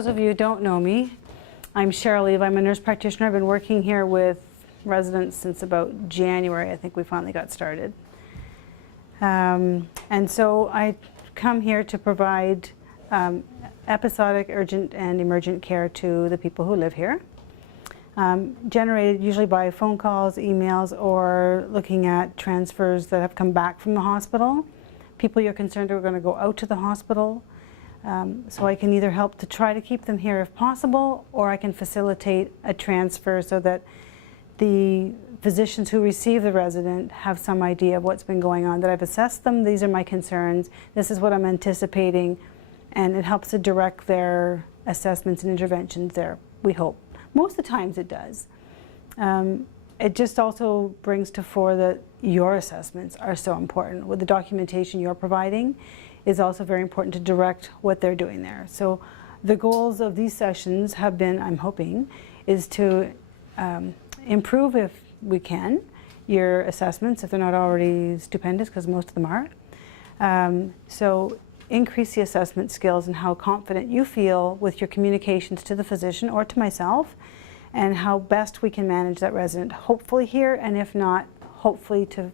Those of you who don't know me, I'm Cheryl Eve. I'm a nurse practitioner. I've been working here with residents since about January. I think we finally got started. And so I come here to provide episodic, urgent, and emergent care to the people who live here. Generated usually by phone calls, emails, or looking at transfers that have come back from the hospital. People you're concerned are going to go out to the hospital. So I can either help to try to keep them here if possible, or I can facilitate a transfer so that the physicians who receive the resident have some idea of what's been going on, that I've assessed them, these are my concerns, this is what I'm anticipating, and it helps to direct their assessments and interventions there, we hope. Most of the times it does. It just also brings to fore that your assessments are so important. With the documentation you're providing is also very important to direct what they're doing there. So the goals of these sessions have been, I'm hoping, is to improve, if we can, your assessments, if they're not already stupendous, because most of them are. So increase the assessment skills and how confident you feel with your communications to the physician or to myself, and how best we can manage that resident, hopefully here, and if not, hopefully to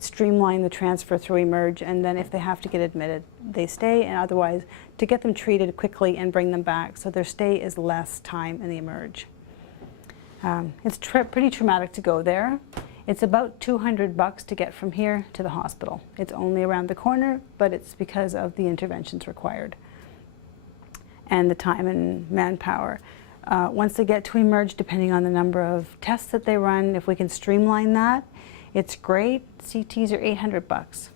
streamline the transfer through emerge, and then if they have to get admitted, they stay, and otherwise to get them treated quickly and bring them back so their stay is less time in the emerge. It's pretty traumatic to go there. It's about $200 to get from here to the hospital. It's only around the corner, but it's because of the interventions required and the time and manpower. Once they get to emerge, depending on the number of tests that they run, if we can streamline that, it's great. CTs are $800.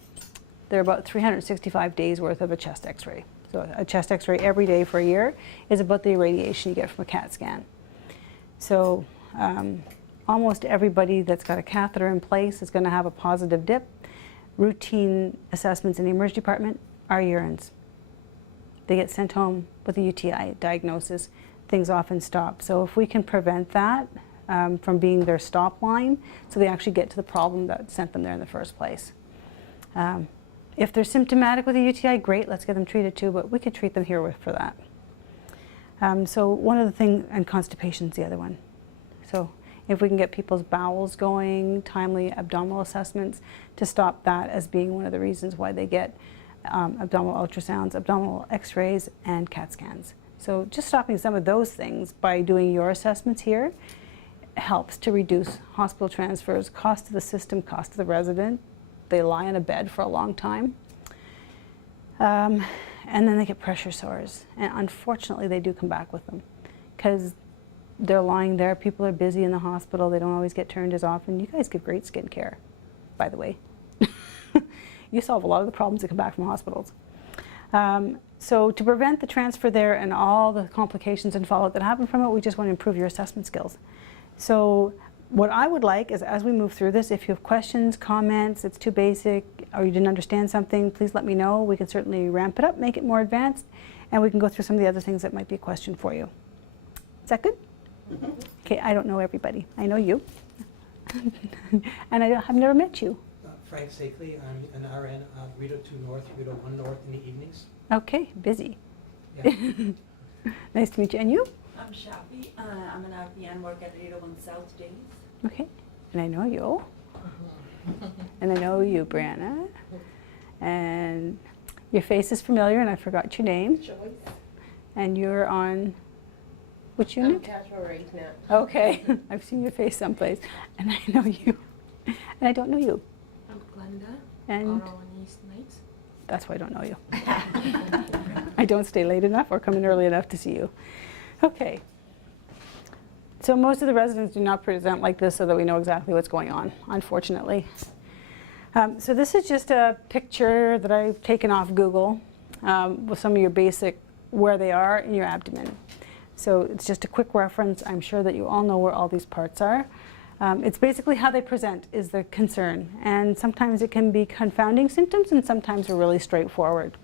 They're about 365 days worth of a chest x-ray. So a chest x-ray every day for a year is about the irradiation you get from a CAT scan. So almost everybody that's got a catheter in place is going to have a positive dip. Routine assessments in the emergency department are urines. They get sent home with a UTI diagnosis. Things often stop. So if we can prevent that from being their stop line, so they actually get to the problem that sent them there in the first place. If they're symptomatic with a UTI, great, let's get them treated too, but we could treat them here for that. So one of the things, and constipation's the other one. So if we can get people's bowels going, timely abdominal assessments to stop that as being one of the reasons why they get abdominal ultrasounds, abdominal x-rays, and CAT scans. So just stopping some of those things by doing your assessments here helps to reduce hospital transfers, cost to the system, cost to the resident. They lie in a bed for a long time. And then they get pressure sores. And unfortunately, they do come back with them because they're lying there. People are busy in the hospital. They don't always get turned as often. You guys give great skin care, by the way. You solve a lot of the problems that come back from hospitals. So to prevent the transfer there and all the complications and fallout that happen from it, we just want to improve your assessment skills. So what I would like is, as we move through this, if you have questions, comments, it's too basic, or you didn't understand something, please let me know. We can certainly ramp it up, make it more advanced, and we can go through some of the other things that might be a question for you. Is that good? Mm-hmm. Okay, I don't know everybody. I know you. And I've never met you. Frank Sakeley. I'm an RN at Rito 2 North, Rito 1 North in the evenings. Okay, busy. Yeah. Nice to meet you. And you? I'm Shafi. I'm an RPN, work at Rito 1 South days. Okay, and I know you. And I know you, Brianna. And your face is familiar, and I forgot your name. Joyce. And you're on which unit? I'm casual right now. Okay, I've seen your face someplace, and I know you. And I don't know you. I'm Glenda. And on East Nights. that's why I don't know you. I don't stay late enough or come in early enough to see you. Okay. So most of the residents do not present like this so that we know exactly what's going on, unfortunately. So this is just a picture that I've taken off Google with some of your basic where they are in your abdomen. So it's just a quick reference. I'm sure that you all know where all these parts are. It's basically how they present is the concern. And sometimes it can be confounding symptoms, and sometimes they're really straightforward.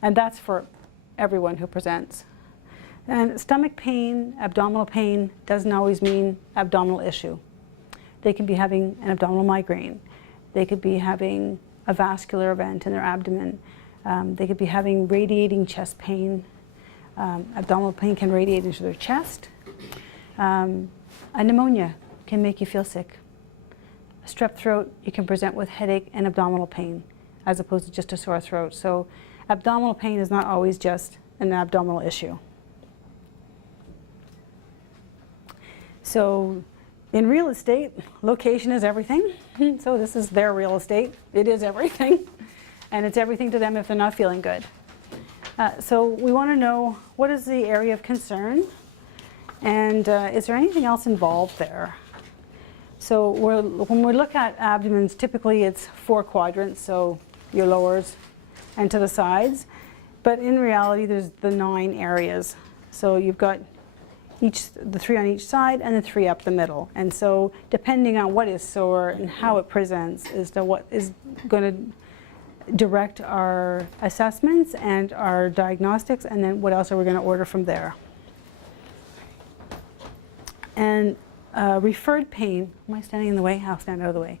And that's for everyone who presents. And stomach pain, abdominal pain doesn't always mean abdominal issue. They can be having an abdominal migraine. They could be having a vascular event in their abdomen. They could be having radiating chest pain. Abdominal pain can radiate into their chest. A pneumonia can make you feel sick. A strep throat, you can present with headache and abdominal pain as opposed to just a sore throat. So abdominal pain is not always just an abdominal issue. So in real estate, location is everything. So this is their real estate. It is everything. And it's everything to them if they're not feeling good. So we want to know, what is the area of concern? And is there anything else involved there? So when we look at abdomens, typically it's 4 quadrants, so your lowers and to the sides. But in reality, there's the 9 areas. So you've got the 3 on each side and the 3 up the middle. And so depending on what is sore and how it presents is what is going to direct our assessments and our diagnostics, and then what else are we going to order from there. And referred pain, am I standing in the way? I'll stand out of the way.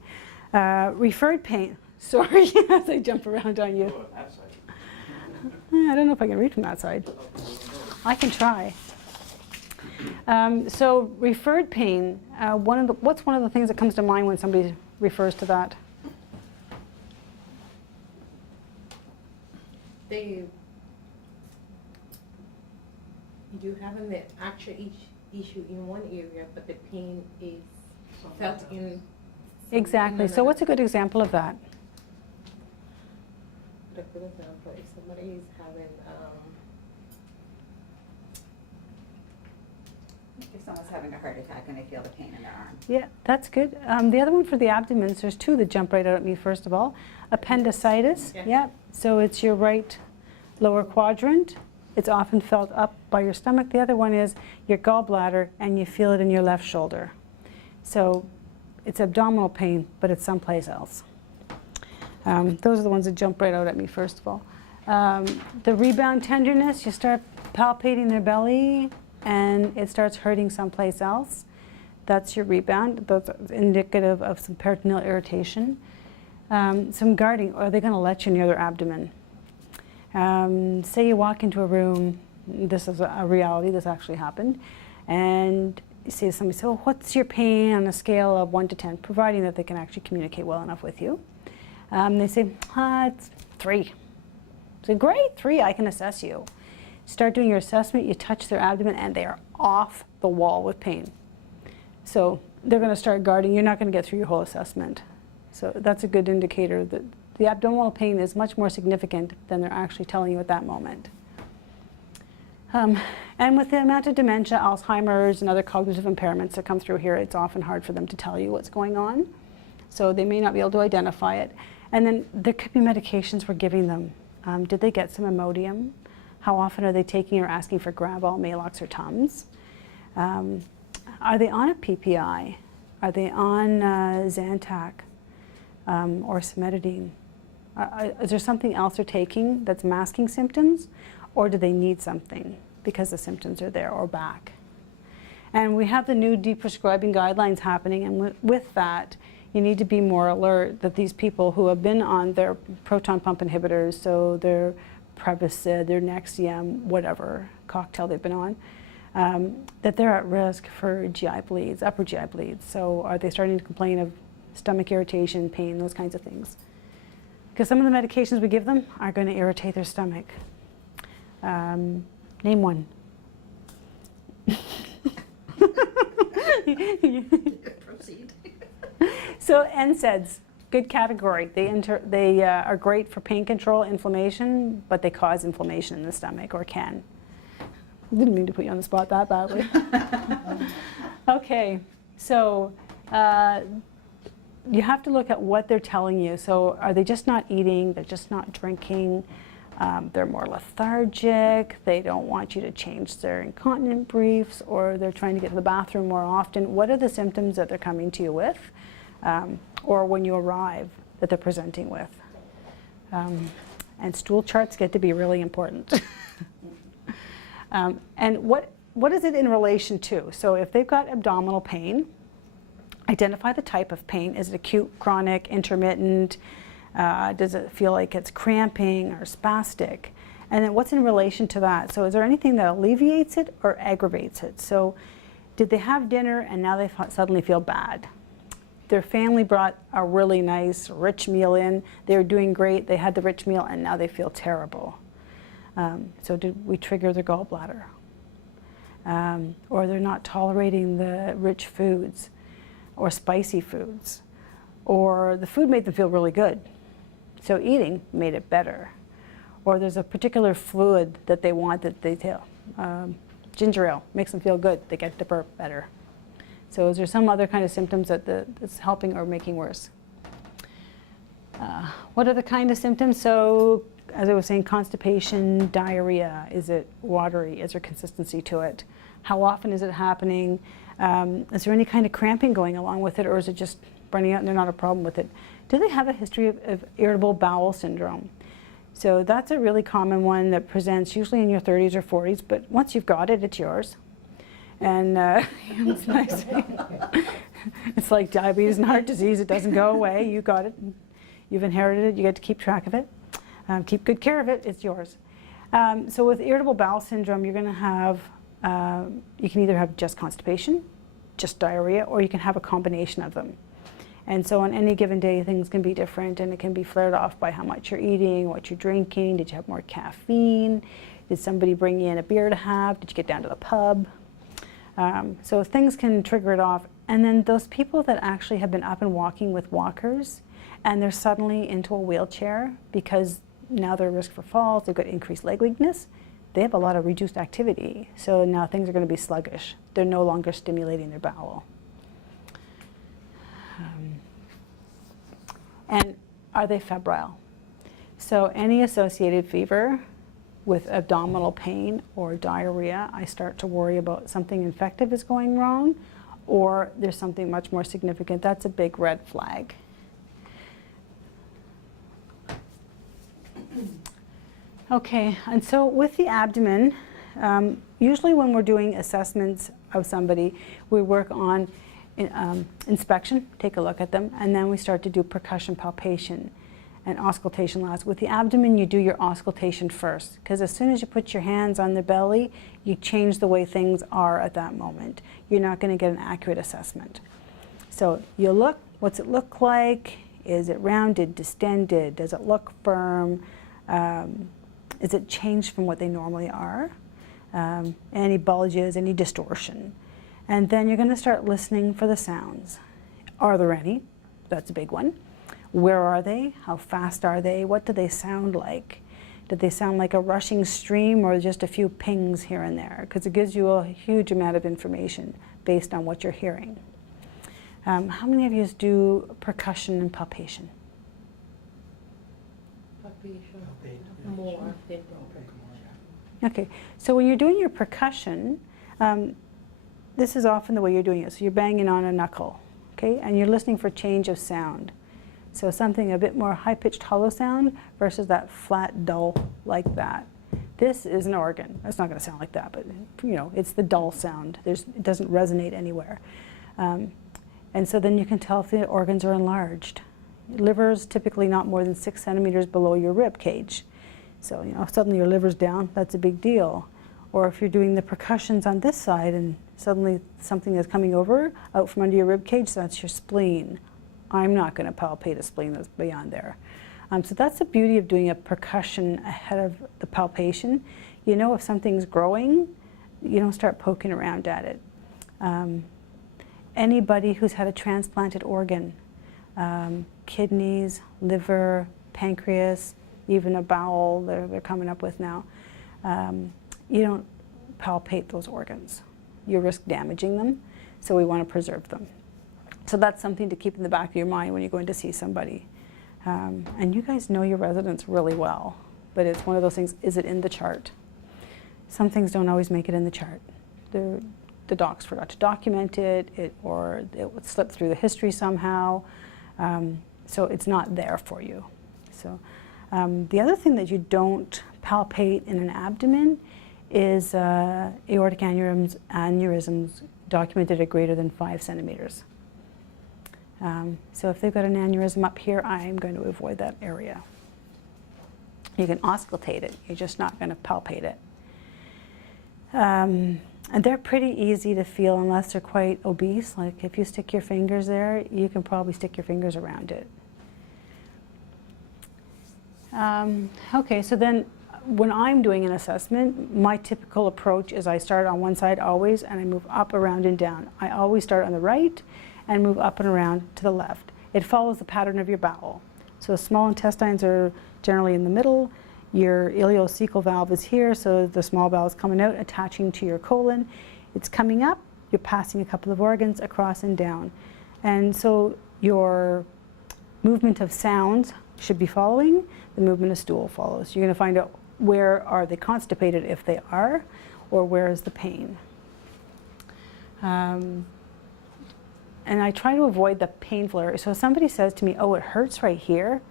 Referred pain, sorry, as I jump around on you. I don't know if I can read from that side. I can try. So referred pain, what's one of the things that comes to mind when somebody refers to that? You do have an actual issue in one area, but the pain is felt in. Exactly. So what's a good example of that? A good example, if somebody is having, If someone's having a heart attack and they feel the pain in their arm. Yeah, that's good. The other one for the abdomens, there's 2 that jump right out at me first of all. Appendicitis, yeah. So it's your right lower quadrant. It's often felt up by your stomach. The other one is your gallbladder, and you feel it in your left shoulder. So it's abdominal pain, but it's someplace else. Those are the ones that jump right out at me first of all. The rebound tenderness, you start palpating their belly and it starts hurting someplace else. That's your rebound. That's indicative of some peritoneal irritation. Some guarding, are they going to let you near their abdomen? Say you walk into a room, this is a reality, this actually happened, and you see somebody say, well, what's your pain on a scale of 1 to 10, providing that they can actually communicate well enough with you. They say, it's 3. So great, 3, I can assess you. Start doing your assessment, you touch their abdomen, and they are off the wall with pain. So they're going to start guarding. You're not going to get through your whole assessment. So that's a good indicator that the abdominal pain is much more significant than they're actually telling you at that moment. And with the amount of dementia, Alzheimer's, and other cognitive impairments that come through here, it's often hard for them to tell you what's going on. So they may not be able to identify it. And then there could be medications we're giving them. Did they get some Imodium? How often are they taking or asking for Gravol, Maalox, or Tums? Are they on a PPI? Are they on Zantac or Cimetidine? Is there something else they're taking that's masking symptoms, or do they need something because the symptoms are there or back? And we have the new deprescribing guidelines happening, and with that, you need to be more alert that these people who have been on their proton pump inhibitors, so their Prevacid, their Nexium, whatever cocktail they've been on, that they're at risk for GI bleeds, upper GI bleeds. So are they starting to complain of stomach irritation, pain, those kinds of things? Because some of the medications we give them are going to irritate their stomach. Name one. Proceed. So NSAIDs, good category. They are great for pain control, inflammation, but they cause inflammation in the stomach, or can. Didn't mean to put you on the spot that badly. Okay, so you have to look at what they're telling you. So are they just not eating? They're just not drinking? They're more lethargic. They don't want you to change their incontinent briefs, or they're trying to get to the bathroom more often. What are the symptoms that they're coming to you with, or when you arrive that they're presenting with? And stool charts get to be really important. And what is it in relation to? So if they've got abdominal pain, identify the type of pain. Is it acute, chronic, intermittent? Does it feel like it's cramping or spastic? And then what's in relation to that? So is there anything that alleviates it or aggravates it? So did they have dinner and now they suddenly feel bad? Their family brought a really nice, rich meal in. They were doing great. They had the rich meal and now they feel terrible. So did we trigger their gallbladder? Or they're not tolerating the rich foods or spicy foods. Or the food made them feel really good. So eating made it better. Or there's a particular fluid that they want that they tell. Ginger ale makes them feel good. They get to burp better. So is there some other kind of symptoms that's helping or making worse? What are the kind of symptoms? So as I was saying, constipation, diarrhea. Is it watery? Is there consistency to it? How often is it happening? Is there any kind of cramping going along with it, or is it just running out and they're not a problem with it? Do they have a history of irritable bowel syndrome? So that's a really common one that presents usually in your 30s or 40s, but once you've got it, it's yours. And it's nice. It's like diabetes and heart disease. It doesn't go away. You got it. You've inherited it. You get to keep track of it. Keep good care of it. It's yours. So with irritable bowel syndrome, you're going to have, you can either have just constipation, just diarrhea, or you can have a combination of them. And so on any given day, things can be different, and it can be flared off by how much you're eating, what you're drinking. Did you have more caffeine? Did somebody bring you in a beer to have? Did you get down to the pub? So things can trigger it off. And then those people that actually have been up and walking with walkers, and they're suddenly into a wheelchair because now they're at risk for falls, they've got increased leg weakness, they have a lot of reduced activity. So now things are going to be sluggish. They're no longer stimulating their bowel. And are they febrile? So any associated fever with abdominal pain or diarrhea, I start to worry about something infective is going wrong, or there's something much more significant. That's a big red flag. Okay, and so with the abdomen, usually when we're doing assessments of somebody, we work on inspection, take a look at them, and then we start to do percussion palpation and auscultation last. With the abdomen, you do your auscultation first, because as soon as you put your hands on the belly, you change the way things are at that moment. You're not going to get an accurate assessment. So you look, what's it look like? Is it rounded, distended? Does it look firm? Is it changed from what they normally are? Any bulges, any distortion? And then you're going to start listening for the sounds. Are there any? That's a big one. Where are they? How fast are they? What do they sound like? Do they sound like a rushing stream or just a few pings here and there? Because it gives you a huge amount of information based on what you're hearing. How many of you do percussion and palpation? Palpation, Palpate, more yeah. than Okay, so when you're doing your percussion, this is often the way you're doing it. So you're banging on a knuckle, okay? And you're listening for change of sound. So something a bit more high-pitched hollow sound versus that flat, dull like that. This is an organ. It's not going to sound like that, but you know, it's the dull sound. It doesn't resonate anywhere. And so then you can tell if the organs are enlarged. Liver's typically not more than 6 centimeters below your rib cage. So you know, if suddenly your liver's down, that's a big deal. Or if you're doing the percussions on this side and suddenly something is coming over out from under your rib cage, that's your spleen. I'm not going to palpate a spleen that's beyond there. So that's the beauty of doing a percussion ahead of the palpation. You know if something's growing, you don't start poking around at it. Anybody who's had a transplanted organ, kidneys, liver, pancreas, even a bowel they're coming up with now, you don't palpate those organs. You risk damaging them, so we want to preserve them. So that's something to keep in the back of your mind when you're going to see somebody. And you guys know your residents really well, but it's one of those things, is it in the chart? Some things don't always make it in the chart. The docs forgot to document it, or it would slip through the history somehow. So it's not there for you. So the other thing that you don't palpate in an abdomen is aortic aneurysms documented at greater than 5 centimeters. So if they've got an aneurysm up here, I'm going to avoid that area. You can auscultate it, you're just not going to palpate it. And they're pretty easy to feel unless they're quite obese. Like if you stick your fingers there, you can probably stick your fingers around it. Okay, so then when I'm doing an assessment, my typical approach is I start on one side always, and I move up, around, and down. I always start on the right and move up and around to the left. It follows the pattern of your bowel. So small intestines are generally in the middle. Your ileocecal valve is here, so the small bowel is coming out, attaching to your colon. It's coming up, you're passing a couple of organs across and down. And so your movement of sounds should be following, the movement of stool follows. You're going to find out where are they constipated if they are, or where is the pain. And I try to avoid the painful area. So if somebody says to me, oh, it hurts right here,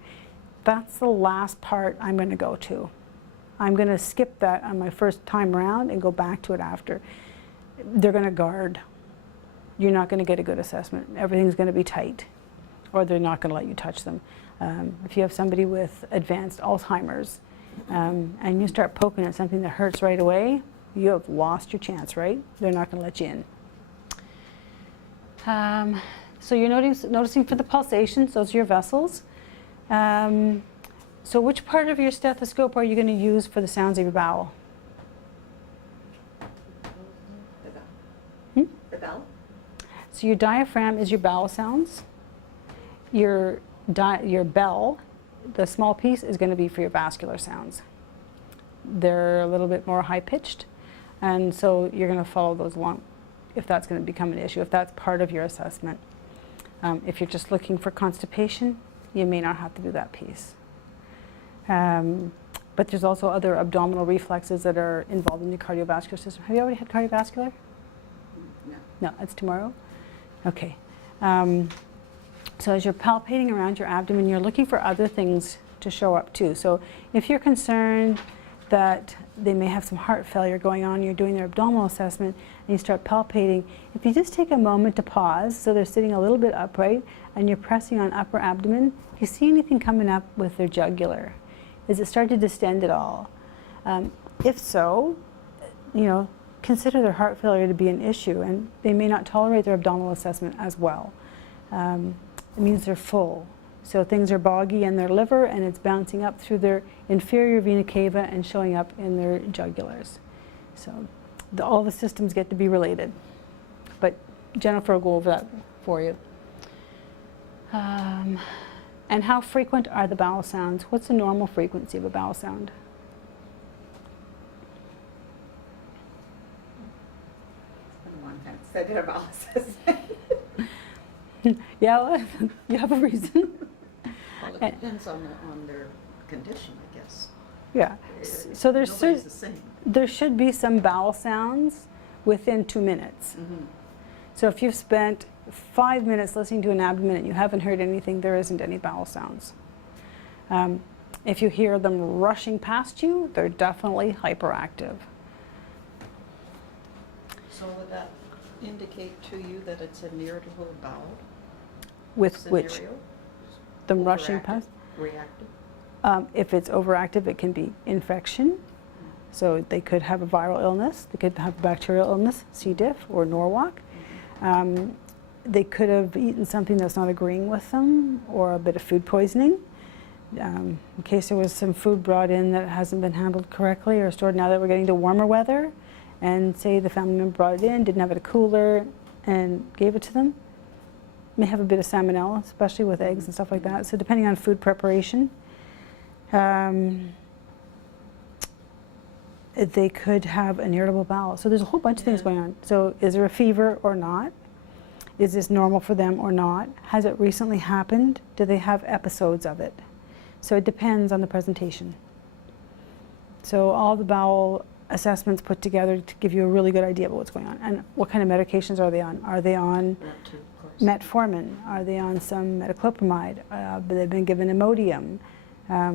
that's the last part I'm going to go to. I'm going to skip that on my first time around and go back to it after. They're going to guard. You're not going to get a good assessment. Everything's going to be tight, or they're not going to let you touch them. If you have somebody with advanced Alzheimer's and you start poking at something that hurts right away, you have lost your chance, right? They're not going to let you in. So you're noticing for the pulsations, those are your vessels. So which part of your stethoscope are you going to use for the sounds of your bowel? The bell. Hmm? The bell? So your diaphragm is your bowel sounds. Your bell, the small piece, is going to be for your vascular sounds. They're a little bit more high-pitched, and so you're going to follow those along if that's going to become an issue, if that's part of your assessment. If you're just looking for constipation, you may not have to do that piece. But there's also other abdominal reflexes that are involved in the cardiovascular system. Have you already had cardiovascular? No. No, that's tomorrow? Okay. So as you're palpating around your abdomen, you're looking for other things to show up too. So if you're concerned that they may have some heart failure going on, you're doing their abdominal assessment, and you start palpating, if you just take a moment to pause, so they're sitting a little bit upright, and you're pressing on upper abdomen, do you see anything coming up with their jugular? Is it starting to distend at all? If so, consider their heart failure to be an issue, and they may not tolerate their abdominal assessment as well. It means they're full. So things are boggy in their liver, and it's bouncing up through their inferior vena cava and showing up in their jugulars. So all the systems get to be related. But Jennifer will go over that for you. And how frequent are the bowel sounds? What's the normal frequency of a bowel sound? It's been a long time since I did a bowel assessment. Yeah, well, you have a reason. Well, it depends on their condition, I guess. Yeah. So Nobody's the same. there should be some bowel sounds within 2 minutes. Mm-hmm. So if you've spent 5 minutes listening to an abdomen and you haven't heard anything, there isn't any bowel sounds. If you hear them rushing past you, they're definitely hyperactive. So would that indicate to you that it's an irritable bowel With scenario? which them rushing Overactive? past. Reactive? If it's overactive, it can be infection. So they could have a viral illness, they could have a bacterial illness, C. diff or Norwalk. They could have eaten something that's not agreeing with them, or a bit of food poisoning. In case there was some food brought in that hasn't been handled correctly or stored now that we're getting to warmer weather, and say the family member brought it in, didn't have it in a cooler, and gave it to them. May have a bit of salmonella, especially with eggs and stuff like that. So depending on food preparation, they could have an irritable bowel. So there's a whole bunch of things going on. So is there a fever or not? Is this normal for them or not? Has it recently happened? Do they have episodes of it? So it depends on the presentation. So all the bowel assessments put together to give you a really good idea of what's going on. And what kind of medications are they on? Are they on That too, of course. metformin? Are they on some metoclopramide? They've been given Imodium.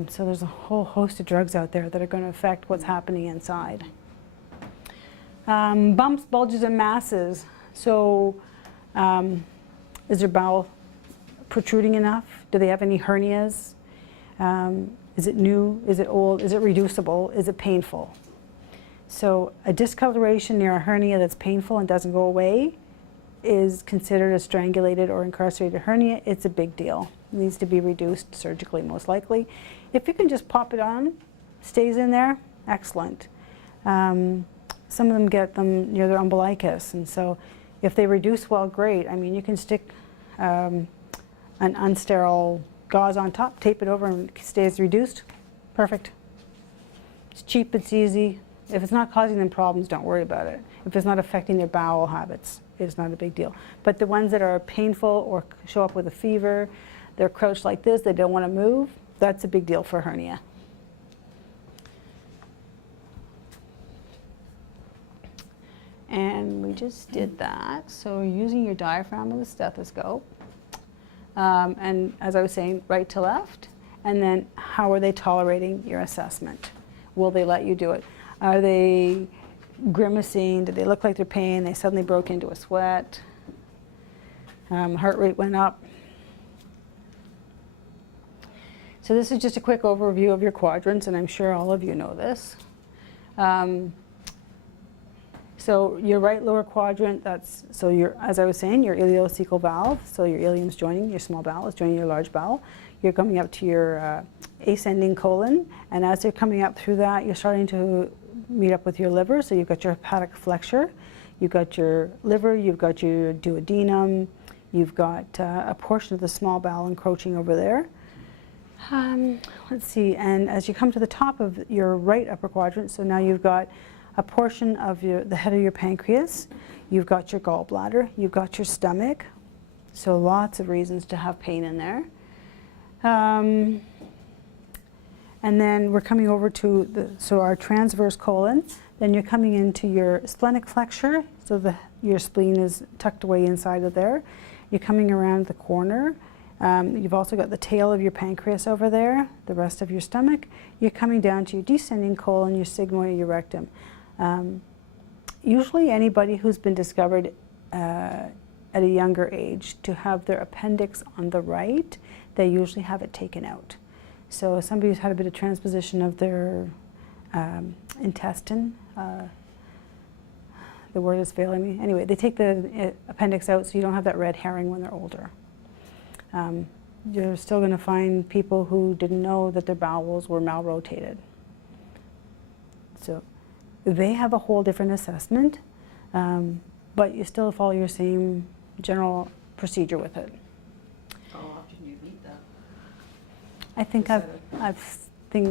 So there's a whole host of drugs out there that are going to affect what's happening inside. Bumps, bulges, and masses. So is their bowel protruding enough? Do they have any hernias? Is it new? Is it old? Is it reducible? Is it painful? So a discoloration near a hernia that's painful and doesn't go away is considered a strangulated or incarcerated hernia. It's a big deal. It needs to be reduced surgically, most likely. If you can just pop it on, stays in there, excellent. Some of them get them near their umbilicus, and so if they reduce well, great. I mean, you can stick an unsterile gauze on top, tape it over, and it stays reduced. Perfect. It's cheap, it's easy. If it's not causing them problems, don't worry about it. If it's not affecting their bowel habits, it's not a big deal. But the ones that are painful or show up with a fever, they're crouched like this, they don't want to move, that's a big deal for hernia. And we just did that. So using your diaphragm with a stethoscope. And as I was saying, right to left. And then how are they tolerating your assessment? Will they let you do it? Are they grimacing? Do they look like they're pain? They suddenly broke into a sweat. Heart rate went up. So this is just a quick overview of your quadrants, and I'm sure all of you know this. So your right lower quadrant, so as I was saying, your ileocecal valve, so your ileum's joining, your small bowel is joining your large bowel. You're coming up to your ascending colon, and as you're coming up through that, you're starting to meet up with your liver. So you've got your hepatic flexure, you've got your liver, you've got your duodenum, you've got a portion of the small bowel encroaching over there. Let's see, and as you come to the top of your right upper quadrant, so now you've got a portion of the head of your pancreas, you've got your gallbladder, you've got your stomach, so lots of reasons to have pain in there. And then we're coming over to our transverse colon, then you're coming into your splenic flexure, so your spleen is tucked away inside of there. You're coming around the corner. You've also got the tail of your pancreas over there, the rest of your stomach. You're coming down to your descending colon, your sigmoid, your rectum. Usually anybody who's been discovered at a younger age to have their appendix on the right, they usually have it taken out. So somebody who's had a bit of transposition of their intestine, the word is failing me. Anyway, they take the appendix out so you don't have that red herring when they're older. You're still going to find people who didn't know that their bowels were malrotated. So they have a whole different assessment, but you still follow your same general procedure with it. How often do you need that? I think I've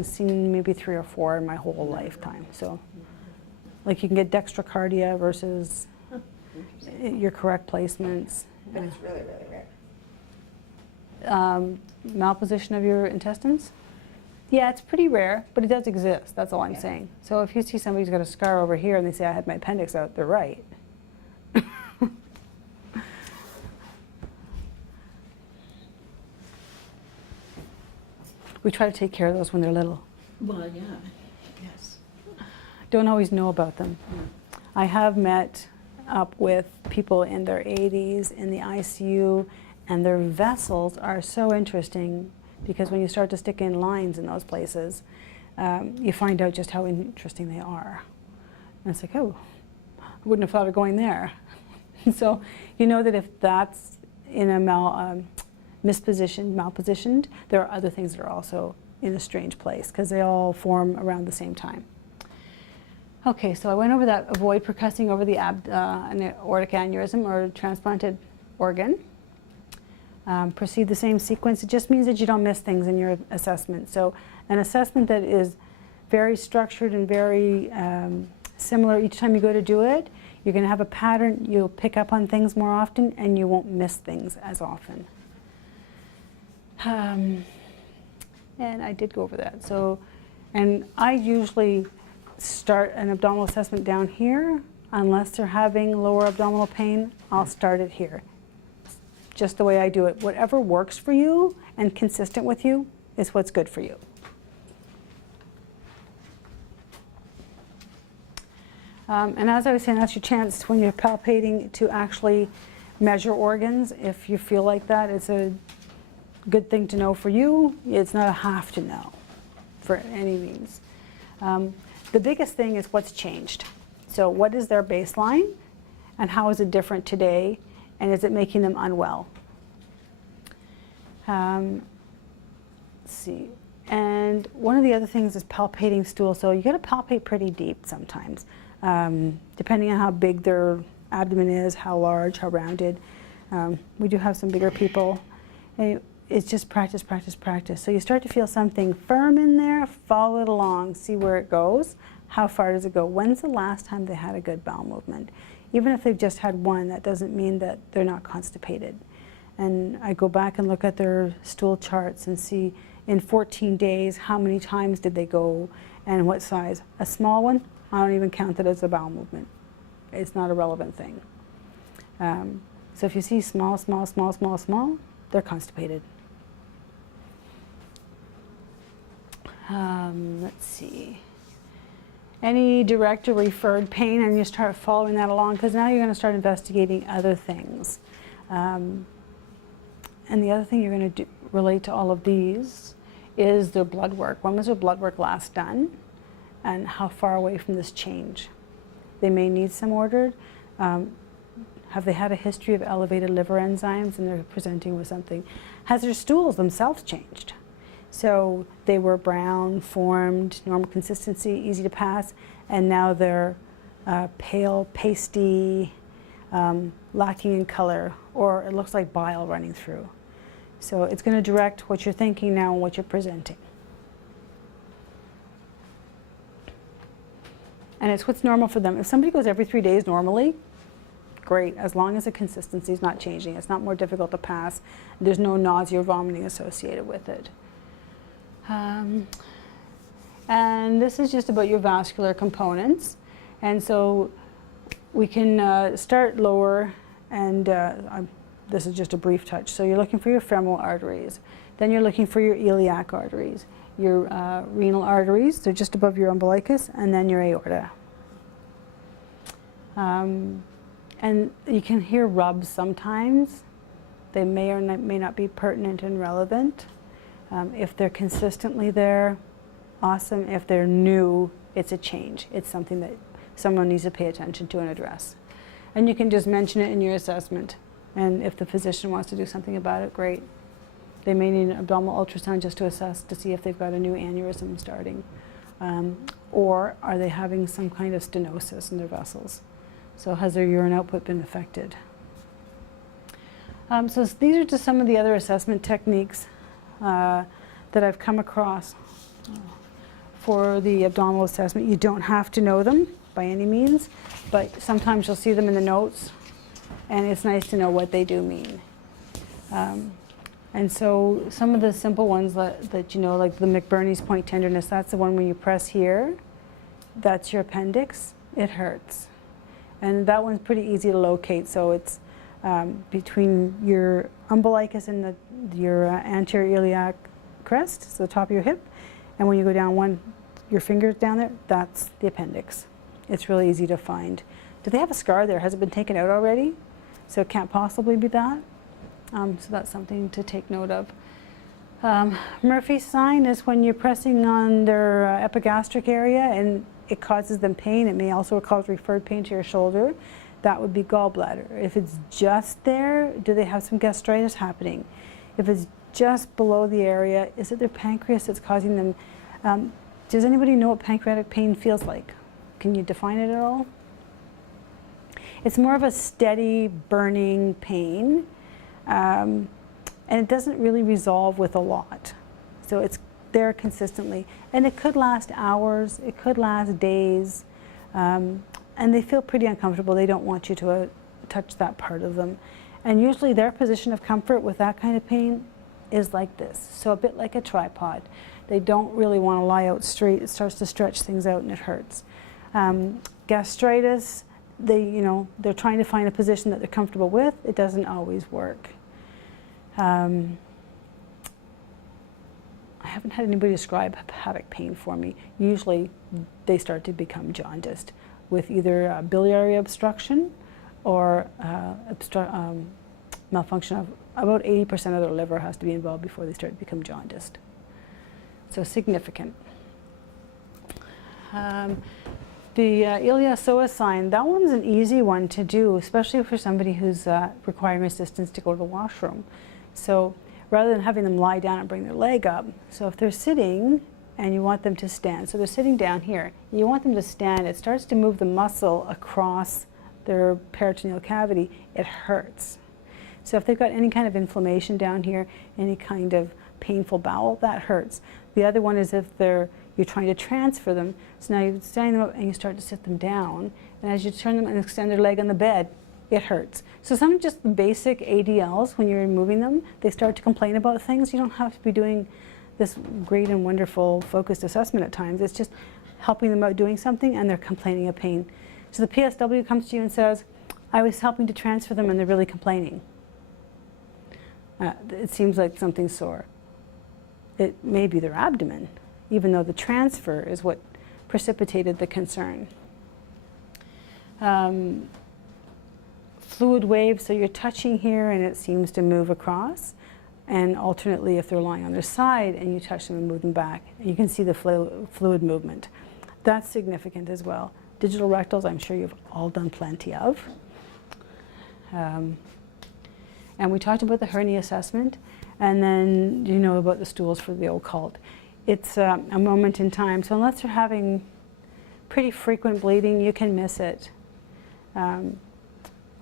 seen maybe 3 or 4 in my whole lifetime. So, like you can get dextrocardia versus your correct placements. But it's really, really rare. Malposition of your intestines? Yeah, it's pretty rare, but it does exist. That's all I'm saying. So if you see somebody who's got a scar over here and they say, I had my appendix out, they're right. We try to take care of those when they're little. Well, yeah, yes. Don't always know about them. I have met up with people in their 80s in the ICU, and their vessels are so interesting because when you start to stick in lines in those places, you find out just how interesting they are. And it's like, oh, I wouldn't have thought of going there. So you know that if that's in a malpositioned, there are other things that are also in a strange place because they all form around the same time. Okay, so I went over that. Avoid percussing over the an aortic aneurysm or transplanted organ. Proceed the same sequence. It just means that you don't miss things in your assessment. So an assessment that is very structured and very similar each time you go to do it, you're going to have a pattern, you'll pick up on things more often, and you won't miss things as often. And I did go over that. So, and I usually start an abdominal assessment down here. Unless they're having lower abdominal pain, I'll start it here. Just the way I do it. Whatever works for you and consistent with you is what's good for you. And as I was saying, that's your chance when you're palpating to actually measure organs. If you feel like that, it's a good thing to know for you. It's not a have to know. for any means. The biggest thing is what's changed. So what is their baseline and how is it different today, and is it making them unwell? Let's see. And one of the other things is palpating stool. So you got to palpate pretty deep sometimes, depending on how big their abdomen is, how large, how rounded. We do have some bigger people. And it's just practice, practice, practice. So you start to feel something firm in there, follow it along, see where it goes. How far does it go? When's the last time they had a good bowel movement? Even if they've just had one, that doesn't mean that they're not constipated. And I go back and look at their stool charts and see in 14 days how many times did they go and what size. A small one, I don't even count it as a bowel movement. It's not a relevant thing. So if you see small, small, small, small, small, they're constipated. Let's see. Any direct or referred pain, and you start following that along, because now you're going to start investigating other things. And the other thing you're going to relate to all of these is their blood work. When was their blood work last done, and how far away from this change? They may need some ordered. Have they had a history of elevated liver enzymes and they're presenting with something? Has their stools themselves changed? So they were brown, formed, normal consistency, easy to pass, and now they're pale, pasty, lacking in color, or it looks like bile running through. So it's going to direct what you're thinking now and what you're presenting. And it's what's normal for them. If somebody goes every 3 days normally, great, as long as the consistency is not changing. It's not more difficult to pass. There's no nausea or vomiting associated with it. And this is just about your vascular components. And so we can start lower, and this is just a brief touch. So you're looking for your femoral arteries. Then you're looking for your iliac arteries, your renal arteries, they're just above your umbilicus, and then your aorta. And you can hear rubs sometimes. They may or may not be pertinent and relevant. If they're consistently there, awesome. If they're new, it's a change. It's something that someone needs to pay attention to and address. And you can just mention it in your assessment. And if the physician wants to do something about it, great. They may need an abdominal ultrasound just to assess to see if they've got a new aneurysm starting. Or are they having some kind of stenosis in their vessels? So has their urine output been affected? So these are just some of the other assessment techniques that I've come across for the abdominal assessment. You don't have to know them by any means, but sometimes you'll see them in the notes, and it's nice to know what they do mean. And so some of the simple ones that you know, like the McBurney's point tenderness, that's the one when you press here, that's your appendix, it hurts. And that one's pretty easy to locate, so it's between your umbilicus and your anterior iliac crest, so the top of your hip, and when you go down your fingers down there, that's the appendix. It's really easy to find. Do they have a scar there? Has it been taken out already? So it can't possibly be that. So that's something to take note of. Murphy's sign is when you're pressing on their epigastric area and it causes them pain. It may also cause referred pain to your shoulder. That would be gallbladder. If it's just there, do they have some gastritis happening? If it's just below the area, is it their pancreas that's causing them? Does anybody know what pancreatic pain feels like? Can you define it at all? It's more of a steady, burning pain, and it doesn't really resolve with a lot. So it's there consistently, and it could last hours, it could last days, and they feel pretty uncomfortable. They don't want you to touch that part of them. And usually their position of comfort with that kind of pain is like this, so a bit like a tripod. They don't really want to lie out straight. It starts to stretch things out and it hurts. Gastritis, they're trying to find a position that they're comfortable with. It doesn't always work. I haven't had anybody describe hepatic pain for me. Usually they start to become jaundiced with either biliary obstruction or malfunction of about 80% of their liver has to be involved before they start to become jaundiced. So significant. The Ilia-SOA sign, that one's an easy one to do, especially for somebody who's requiring assistance to go to the washroom. So rather than having them lie down and bring their leg up, so if they're sitting and you want them to stand, so they're sitting down here, you want them to stand, it starts to move the muscle across their peritoneal cavity, it hurts. So if they've got any kind of inflammation down here, any kind of painful bowel, that hurts. The other one is if you're trying to transfer them, so now you're standing them up and you start to sit them down, and as you turn them and extend their leg on the bed, it hurts. So some of just the basic ADLs, when you're removing them, they start to complain about things. You don't have to be doing this great and wonderful focused assessment at times. It's just helping them out doing something and they're complaining of pain. So the PSW comes to you and says, I was helping to transfer them and they're really complaining. It seems like something's sore. It may be their abdomen, even though the transfer is what precipitated the concern. Fluid wave, so you're touching here and it seems to move across, and alternately if they're lying on their side and you touch them and move them back, and you can see the fluid movement. That's significant as well. Digital rectals, I'm sure you've all done plenty of. And we talked about the hernia assessment, and then you know about the stools for the occult. It's a moment in time, so unless they're having pretty frequent bleeding, you can miss it.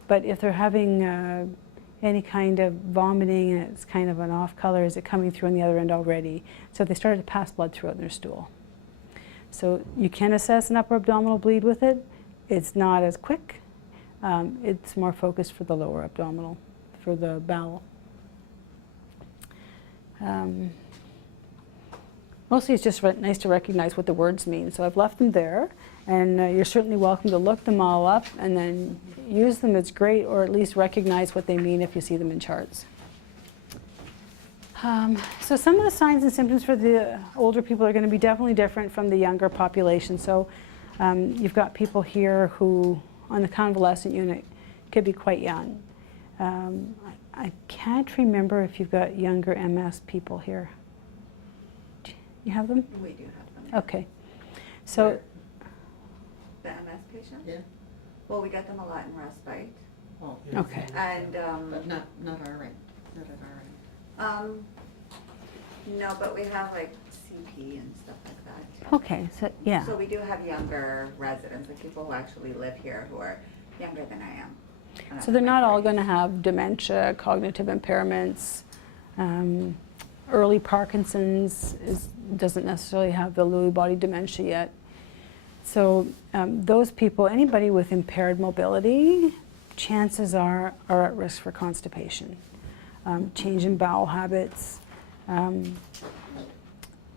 But if they're having any kind of vomiting and it's kind of an off color, is it coming through on the other end already? So they started to pass blood throughout their stool. So you can assess an upper abdominal bleed with it. It's not as quick. It's more focused for the lower abdominal, for the bowel. Mostly it's just nice to recognize what the words mean. So I've left them there, and you're certainly welcome to look them all up and then use them. It's great, or at least recognize what they mean if you see them in charts. So some of the signs and symptoms for the older people are going to be definitely different from the younger population. So you've got people here who, on the convalescent unit, could be quite young. I can't remember if you've got younger MS people here. You have them? We do have them. Okay. So, The MS patients? Yeah. Well, we get them a lot in respite, Oh, Yeah. okay. and, but not RN, not at RN. no, but we have like CP and stuff like that. Okay, so yeah. So we do have younger residents, like people who actually live here who are younger than I am. So they're not all going to have dementia, cognitive impairments. Early Parkinson's doesn't necessarily have the Lewy body dementia yet. So those people, anybody with impaired mobility, chances are at risk for constipation. Change in bowel habits. Then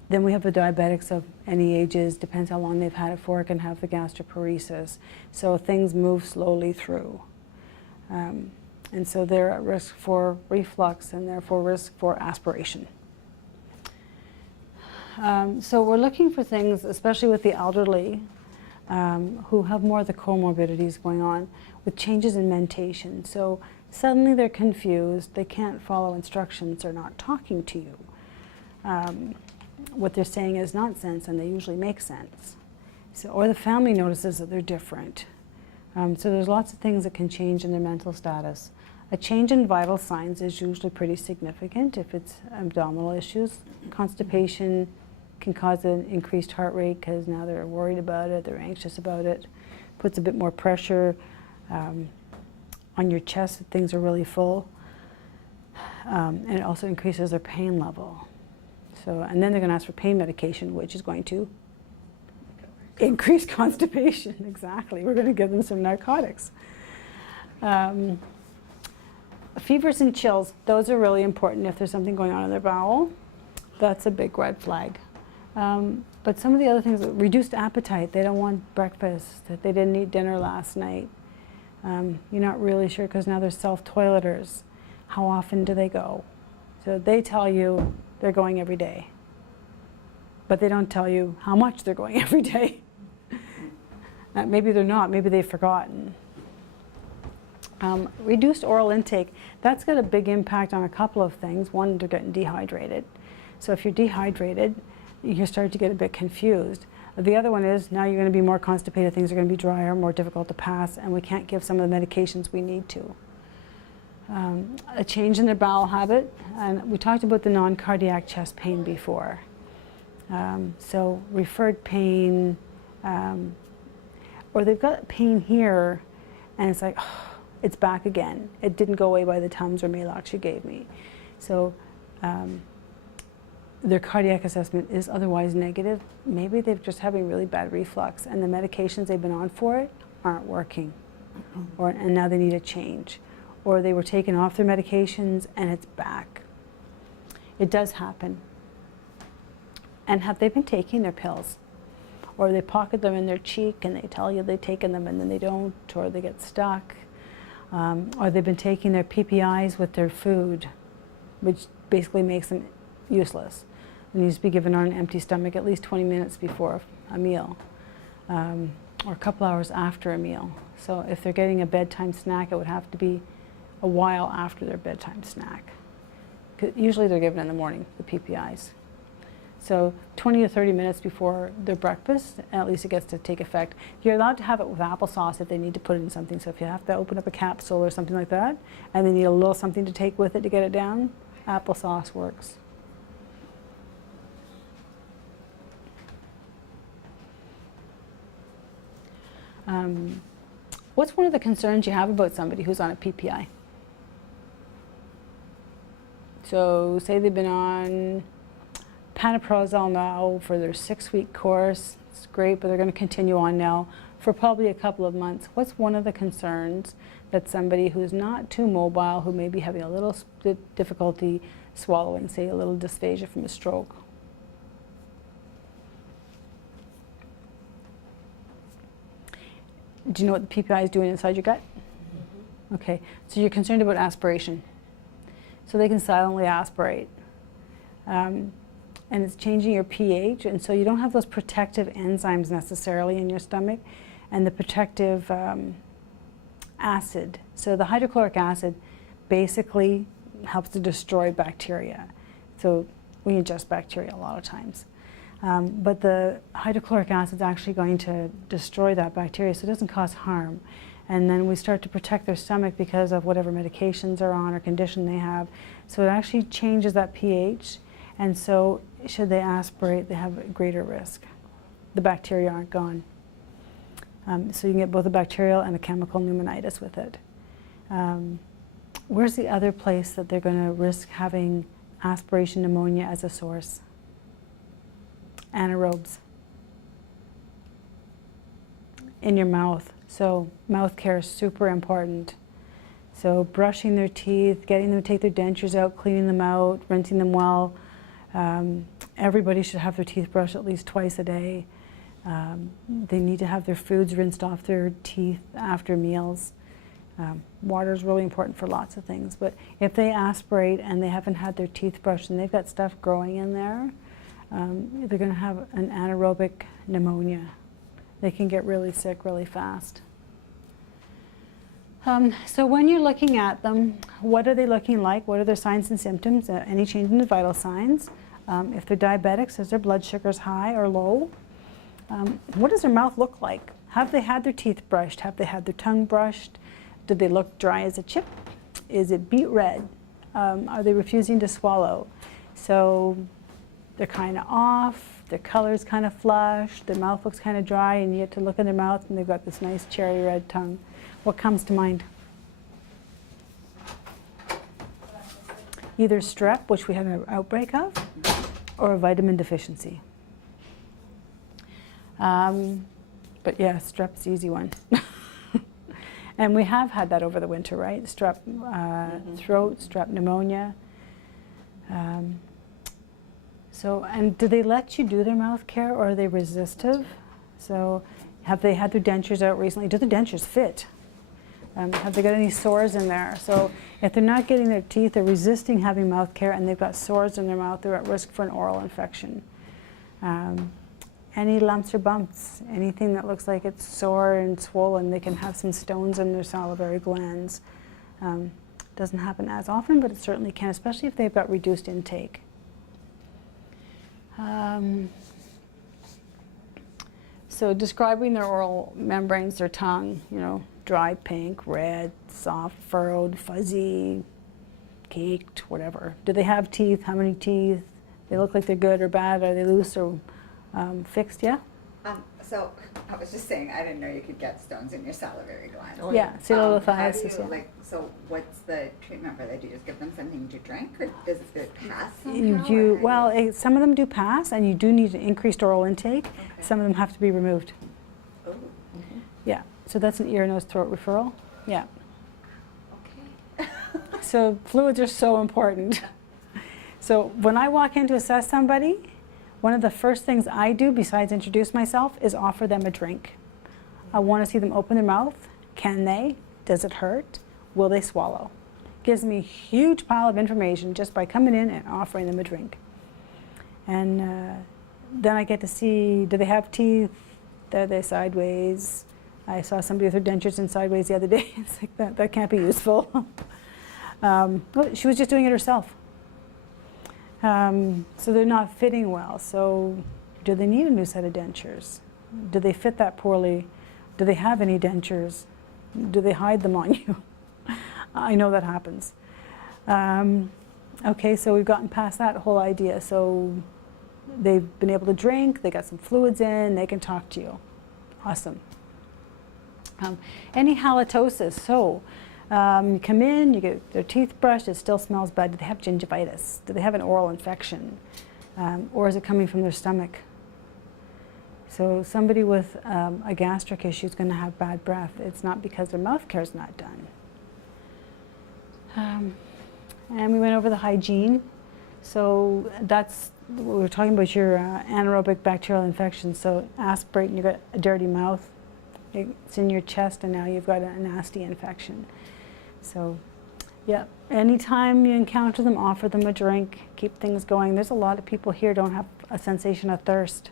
we have the diabetics of any ages, depends how long they've had it for, can have the gastroparesis. So things move slowly through. And so they're at risk for reflux and therefore risk for aspiration. So we're looking for things, especially with the elderly, who have more of the comorbidities going on, with changes in mentation. So suddenly they're confused, they can't follow instructions, they're not talking to you. What they're saying is nonsense, and they usually make sense. So, or the family notices that they're different. So there's lots of things that can change in their mental status. A change in vital signs is usually pretty significant if it's abdominal issues. Constipation can cause an increased heart rate because now they're worried about it, they're anxious about it. Puts a bit more pressure on your chest if things are really full. And it also increases their pain level. So, and then they're going to ask for pain medication, which is going to increase constipation. Exactly. We're going to give them some narcotics. Fevers and chills, those are really important if there's something going on in their bowel. That's a big red flag. But some of the other things, reduced appetite, they don't want breakfast, that they didn't eat dinner last night. You're not really sure because now they're self-toileters. How often do they go? So they tell you they're going every day, but they don't tell you how much they're going every day. Maybe they're not, maybe they've forgotten. Reduced oral intake, that's got a big impact on a couple of things. One, they're getting dehydrated. So if you're dehydrated, you start to get a bit confused. The other one is now you're going to be more constipated, things are going to be drier, more difficult to pass, and we can't give some of the medications we need to. A change in their bowel habit, and we talked about the non-cardiac chest pain before. So referred pain, or they've got pain here, and it's like, oh, it's back again. It didn't go away by the Tums or Maalox you gave me. So their cardiac assessment is otherwise negative. Maybe they're just having really bad reflux, and the medications they've been on for it aren't working, and now they need a change. Or they were taken off their medications and it's back. It does happen. And have they been taking their pills? Or they pocket them in their cheek and they tell you they've taken them and then they don't, or they get stuck. Or they've been taking their PPIs with their food, which basically makes them useless. It needs to be given on an empty stomach at least 20 minutes before a meal, or a couple hours after a meal. So if they're getting a bedtime snack, it would have to be a while after their bedtime snack. Usually they're given in the morning, the PPIs. So 20 to 30 minutes before their breakfast, at least it gets to take effect. You're allowed to have it with applesauce if they need to put it in something. So if you have to open up a capsule or something like that, and they need a little something to take with it to get it down, applesauce works. What's one of the concerns you have about somebody who's on a PPI? So say they've been on pantoprazole now for their 6-week course. It's great, but they're going to continue on now for probably a couple of months. What's one of the concerns that somebody who's not too mobile, who may be having a little difficulty swallowing, say a little dysphagia from a stroke? Do you know what the PPI is doing inside your gut? Mm-hmm. Okay, so you're concerned about aspiration. So they can silently aspirate. And it's changing your pH, and so you don't have those protective enzymes necessarily in your stomach, and the protective acid. So the hydrochloric acid basically helps to destroy bacteria. So we ingest bacteria a lot of times. But the hydrochloric acid is actually going to destroy that bacteria, so it doesn't cause harm. And then we start to protect their stomach because of whatever medications are on or condition they have. So it actually changes that pH, and so should they aspirate, they have a greater risk. The bacteria aren't gone. So you can get both a bacterial and a chemical pneumonitis with it. Where's the other place that they're going to risk having aspiration pneumonia as a source? Anaerobes. In your mouth. So mouth care is super important. So brushing their teeth, getting them to take their dentures out, cleaning them out, rinsing them well. Everybody should have their teeth brushed at least twice a day. They need to have their foods rinsed off their teeth after meals. Water is really important for lots of things, but if they aspirate and they haven't had their teeth brushed and they've got stuff growing in there, they're going to have an anaerobic pneumonia. They can get really sick really fast. So when you're looking at them, what are they looking like? What are their signs and symptoms? Any change in the vital signs? If they're diabetics, is their blood sugars high or low? What does their mouth look like? Have they had their teeth brushed? Have they had their tongue brushed? Do they look dry as a chip? Is it beet red? Are they refusing to swallow? So they're kind of off, their color's kind of flushed, their mouth looks kind of dry, and you get to look in their mouth and they've got this nice cherry red tongue. What comes to mind? Either strep, which we had an outbreak of, or a vitamin deficiency. But yeah, strep's the easy one. And we have had that over the winter, right? Strep throat, strep pneumonia. So, and do they let you do their mouth care, or are they resistive? So have they had their dentures out recently? Do the dentures fit? Have they got any sores in there? So if they're not getting their teeth, they're resisting having mouth care, and they've got sores in their mouth, they're at risk for an oral infection. Any lumps or bumps, anything that looks like it's sore and swollen, they can have some stones in their salivary glands. Doesn't happen as often, but it certainly can, especially if they've got reduced intake. So describing their oral membranes, their tongue, you know, dry, pink, red, soft, furrowed, fuzzy, caked, whatever. Do they have teeth? How many teeth? They look like they're good or bad. Are they loose or fixed? Yeah? So I was just saying, I didn't know you could get stones in your salivary gland. Oh, Yeah, How do cellulophthiosis, you, yeah. like, so what's the treatment for that? Do you just give them something to drink, or does it pass You somehow? do, or how do well, you- some of them do pass, and you do need an increased oral intake. Okay. Some of them have to be removed. Oh, Yeah, so that's an ear, nose, throat referral. Yeah. okay. So fluids are so important. So when I walk in to assess somebody, one of the first things I do besides introduce myself is offer them a drink. I want to see them open their mouth. Can they? Does it hurt? Will they swallow? Gives me a huge pile of information just by coming in and offering them a drink. And then I get to see, do they have teeth? Are they sideways? I saw somebody with her dentures in sideways the other day. It's like, that can't be useful. Well, she was just doing it herself. So they're not fitting well. So do they need a new set of dentures? Do they fit that poorly? Do they have any dentures? Do they hide them on you? I know that happens. Okay, so we've gotten past that whole idea. So they've been able to drink, they got some fluids in, they can talk to you. Awesome. Any halitosis, so you come in, you get their teeth brushed, it still smells bad. Do they have gingivitis? Do they have an oral infection? Or is it coming from their stomach? So somebody with a gastric issue is going to have bad breath. It's not because their mouth care is not done. And we went over the hygiene. So that's, we were talking about your anaerobic bacterial infection. So aspirate and you've got a dirty mouth. It's in your chest and now you've got a nasty infection. So yeah, anytime you encounter them, offer them a drink, keep things going. There's a lot of people here don't have a sensation of thirst.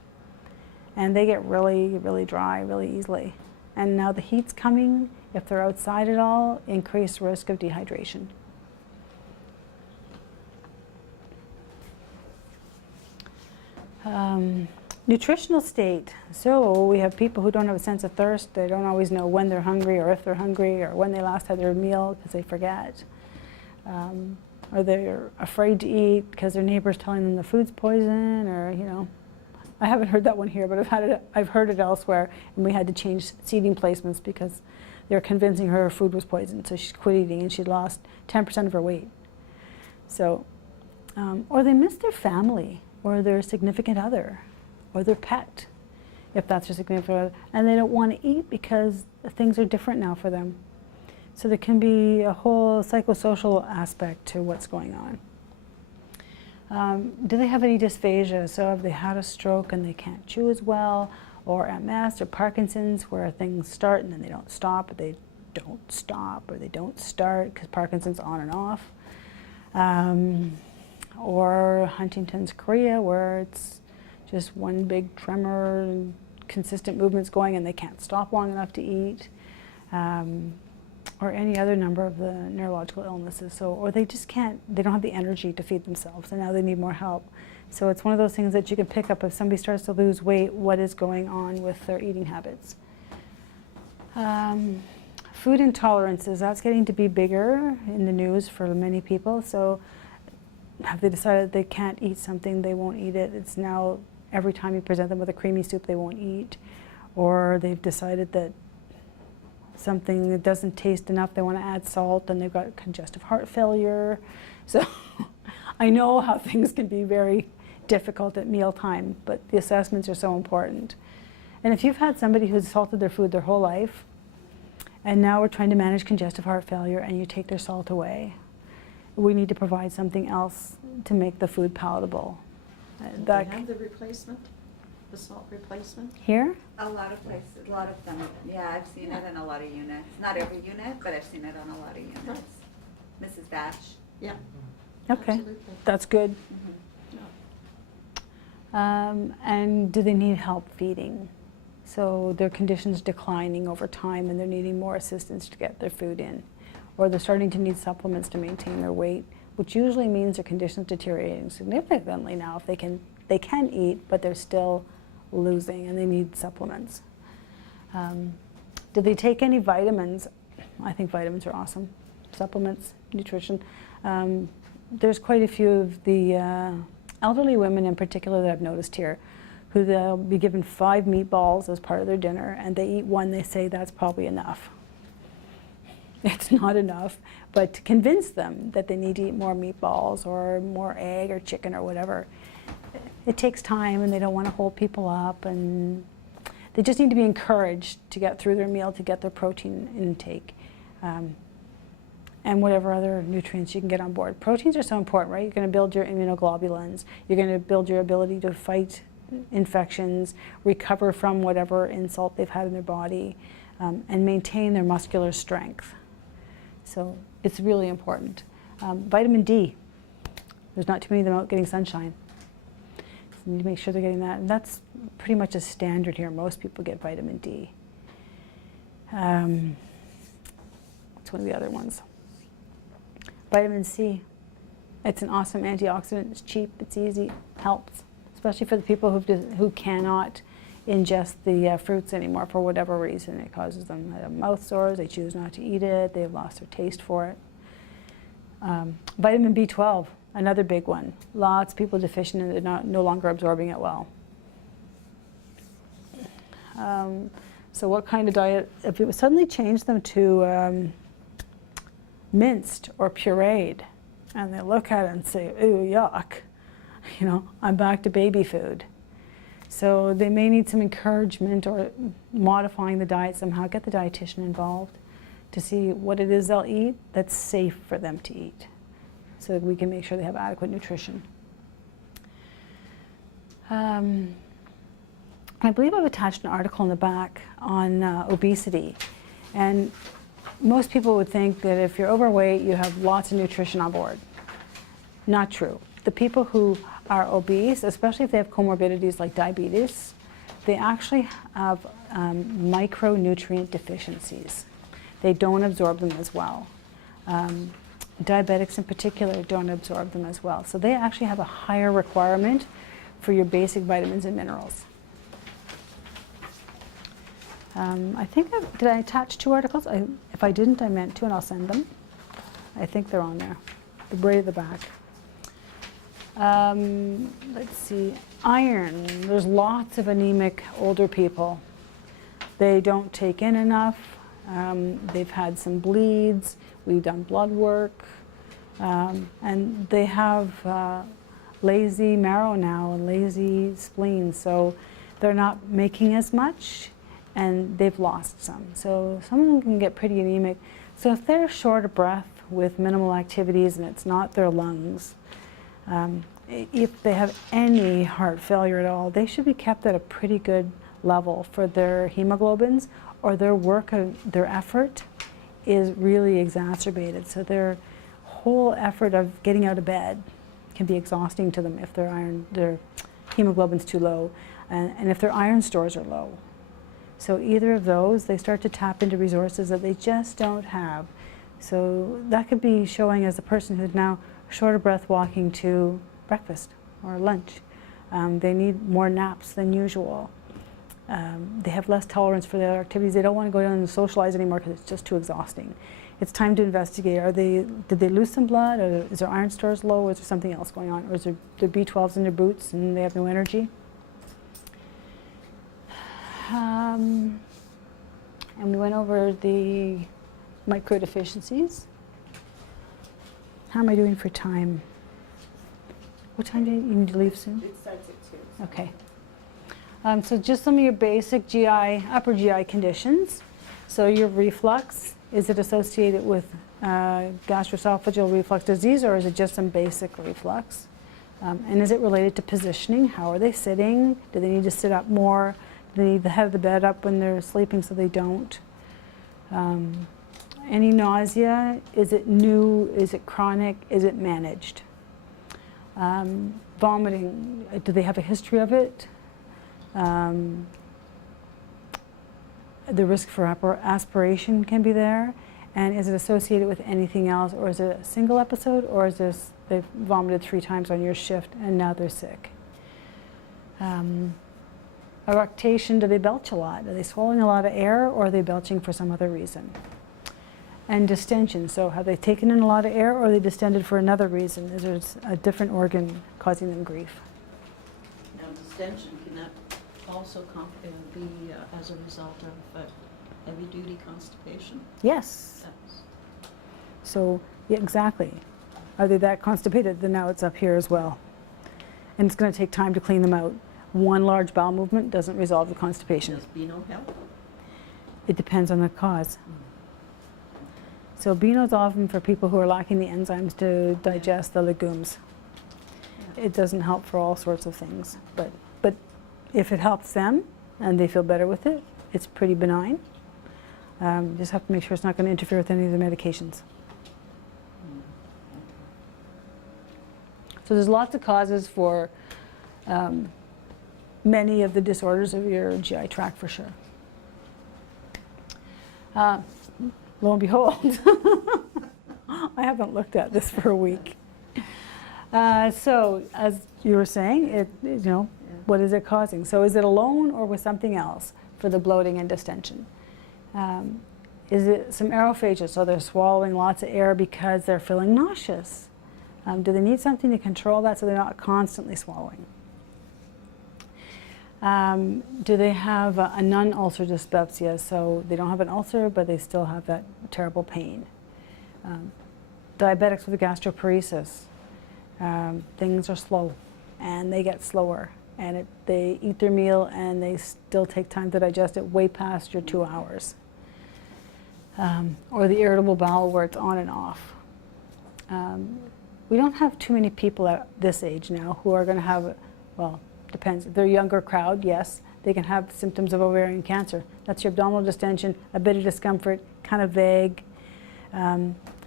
And they get really, really dry really easily. And now the heat's coming. If they're outside at all, increased risk of dehydration. Nutritional state. So we have people who don't have a sense of thirst. They don't always know when they're hungry or if they're hungry or when they last had their meal because they forget. Or they're afraid to eat because their neighbor's telling them the food's poison, or, you know. I haven't heard that one here, but I've heard it elsewhere, and we had to change seating placements because they were convincing her food was poisoned, so she quit eating and she lost 10% of her weight. So, or they miss their family, or their significant other, or their pet, if that's their significant other, and they don't want to eat because things are different now for them. So there can be a whole psychosocial aspect to what's going on. Do they have any dysphagia? So have they had a stroke and they can't chew as well, or MS or Parkinson's, where things start and then they don't stop, or they don't stop, or they don't start because Parkinson's on and off. Or Huntington's chorea, where it's just one big tremor and consistent movements going and they can't stop long enough to eat. Or any other number of the neurological illnesses. So, or they just can't, they don't have the energy to feed themselves, and now they need more help. So it's one of those things that you can pick up if somebody starts to lose weight, what is going on with their eating habits. Food intolerances, that's getting to be bigger in the news for many people. So have they decided they can't eat something, they won't eat it. It's now every time you present them with a creamy soup, they won't eat. Or they've decided that something that doesn't taste enough, they want to add salt, and they've got congestive heart failure. So I know how things can be very difficult at mealtime, but the assessments are so important. And if you've had somebody who's salted their food their whole life, and now we're trying to manage congestive heart failure, and you take their salt away, we need to provide something else to make the food palatable. Do they have the replacement, the salt replacement? Here? A lot of places, a lot of them, yeah, I've seen it in a lot of units. Not every unit, but I've seen it on a lot of units. Mrs. Batch. Yeah. Okay, Absolutely. that's good. Yeah. And do they need help feeding? So their condition's declining over time and they're needing more assistance to get their food in. Or they're starting to need supplements to maintain their weight, which usually means their condition's deteriorating significantly now. If they can eat, but they're still losing, and they need supplements. Do they take any vitamins? I think vitamins are awesome. Supplements, nutrition. There's quite a few of the elderly women in particular that I've noticed here, who they'll be given 5 meatballs as part of their dinner, and they eat one, they say that's probably enough. It's not enough, but to convince them that they need to eat more meatballs or more egg or chicken or whatever, it takes time, and they don't want to hold people up, and they just need to be encouraged to get through their meal, to get their protein intake, and whatever other nutrients you can get on board. Proteins are so important, right? You're going to build your immunoglobulins. You're going to build your ability to fight infections, recover from whatever insult they've had in their body, and maintain their muscular strength. So it's really important. Vitamin D. There's not too many of them out getting sunshine. So you need to make sure they're getting that. And that's pretty much a standard here. Most people get vitamin D. What's one of the other ones? Vitamin C. It's an awesome antioxidant. It's cheap. It's easy. Helps, especially for the people who cannot ingest the fruits anymore for whatever reason. It causes them mouth sores. They choose not to eat it. They've lost their taste for it. Vitamin B12, another big one. Lots of people deficient and they're no longer absorbing it well. So what kind of diet? If it would suddenly change them to minced or pureed, and they look at it and say, ooh, yuck, you know, I'm back to baby food. So they may need some encouragement or modifying the diet somehow. Get the dietitian involved to see what it is they'll eat that's safe for them to eat, so that we can make sure they have adequate nutrition. I believe I've attached an article in the back on obesity. And most people would think that if you're overweight, you have lots of nutrition on board. Not true. The people who are obese, especially if they have comorbidities like diabetes, they actually have micronutrient deficiencies. They don't absorb them as well. Diabetics in particular don't absorb them as well. So they actually have a higher requirement for your basic vitamins and minerals. I think, did I attach 2 articles? If I didn't, I meant to, and I'll send them. I think they're on there, right at the back. Let's see, iron. There's lots of anemic older people. They don't take in enough. They've had some bleeds. We've done blood work. And they have lazy marrow now and lazy spleen. So they're not making as much, and they've lost some. So some of them can get pretty anemic. So if they're short of breath with minimal activities and it's not their lungs, if they have any heart failure at all, they should be kept at a pretty good level for their hemoglobins, or their work, their effort is really exacerbated. So their whole effort of getting out of bed can be exhausting to them if their hemoglobin's too low, and if their iron stores are low. So either of those, they start to tap into resources that they just don't have. So that could be showing as a person who's now short of breath walking to breakfast or lunch. They need more naps than usual. They have less tolerance for the other activities. They don't want to go down and socialize anymore because it's just too exhausting. It's time to investigate. Did they lose some blood? Or is their iron stores low? Or is there something else going on? Or is their B12s in their boots and they have no energy? And we went over the micro deficiencies. How am I doing for time? What time do you need to leave soon? It starts at 2. Okay. So just some of your basic GI, upper GI conditions. So your reflux, is it associated with gastroesophageal reflux disease, or is it just some basic reflux? And is it related to positioning? How are they sitting? Do they need to sit up more? Do they need the head of the bed up when they're sleeping so they don't? Any nausea? Is it new? Is it chronic? Is it managed? Vomiting, do they have a history of it? The risk for aspiration can be there. And is it associated with anything else? Or is it a single episode? Or is this, they've vomited 3 times on your shift and now they're sick? Eructation, do they belch a lot? Are they swallowing a lot of air, or are they belching for some other reason? And distension, so have they taken in a lot of air, or are they distended for another reason? Is there a different organ causing them grief? Now, distension, can that also be as a result of heavy-duty constipation? Yes. That's- So, yeah, exactly. Are they that constipated? Then now it's up here as well. And it's going to take time to clean them out. One large bowel movement doesn't resolve the constipation. Does Beano help? It depends on the cause. So Beano is often for people who are lacking the enzymes to digest the legumes. It doesn't help for all sorts of things, but if it helps them and they feel better with it, it's pretty benign. Just have to make sure it's not going to interfere with any of the medications. So there's lots of causes for many of the disorders of your GI tract for sure. Lo and behold, I haven't looked at this for a week. So as you were saying, what is it causing? So is it alone or with something else for the bloating and distension? Is it some aerophagia, so they're swallowing lots of air because they're feeling nauseous? Do they need something to control that so they're not constantly swallowing? Do they have a non-ulcer dyspepsia, so they don't have an ulcer but they still have that terrible pain? Diabetics with gastroparesis, things are slow and they get slower, and they eat their meal and they still take time to digest it way past your 2 hours. Or the irritable bowel where it's on and off. We don't have too many people at this age now who are going to have, well, depends. If they're a younger crowd, yes, they can have symptoms of ovarian cancer. That's your abdominal distension, a bit of discomfort, kind of vague.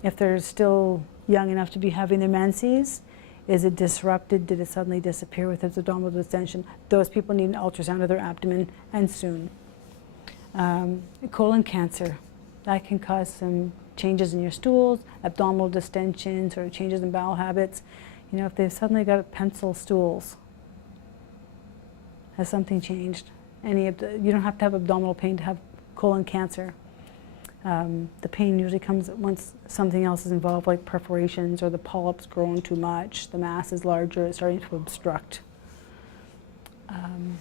If they're still young enough to be having their menses, is it disrupted? Did it suddenly disappear with its abdominal distension? Those people need an ultrasound of their abdomen, and soon. Colon cancer, that can cause some changes in your stools, abdominal distensions, or changes in bowel habits. If they've suddenly got pencil stools, has something changed? You don't have to have abdominal pain to have colon cancer. The pain usually comes once something else is involved, like perforations or the polyps grown too much, the mass is larger, it's starting to obstruct. Let's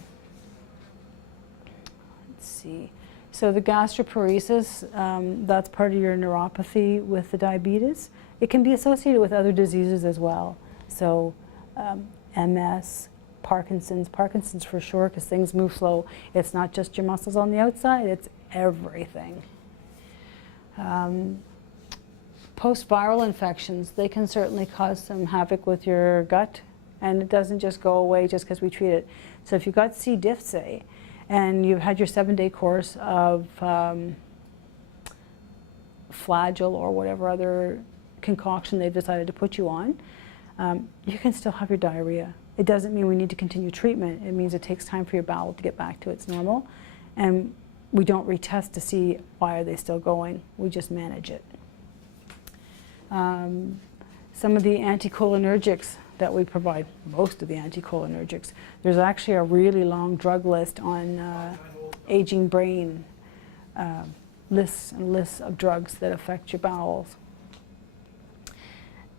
see. So the gastroparesis, that's part of your neuropathy with the diabetes. It can be associated with other diseases as well. So MS, Parkinson's for sure, because things move slow. It's not just your muscles on the outside, it's everything. Post-viral infections, they can certainly cause some havoc with your gut, and it doesn't just go away just because we treat it. So if you've got C. diff, say, and you've had your 7-day course of Flagyl or whatever other concoction they've decided to put you on, you can still have your diarrhea. It doesn't mean we need to continue treatment. It means it takes time for your bowel to get back to its normal, and we don't retest to see why are they still going. We just manage it. Some of the anticholinergics that we provide, most of the anticholinergics, there's actually a really long drug list on aging brain, lists and lists of drugs that affect your bowels.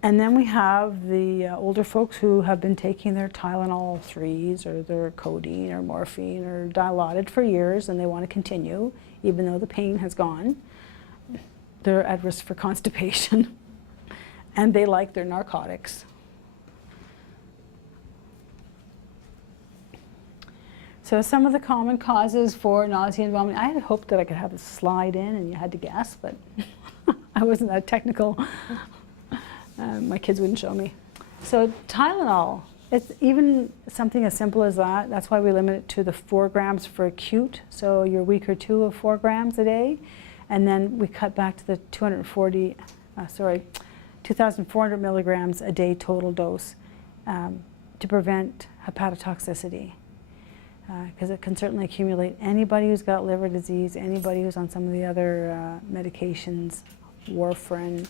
And then we have the older folks who have been taking their Tylenol 3s or their codeine or morphine or Dilaudid for years, and they want to continue even though the pain has gone. They're at risk for constipation and they like their narcotics. So some of the common causes for nausea and vomiting, I had hoped that I could have a slide in and you had to guess, but I wasn't that technical. My kids wouldn't show me. So Tylenol, it's even something as simple as that. That's why we limit it to the 4 grams for acute, so your week or two of 4 grams a day. And then we cut back to the 2,400 milligrams a day total dose to prevent hepatotoxicity. Because it can certainly accumulate. Anybody who's got liver disease, anybody who's on some of the other medications, warfarin,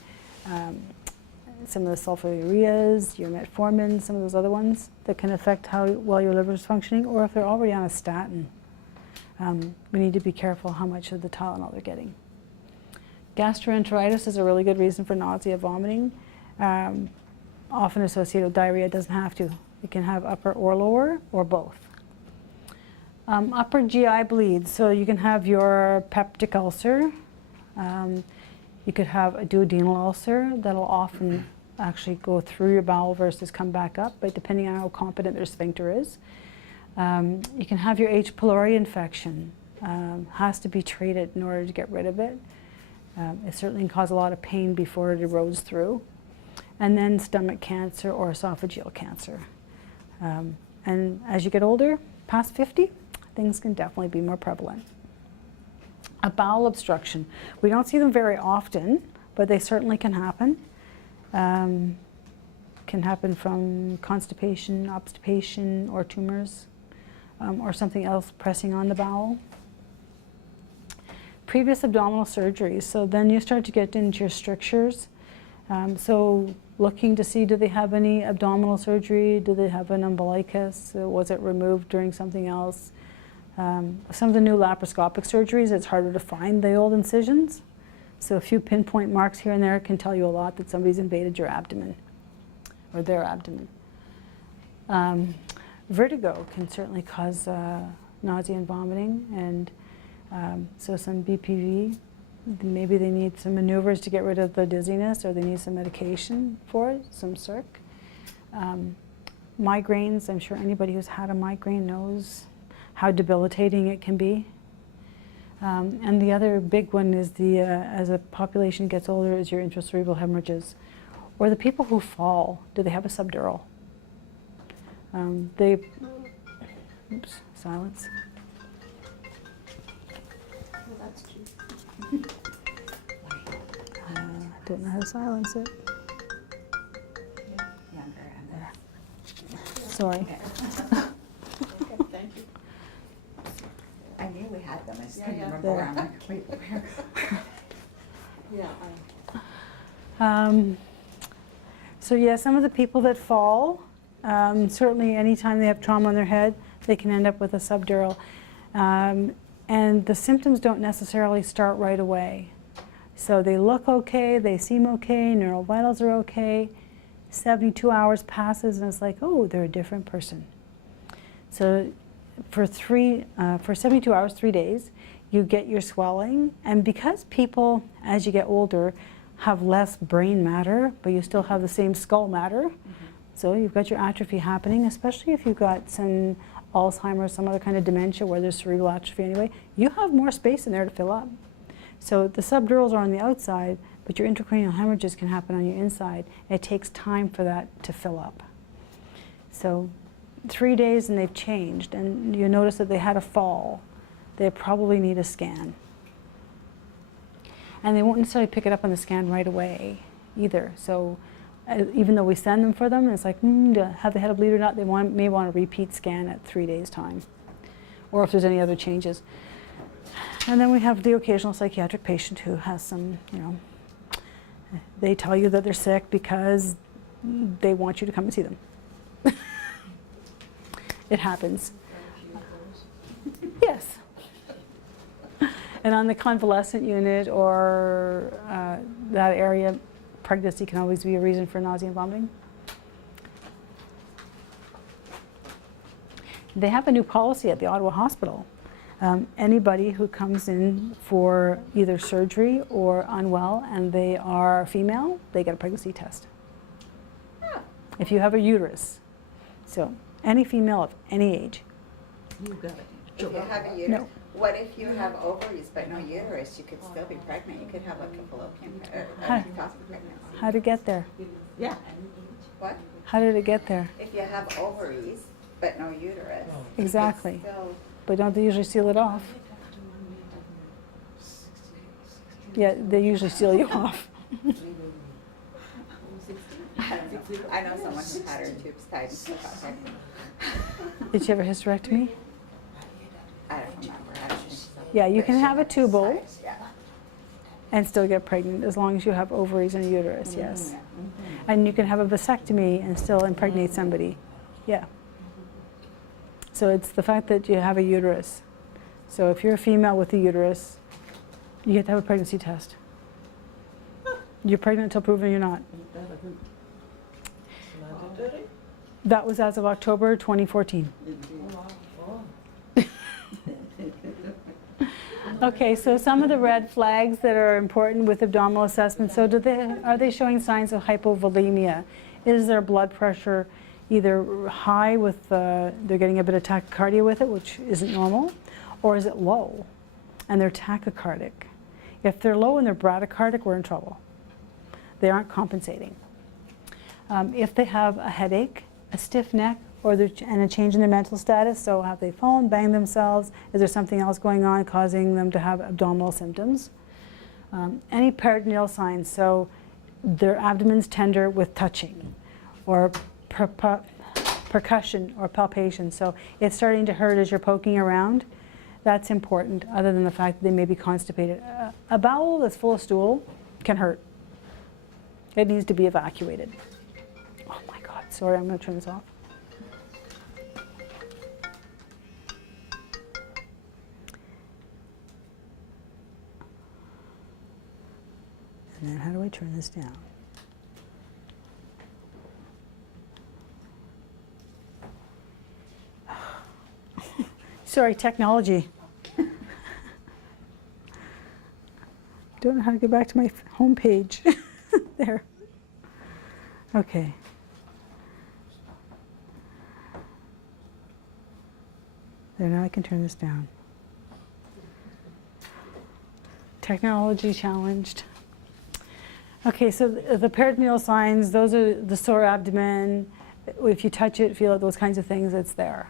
some of the sulfonylureas, your metformin, some of those other ones that can affect how well your liver is functioning, or if they're already on a statin, we need to be careful how much of the Tylenol they're getting. Gastroenteritis is a really good reason for nausea, vomiting, often associated with diarrhea. It doesn't have to. It can have upper or lower or both. Upper GI bleeds, so you can have your peptic ulcer. You could have a duodenal ulcer that'll often actually go through your bowel versus come back up, but depending on how competent their sphincter is. You can have your H. pylori infection. Has to be treated in order to get rid of it. It certainly can cause a lot of pain before it erodes through. And then stomach cancer or esophageal cancer. And as you get older, past 50, things can definitely be more prevalent. A bowel obstruction. We don't see them very often, but they certainly can happen. Can happen from constipation, obstipation, or tumors, or something else pressing on the bowel. Previous abdominal surgeries, so then you start to get into your strictures. So looking to see, do they have any abdominal surgery? Do they have an umbilicus? Was it removed during something else? Some of the new laparoscopic surgeries, it's harder to find the old incisions. So a few pinpoint marks here and there can tell you a lot that somebody's invaded your abdomen or their abdomen. Vertigo can certainly cause nausea and vomiting, and so some BPV. Maybe they need some maneuvers to get rid of the dizziness, or they need some medication for it, some CERC. Migraines, I'm sure anybody who's had a migraine knows how debilitating it can be. And the other big one is as a population gets older, is your intracerebral hemorrhages. Or the people who fall, do they have a subdural? Oops, silence. Well, that's cute. Don't know how to silence it. Younger and Sorry. Thank you. I knew we had them, I just Yeah, couldn't yeah. remember where. I'm like, wait, where? Yeah, So yeah, some of the people that fall, certainly anytime they have trauma on their head, they can end up with a subdural. And the symptoms don't necessarily start right away. So they look okay, they seem okay, neural vitals are okay. 72 hours passes and it's like, oh, they're a different person. So for 72 hours, 3 days, you get your swelling. And because people, as you get older, have less brain matter, but you still have the same skull matter, so you've got your atrophy happening, especially if you've got some Alzheimer's, some other kind of dementia where there's cerebral atrophy anyway, you have more space in there to fill up. So the subdurals are on the outside, but your intracranial hemorrhages can happen on your inside. It takes time for that to fill up. So 3 days and they've changed, and you notice that they had a fall. They probably need a scan. And they won't necessarily pick it up on the scan right away either. So even though we send them for them, it's like, have they had a bleed or not? They may want a repeat scan at 3 days' time, or if there's any other changes. And then we have the occasional psychiatric patient who has some, they tell you that they're sick because they want you to come and see them. It happens. Yes. And on the convalescent unit or that area, pregnancy can always be a reason for nausea and vomiting. They have a new policy at the Ottawa Hospital. Anybody who comes in for either surgery or unwell and they are female, they get a pregnancy test. If you have a uterus. So any female of any age. you got it. If you have a uterus, No. what if you have ovaries but no uterus? You could still be pregnant. You could have like a fallopian or Hi. ectopic pregnancy. How did it get there? Yeah. What? How did it get there? If you have ovaries but no uterus. Oh. you could Exactly. still- But don't they usually seal it off? Yeah, they usually seal you off. I know someone who had her tubes tied and still got pregnant. Did you have a hysterectomy? I don't remember. I don't think so. Yeah, you But can she have a had tubal size, yeah. and still get pregnant as long as you have ovaries and a uterus, yes. Yeah. And you can have a vasectomy and still impregnate somebody. Yeah. So it's the fact that you have a uterus So if you're a female with a uterus, you get to have a pregnancy test. You're pregnant until proven you're not. Mandatory? That was as of October 2014. Okay, so some of the red flags that are important with abdominal assessment. So are they showing signs of hypovolemia? Is their blood pressure either high with, they're getting a bit of tachycardia with it, which isn't normal, or is it low and they're tachycardic? If they're low and they're bradycardic, we're in trouble. They aren't compensating. If they have a headache, a stiff neck, and a change in their mental status, so have they fallen, banged themselves? Is there something else going on causing them to have abdominal symptoms? Any peritoneal signs, so their abdomen's tender with touching, or percussion or palpation, so it's starting to hurt as you're poking around. That's important, other than the fact that they may be constipated. A bowel that's full of stool can hurt. It needs to be evacuated. Oh my God, sorry, I'm going to turn this off. And then how do I turn this down? Sorry, technology. Don't know how to get back to my home page. There. Okay. There, now I can turn this down. Technology challenged. Okay, so the peritoneal signs, those are the sore abdomen. If you touch it, feel it, those kinds of things, it's there.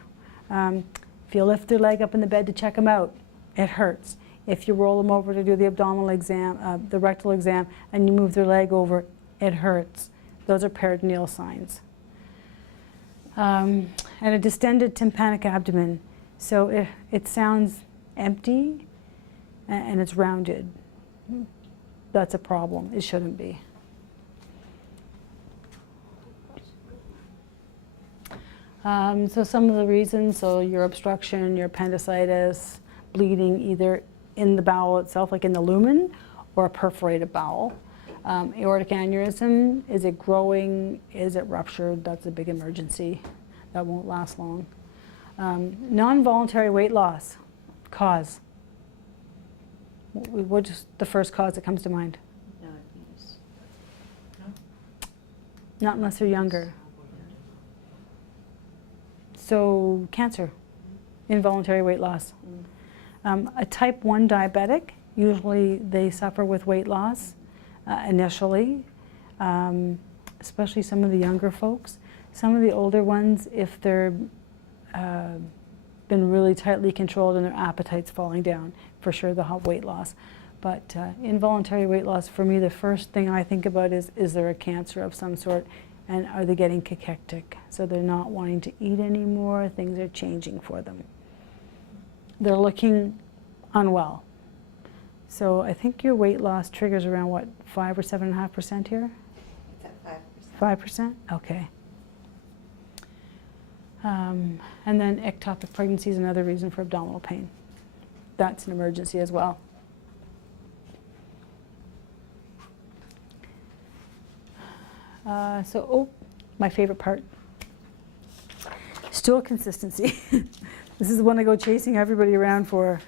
If you lift their leg up in the bed to check them out, it hurts. If you roll them over to do the abdominal exam, the rectal exam, and you move their leg over, it hurts. Those are peritoneal signs. And a distended tympanic abdomen. So it sounds empty and it's rounded. That's a problem. It shouldn't be. So some of the reasons, so your obstruction, your appendicitis, bleeding either in the bowel itself, like in the lumen, or a perforated bowel. Aortic aneurysm, is it growing? Is it ruptured? That's a big emergency. That won't last long. Non-voluntary weight loss, cause. What's the first cause that comes to mind? Diabetes. Not unless they're younger. So cancer, involuntary weight loss. A type 1 diabetic, usually they suffer with weight loss initially, especially some of the younger folks. Some of the older ones, if they're been really tightly controlled and their appetite's falling down, for sure they'll have weight loss. But involuntary weight loss, for me, the first thing I think about is there a cancer of some sort, and are they getting cachectic? So they're not wanting to eat anymore, things are changing for them. They're looking unwell. So I think your weight loss triggers around what, 5 or 7.5% here? It's at 5%. 5%? Okay. And then ectopic pregnancy is another reason for abdominal pain. That's an emergency as well. My favorite part. Stool consistency. This is the one I go chasing everybody around for.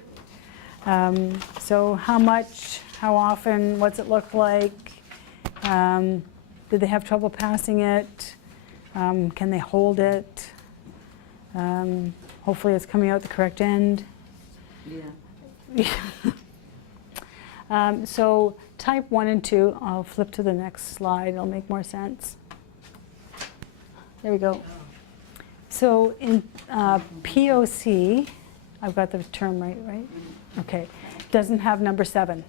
So how much, how often, what's it look like? Did they have trouble passing it? Can they hold it? Hopefully it's coming out the correct end. Yeah. So type 1 and 2, I'll flip to the next slide, it'll make more sense. There we go. So in POC, I've got the term right? Okay, doesn't have number 7.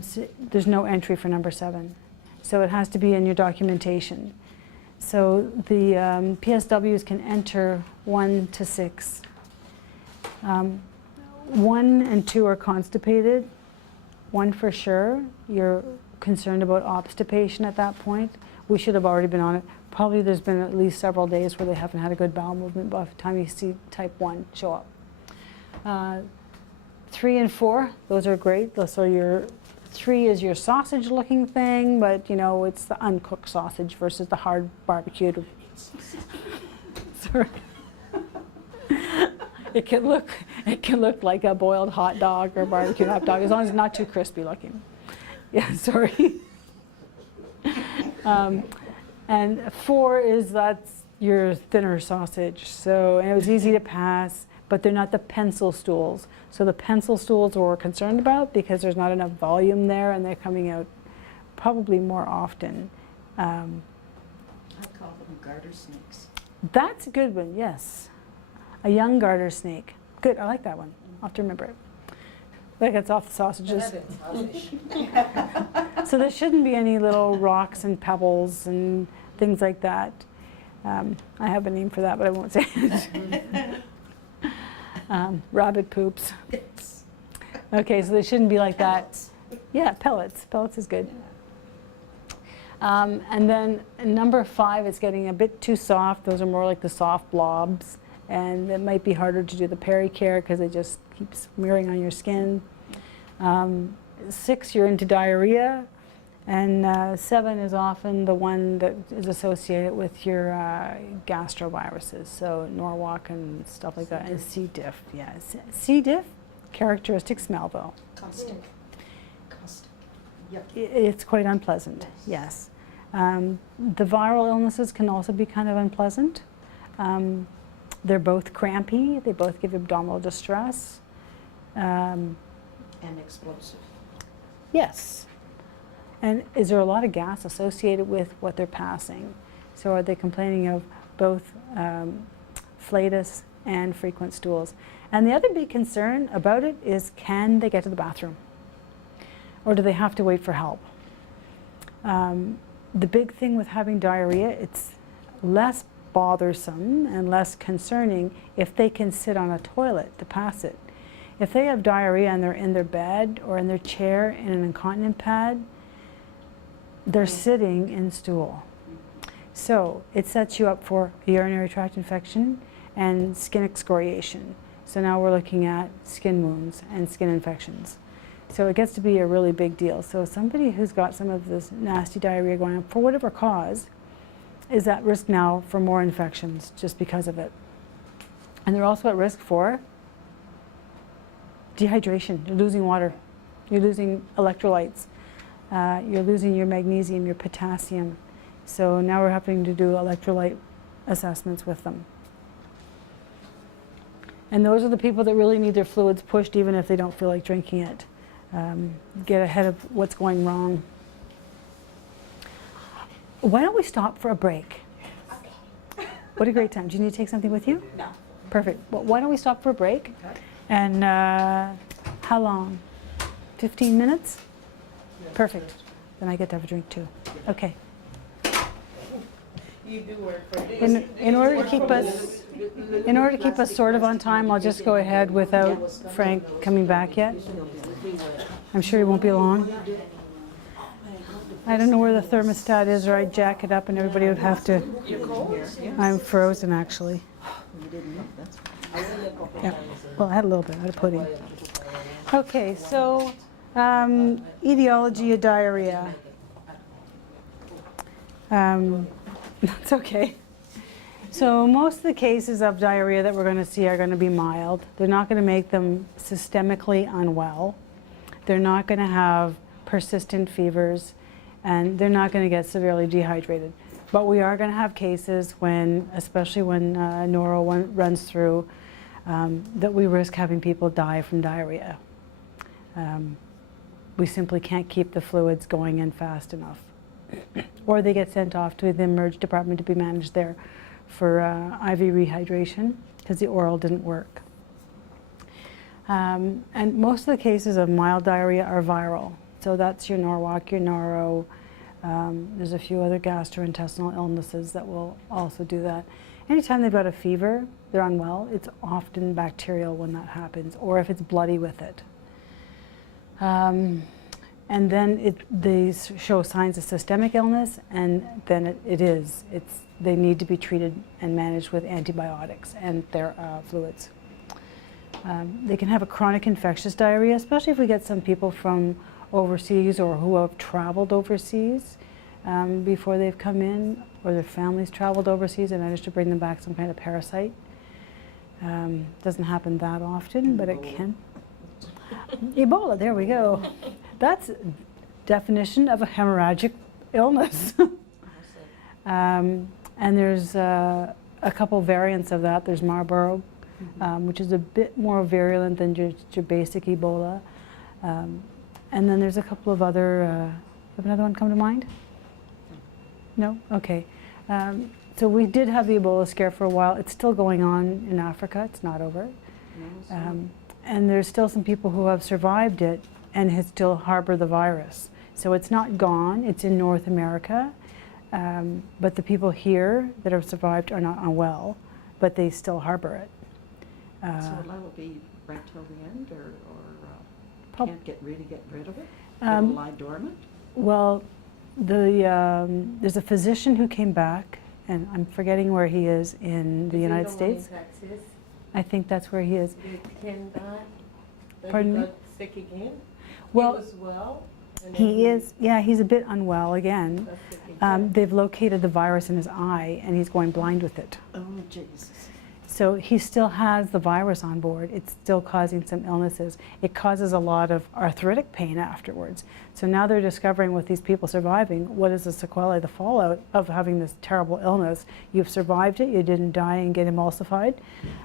So there's no entry for number 7. So it has to be in your documentation. So the PSWs can enter 1 to 6. 1 and 2 are constipated. 1 for sure. You're concerned about obstipation at that point. We should have already been on it. Probably there's been at least several days where they haven't had a good bowel movement by the time you see type 1 show up. 3 and 4, those are great. So your 3 is your sausage looking thing, but you know, it's the uncooked sausage versus the hard barbecued. Sorry. It can look like a boiled hot dog or a barbecued hot dog, as long as it's not too crispy looking. Yeah, sorry. And 4 is that's your thinner sausage. So, and it was easy to pass, but they're not the pencil stools. So the pencil stools we're concerned about because there's not enough volume there and they're coming out probably more often. I call them garter snakes. That's a good one, yes. A young garter snake. Good, I like that one. I'll have to remember it. Like it's off the sausages. So there shouldn't be any little rocks and pebbles and things like that. I have a name for that, but I won't say it. Rabbit poops. Okay, so they shouldn't be like that. Yeah, pellets. Pellets is good. And then number 5 is getting a bit too soft. Those are more like the soft blobs. And it might be harder to do the pericare because it just keeps smearing on your skin. 6, you're into diarrhea. And 7 is often the one that is associated with your gastroviruses, so Norwalk and stuff like that, and C. diff. Yeah, C. diff, characteristic smell though. Caustic. Caustic. Yep. It's quite unpleasant, yes. The viral illnesses can also be kind of unpleasant. They're both crampy, they both give abdominal distress. And explosive. Yes. And is there a lot of gas associated with what they're passing? So are they complaining of both flatus and frequent stools? And the other big concern about it is, can they get to the bathroom? Or do they have to wait for help? The big thing with having diarrhea, it's less bothersome and less concerning if they can sit on a toilet to pass it. If they have diarrhea and they're in their bed or in their chair in an incontinent pad, they're sitting in stool. So it sets you up for a urinary tract infection and skin excoriation. So now we're looking at skin wounds and skin infections. So it gets to be a really big deal. So somebody who's got some of this nasty diarrhea going on for whatever cause is at risk now for more infections just because of it. And they're also at risk for dehydration. You're losing water. You're losing electrolytes. You're losing your magnesium, your potassium. So now we're having to do electrolyte assessments with them. And those are the people that really need their fluids pushed even if they don't feel like drinking it. Get ahead of what's going wrong. Why don't we stop for a break? Okay. What a great time. Do you need to take something with you? No. Perfect. Well, why don't we stop for a break? Okay. And how long? 15 minutes? Perfect. Then I get to have a drink too. Okay. You do work for In order to keep us sort of on time, I'll just go ahead without Frank coming back yet. I'm sure he won't be long. I don't know where the thermostat is, or I'd jack it up and everybody would have to. I'm frozen actually. Yeah. Well, I had a little bit. I had a pudding. Okay, so etiology of diarrhea. That's okay. So most of the cases of diarrhea that we're going to see are going to be mild. They're not going to make them systemically unwell. They're not going to have persistent fevers, and they're not going to get severely dehydrated. But we are going to have cases when, especially when noro runs through, that we risk having people die from diarrhea. We simply can't keep the fluids going in fast enough. Or they get sent off to the emerge department to be managed there for IV rehydration because the oral didn't work. And most of the cases of mild diarrhea are viral. So that's your Norwalk, your noro. There's a few other gastrointestinal illnesses that will also do that. Anytime they've got a fever, they're unwell, it's often bacterial when that happens, or if it's bloody with it. And then they show signs of systemic illness, and then they need to be treated and managed with antibiotics and their fluids. They can have a chronic infectious diarrhea, especially if we get some people from overseas or who have traveled overseas before they've come in, or their families traveled overseas and managed to bring them back some kind of parasite. Doesn't happen that often, but it can. Ebola, there we go. That's definition of a hemorrhagic illness. And there's a couple variants of that. There's Marburg, which is a bit more virulent than your basic Ebola. And then there's a couple of other, have another one come to mind? No? Okay. So we did have the Ebola scare for a while. It's still going on in Africa. It's not over. And there's still some people who have survived it and still harbor the virus. So it's not gone. It's in North America. But the people here that have survived are not unwell, but they still harbor it. So that will be right till the end, or can't really get rid of it? It'll lie dormant? Well, there's a physician who came back, and I'm forgetting where he is in the United States. I think that's where he is. Pardon me? Got sick again? Well, He was well? and then he is, yeah, he's a bit unwell again. got sick again. They've located the virus in his eye, and he's going blind with it. Oh, Jesus. So he still has the virus on board. It's still causing some illnesses. It causes a lot of arthritic pain afterwards. So now they're discovering with these people surviving, what is the sequelae, the fallout of having this terrible illness. You've survived it, you didn't die and get emulsified.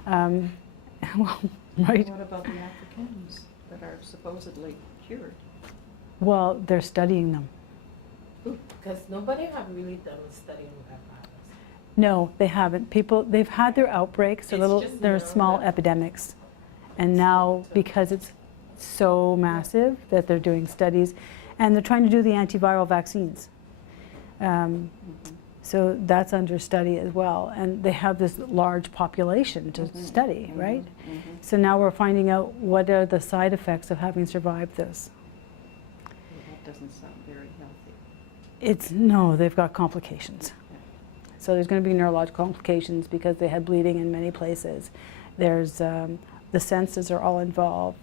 Well, right? What about the Africans that are supposedly cured? Well, they're studying them. Because nobody have really done a study on that virus. No, they haven't. People, they've had their outbreaks, It's they're just small that- epidemics. And now, because it's so massive, that they're doing studies, and they're trying to do the antiviral vaccines. So that's under study as well. And they have this large population to study, right? So now we're finding out what are the side effects of having survived this. Well, that doesn't sound very healthy. No, they've got complications. So there's going to be neurological complications because they had bleeding in many places. There's the senses are all involved.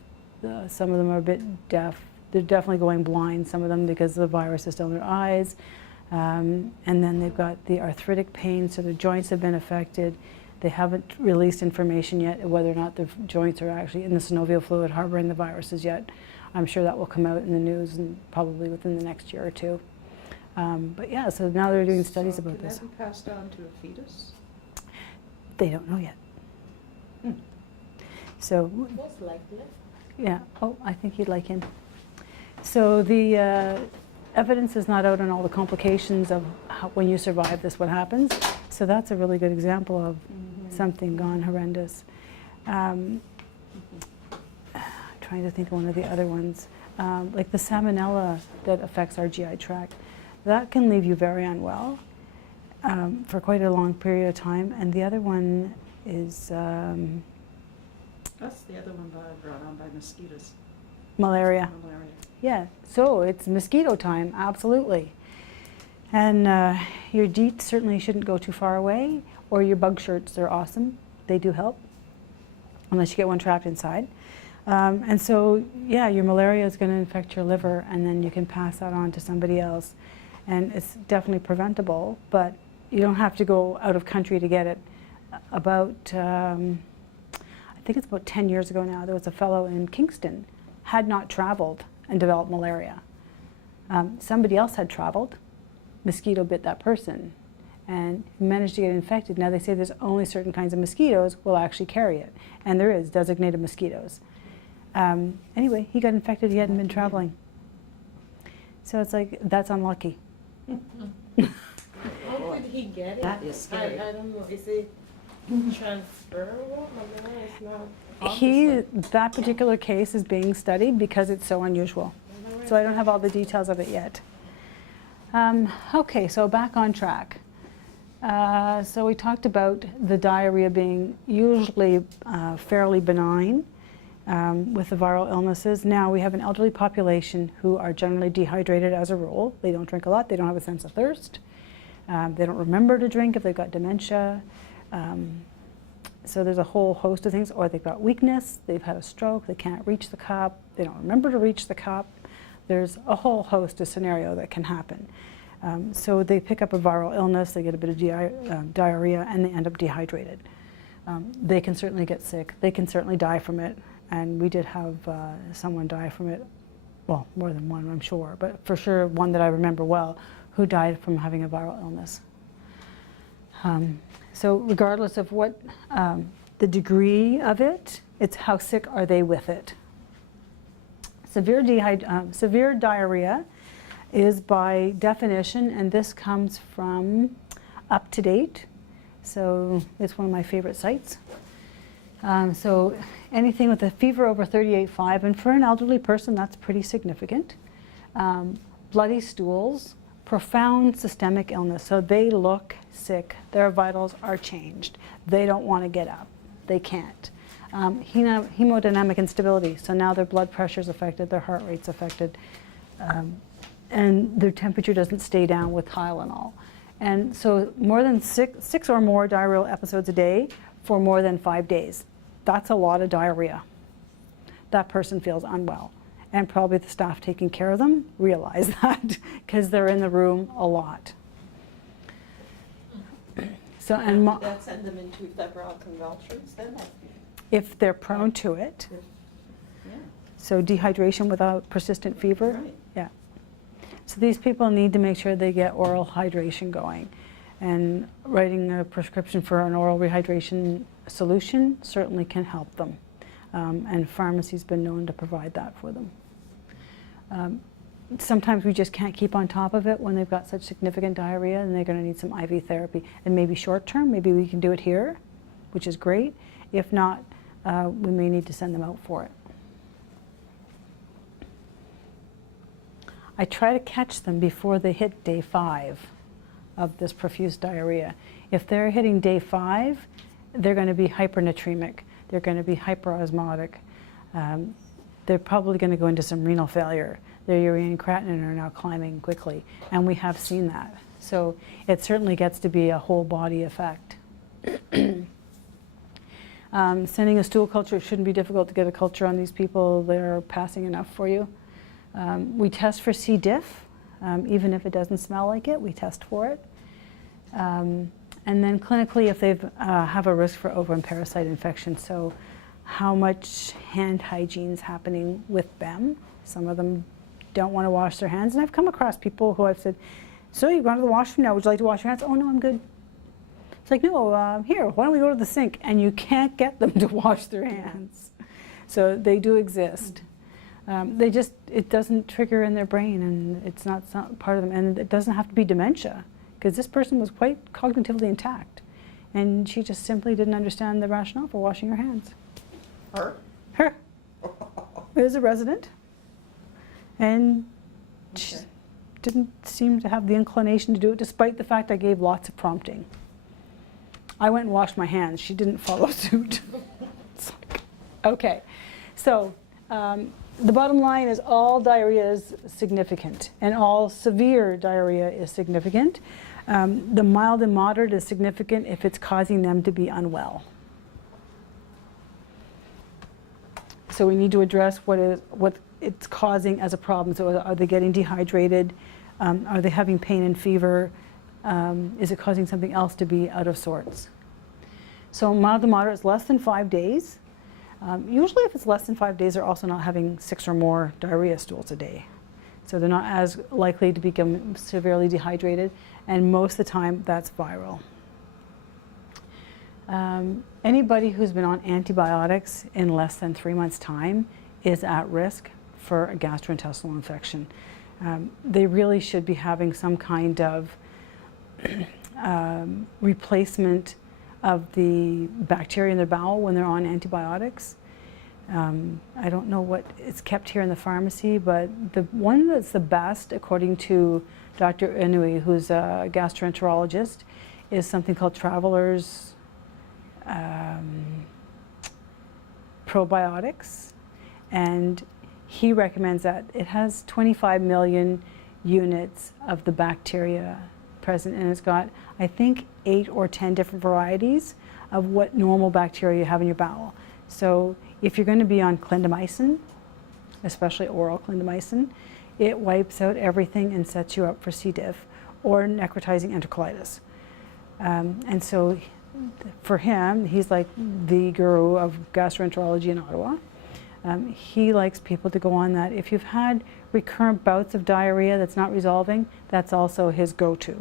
Some of them are a bit deaf. They're definitely going blind, some of them, because the virus is still in their eyes. And then they've got the arthritic pain, so their joints have been affected. They haven't released information yet whether or not the joints are actually in the synovial fluid harboring the viruses yet. I'm sure that will come out in the news and probably within the next year or two. But yeah, so now they're doing studies about this. Can that be passed on to a fetus? They don't know yet. So, Most likely. yeah, oh, I think you'd like him. So the evidence is not out on all the complications of how, when you survive this, what happens. So that's a really good example of something gone horrendous. Trying to think of one of the other ones. Like the salmonella that affects our GI tract. That can leave you very unwell for quite a long period of time. And the other one is That's the other one brought on by mosquitoes. malaria. Malaria. Yeah, so it's mosquito time, absolutely. And your DEET certainly shouldn't go too far away, or your bug shirts, they're awesome. They do help, unless you get one trapped inside. And so, yeah, your malaria is going to infect your liver, and then you can pass that on to somebody else. And it's definitely preventable, but you don't have to go out of country to get it. About, I think it's about 10 years ago now, there was a fellow in Kingston, had not traveled and developed malaria. Somebody else had traveled, mosquito bit that person, and managed to get infected. Now they say there's only certain kinds of mosquitoes will actually carry it, and there is designated mosquitoes. Anyway, he got infected, he hadn't been traveling. So it's like, that's unlucky. How could he get it? That is scary. I don't know. Is it transferable? Malaria is not. That particular case is being studied because it's so unusual. So I don't have all the details of it yet. Okay, so back on track. So we talked about the diarrhea being usually fairly benign with the viral illnesses. Now we have an elderly population who are generally dehydrated as a rule. They don't drink a lot, they don't have a sense of thirst. They don't remember to drink if they've got dementia. So there's a whole host of things, or they've got weakness, they've had a stroke, they can't reach the cup, they don't remember to reach the cup. There's a whole host of scenario that can happen. So they pick up a viral illness, they get a bit of diarrhea, and they end up dehydrated. They can certainly get sick, they can certainly die from it, and we did have someone die from it, well, more than one, I'm sure, but for sure one that I remember well, who died from having a viral illness. So regardless of what the degree of it, it's how sick are they with it. Severe diarrhea is by definition, and this comes from Up to Date, so it's one of my favorite sites. So anything with a fever over 38.5, and for an elderly person that's pretty significant. Bloody stools, profound systemic illness, so they look sick, their vitals are changed, they don't want to get up, they can't. Hemodynamic instability, so now their blood pressure is affected, their heart rate's affected, and their temperature doesn't stay down with Tylenol. And so more than six or more diarrheal episodes a day for more than 5 days. That's a lot of diarrhea. That person feels unwell. And probably the staff taking care of them realize that because they're in the room a lot. So, and Would that send them into febrile convulsions then? if they're prone to it, Yeah, so dehydration without persistent fever, right. yeah. So these people need to make sure they get oral hydration going. And writing a prescription for an oral rehydration solution certainly can help them. And pharmacy's been known to provide that for them. Sometimes we just can't keep on top of it when they've got such significant diarrhea, and they're going to need some IV therapy. And maybe short term, maybe we can do it here, which is great. If not, we may need to send them out for it. I try to catch them before they hit day 5 of this profuse diarrhea. If they're hitting day 5, they're going to be hypernatremic. They're going to be hyperosmotic. They're probably going to go into some renal failure. Their urea and creatinine are now climbing quickly, and we have seen that. So it certainly gets to be a whole body effect. Sending a stool culture, it shouldn't be difficult to get a culture on these people. They're passing enough for you. We test for C. diff. Even if it doesn't smell like it, we test for it. And then clinically, if they have a risk for ovarian parasite infection, so how much hand hygiene is happening with them. Some of them don't want to wash their hands, and I've come across people who I've said, so you've gone to the washroom now, would you like to wash your hands? Oh no, I'm good. It's like, no, here, why don't we go to the sink? And you can't get them to wash their hands. So they do exist. They just, it doesn't trigger in their brain, and it's not part of them, and it doesn't have to be dementia, because this person was quite cognitively intact, and she just simply didn't understand the rationale for washing her hands. Her? Her. Is a resident, and she didn't seem to have the inclination to do it, despite the fact I gave lots of prompting. I went and washed my hands. She didn't follow suit. It's like, okay, so the bottom line is all diarrhea is significant, and all severe diarrhea is significant. The mild and moderate is significant if it's causing them to be unwell. So we need to address what it's causing as a problem. So are they getting dehydrated? Are they having pain and fever? Is it causing something else to be out of sorts? So mild to moderate is less than 5 days. Usually if it's less than 5 days, they're also not having 6 or more diarrhea stools a day. So they're not as likely to become severely dehydrated, and most of the time that's viral. Anybody who's been on antibiotics in less than 3 months' time is at risk for a gastrointestinal infection. They really should be having some kind of replacement of the bacteria in their bowel when they're on antibiotics. I don't know what is kept here in the pharmacy, but the one that's the best, according to Dr. Inouye, who's a gastroenterologist, is something called Traveler's Probiotics, and he recommends that. It has 25 million units of the bacteria present, and it's got, I think, 8 or 10 different varieties of what normal bacteria you have in your bowel. So if you're going to be on clindamycin, especially oral clindamycin, it wipes out everything and sets you up for C. diff or necrotizing enterocolitis. And so for him, he's like the guru of gastroenterology in Ottawa. He likes people to go on that. If you've had recurrent bouts of diarrhea that's not resolving, that's also his go-to.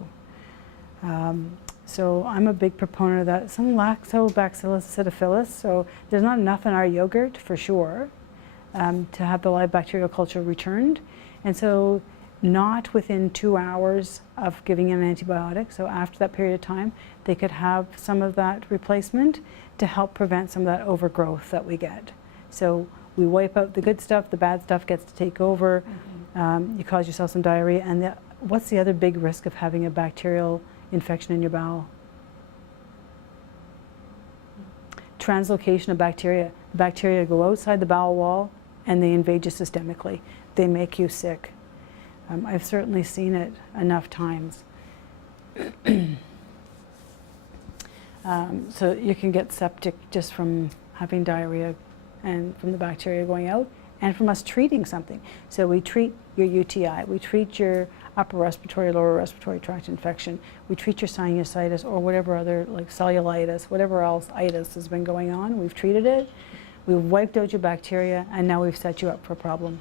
So I'm a big proponent of that. Some lactobacillus acidophilus, so there's not enough in our yogurt for sure to have the live bacterial culture returned. And so not within 2 hours of giving an antibiotic, so after that period of time, they could have some of that replacement to help prevent some of that overgrowth that we get. So we wipe out the good stuff, the bad stuff gets to take over, you cause yourself some diarrhea, and what's the other big risk of having a bacterial infection in your bowel? Translocation of bacteria. The bacteria go outside the bowel wall and they invade you systemically. They make you sick. I've certainly seen it enough times. So you can get septic just from having diarrhea and from the bacteria going out and from us treating something. So we treat your UTI, we treat your upper respiratory, lower respiratory tract infection, we treat your sinusitis or whatever other, like cellulitis, whatever else itis has been going on. We've treated it, we've wiped out your bacteria, and now we've set you up for a problem.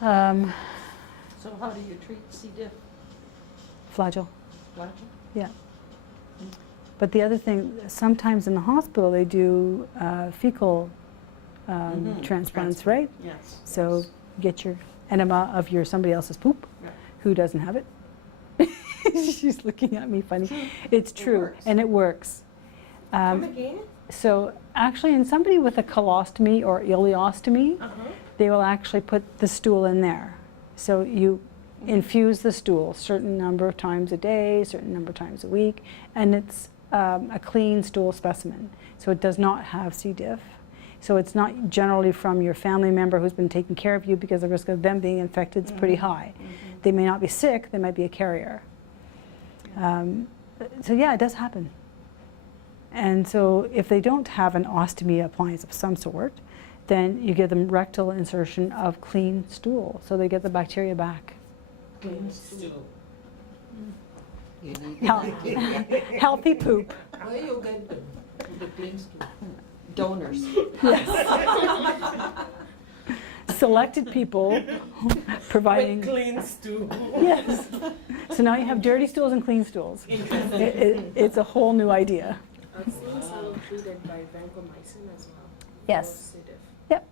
So how do you treat C. diff? Flagell. Flagell? Yeah. But the other thing, sometimes in the hospital they do fecal transplants, right? Yes. So yes. get your enema of somebody else's poop, Right. who doesn't have it. She's looking at me funny. It's true, works. and it works. Come again? So actually, in somebody with a colostomy or ileostomy, they will actually put the stool in there. So you infuse the stool a certain number of times a day, certain number of times a week, and it's a clean stool specimen. So it does not have C. diff. So it's not generally from your family member who's been taking care of you, because the risk of them being infected is pretty high. They may not be sick, they might be a carrier. So yeah, it does happen. And so if they don't have an ostomy appliance of some sort, then you give them rectal insertion of clean stool, so they get the bacteria back. Clean stool. Healthy poop. Where you get them? The clean stool. Donors. Selected people providing. Clean stew. Yes. So now you have dirty stools and clean stools. It's a whole new idea. I've seen some treated by vancomycin as well. Yes. for C. diff. Yep.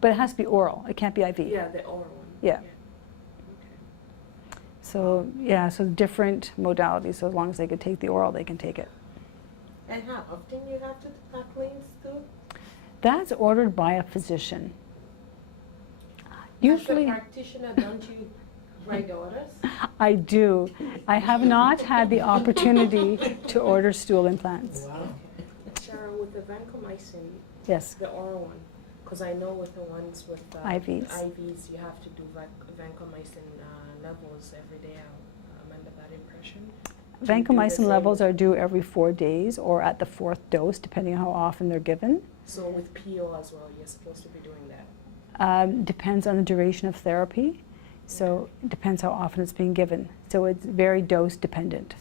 But it has to be oral. It can't be IV. Yeah, the oral one. Yeah. Okay. So yeah, so different modalities. So as long as they could take the oral, they can take it. And how often you have to clean stool? That's ordered by a physician. As Usually, a practitioner, don't you write orders? I do. I have not had the opportunity to order stool implants. Wow. Cheryl, with the vancomycin, Yes. the oral one, because I know with the ones with IVs. IVs, you have to do vancomycin levels every day. I'm under that impression. Do you do the Vancomycin same? levels are due every 4 days or at the 4th dose, depending on how often they're given. So with PO as well, you're supposed to be doing that. Depends on the duration of therapy. So it depends how often it's being given. So it's very dose dependent.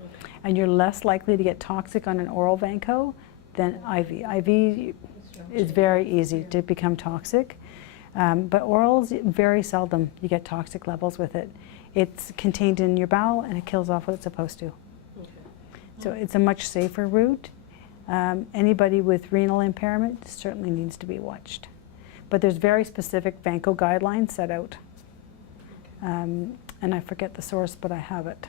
Okay. And you're less likely to get toxic on an oral vanco than IV. IV is very easy to become toxic. But orals, very seldom you get toxic levels with it. It's contained in your bowel and it kills off what it's supposed to. Okay. So it's a much safer route. Anybody with renal impairment certainly needs to be watched. But there's very specific vanco guidelines set out. And I forget the source, but I have it.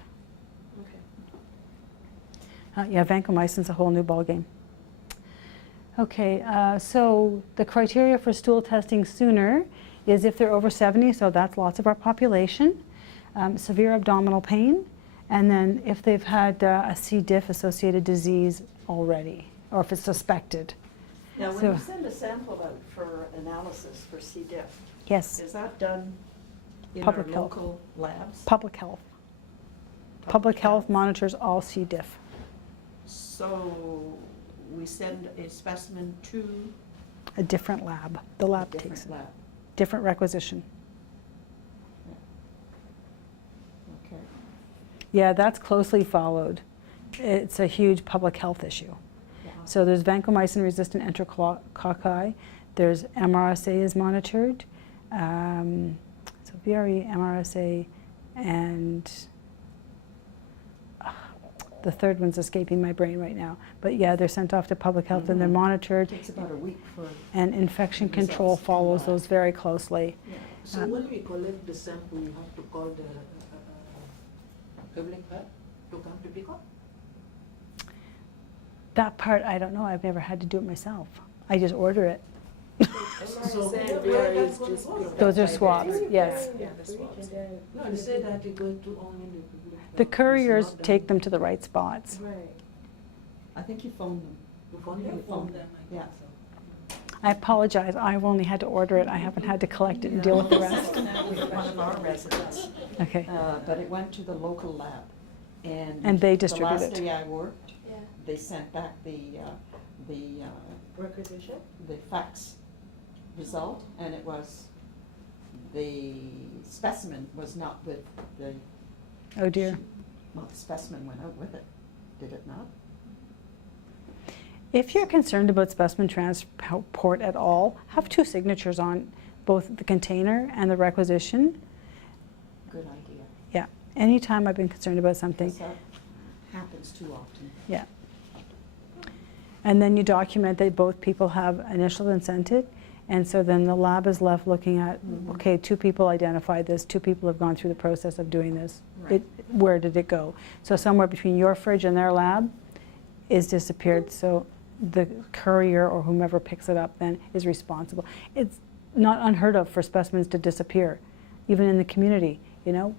Okay. Yeah, vancomycin's a whole new ballgame. Okay, so the criteria for stool testing sooner is if they're over 70, so that's lots of our population, severe abdominal pain, and then if they've had a C. diff associated disease already, or if it's suspected. Now, when So- you send a sample out for analysis for C. diff, Yes, is that done in Public our health. local labs? public health. Public health monitors all C. diff. So we send a specimen to A different lab. The a lab takes different it. lab. Different requisition. Okay. Yeah, that's closely followed. It's a huge public health issue. Wow. So there's vancomycin-resistant enterococci. There's MRSA is monitored. So VRE, MRSA, and the third one's escaping my brain right now. But yeah, they're sent off to public health and they're Mhm. monitored. It takes about a week for, And infection control Results. follows those very closely. yeah. So when we collect the sample, you have to call the public health to come to pick up? That part, I don't know. I've never had to do it myself. I just order it. So And where is just being Those are done by swabs, the- yes. Yeah, the swabs. No, they say that it goes to only the public health. The It's couriers not take done- them to the right spots. Right. I think you phone them. You phone them? You phone them, I yeah. think so. I apologize. I've only had to order it. I haven't had to collect it and deal with the rest. With one of our residents, Okay. but it went to the local lab. And they distribute The it. last day I worked, Yeah. they sent back the Requisition? fax result, and it was, the specimen was not with the. Oh dear. Well, the specimen went out with it, did it not? If you're concerned about specimen transport at all, have two signatures on both the container and the requisition. Good idea. Yeah. Anytime I've been concerned about something, Because that happens too often. yeah. And then you document that both people have initialed and sent it. And so then the lab is left looking at, Mhm. okay, 2 people identified this, 2 people have gone through the process of doing this. Right. Where did it go? So somewhere between your fridge and their lab is disappeared. So the courier or whomever picks it up then is responsible. It's not unheard of for specimens to disappear, even in the community. You know,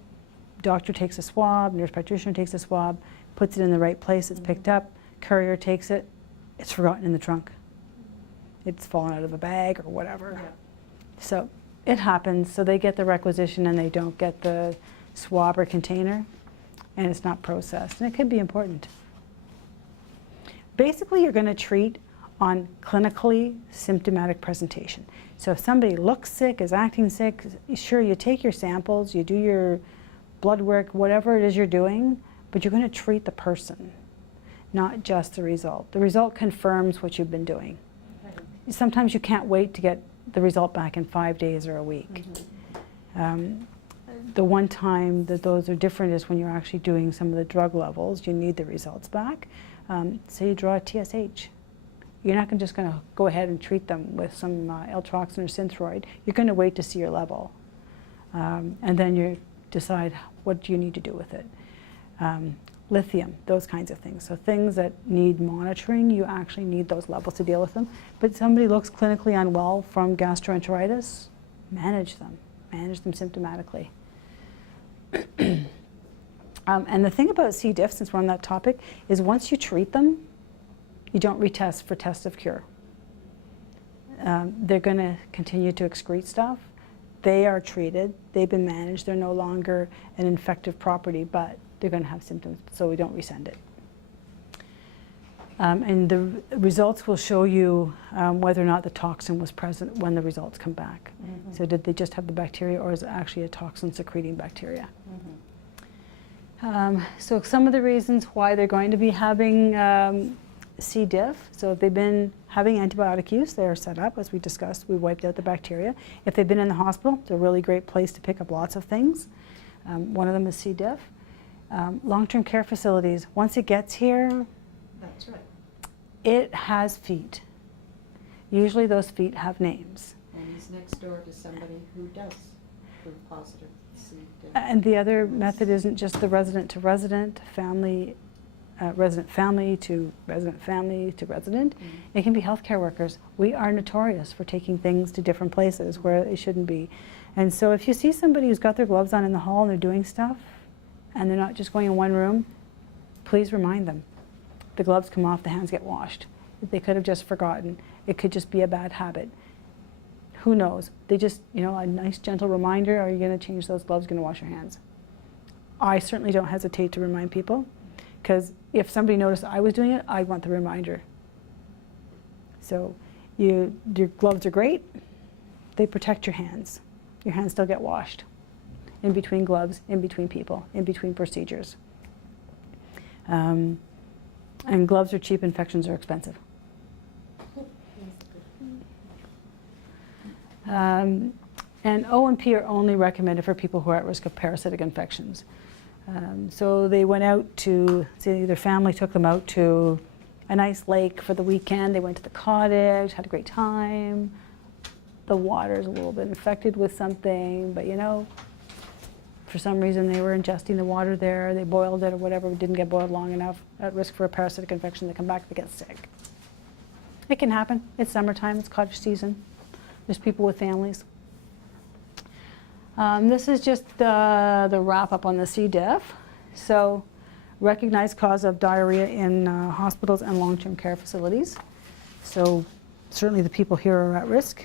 doctor takes a swab, nurse practitioner takes a swab, puts it in the right place, it's picked up, courier takes it, it's forgotten in the trunk. It's fallen out of a bag or whatever. Yeah. So it happens. So they get the requisition and they don't get the swab or container, and it's not processed. And it could be important. Basically, you're going to treat on clinically symptomatic presentation. So if somebody looks sick, is acting sick, sure, you take your samples, you do your blood work, whatever it is you're doing, but you're going to treat the person, not just the result. The result confirms what you've been doing. Sometimes you can't wait to get the result back in 5 days or a week. The one time that those are different is when you're actually doing some of the drug levels. You need the results back. So you draw a TSH. You're not just going to go ahead and treat them with some L-troxin or Synthroid. You're going to wait to see your level. And then you decide what do you need to do with it. Lithium, those kinds of things. So things that need monitoring, you actually need those levels to deal with them. But somebody looks clinically unwell from gastroenteritis, manage them symptomatically. And the thing about C. diff, since we're on that topic, is once you treat them, you don't retest for test of cure. They're going to continue to excrete stuff. They are treated, they've been managed, they're no longer an infective property, but they're going to have symptoms, so we don't resend it. And the results will show you whether or not the toxin was present when the results come back. Mhm. So did they just have the bacteria, or is it actually a toxin secreting bacteria? So some of the reasons why they're going to be having C. diff, so if they've been having antibiotic use, they are set up, as we discussed, we wiped out the bacteria. If they've been in the hospital, it's a really great place to pick up lots of things. One of them is C. diff. Long-term care facilities, once it gets here, That's right. it has feet. Usually those feet have names. And he's next door to somebody who does prove positive C. diff. And the other method isn't just the resident to resident, family, resident family to resident family to resident. It can be healthcare workers. We are notorious for taking things to different places where they shouldn't be. And so if you see somebody who's got their gloves on in the hall and they're doing stuff, and they're not just going in one room, please remind them. The gloves come off, the hands get washed. They could have just forgotten. It could just be a bad habit. Who knows? They just, you know, a nice gentle reminder, are you going to change those gloves, going to wash your hands? I certainly don't hesitate to remind people. because if somebody noticed I was doing it, I'd want the reminder. So your gloves are great. They protect your hands. Your hands still get washed in between gloves, in between people, in between procedures. And gloves are cheap, infections are expensive. And O and P are only recommended for people who are at risk of parasitic infections. So they went out to, say their family took them out to a nice lake for the weekend. They went to the cottage, had a great time. The water's a little bit infected with something, but you know, for some reason they were ingesting the water there, they boiled it or whatever, it didn't get boiled long enough, at risk for a parasitic infection, they come back, they get sick. It can happen. It's summertime, it's cottage season. There's people with families. This is just the wrap up on the C. diff. So, recognized cause of diarrhea in hospitals and long-term care facilities. So, certainly the people here are at risk.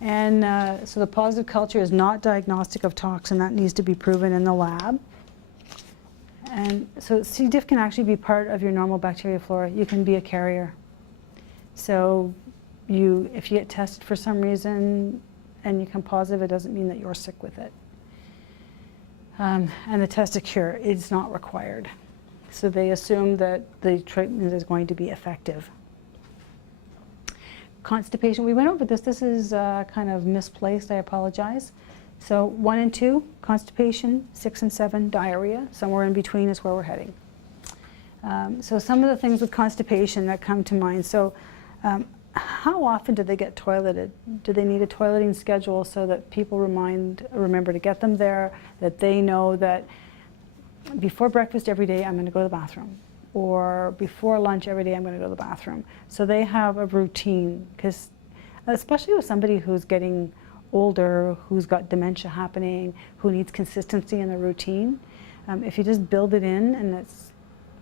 And so the positive culture is not diagnostic of toxin. That needs to be proven in the lab. And so C. diff can actually be part of your normal bacteria flora. You can be a carrier. So if you get tested for some reason and you come positive, it doesn't mean that you're sick with it. And the test to cure is not required. So they assume that the treatment is going to be effective. Constipation, we went over this. This is kind of misplaced, I apologize. So 1 and 2, constipation, 6 and 7, diarrhea. Somewhere in between is where we're heading. So some of the things with constipation that come to mind. So how often do they get toileted? Do they need a toileting schedule so that people remember to get them there, that they know that before breakfast every day I'm going to go to the bathroom, or before lunch every day I'm going to go to the bathroom. So they have a routine, because especially with somebody who's getting older, who's got dementia happening, who needs consistency in the routine, if you just build it in, and it's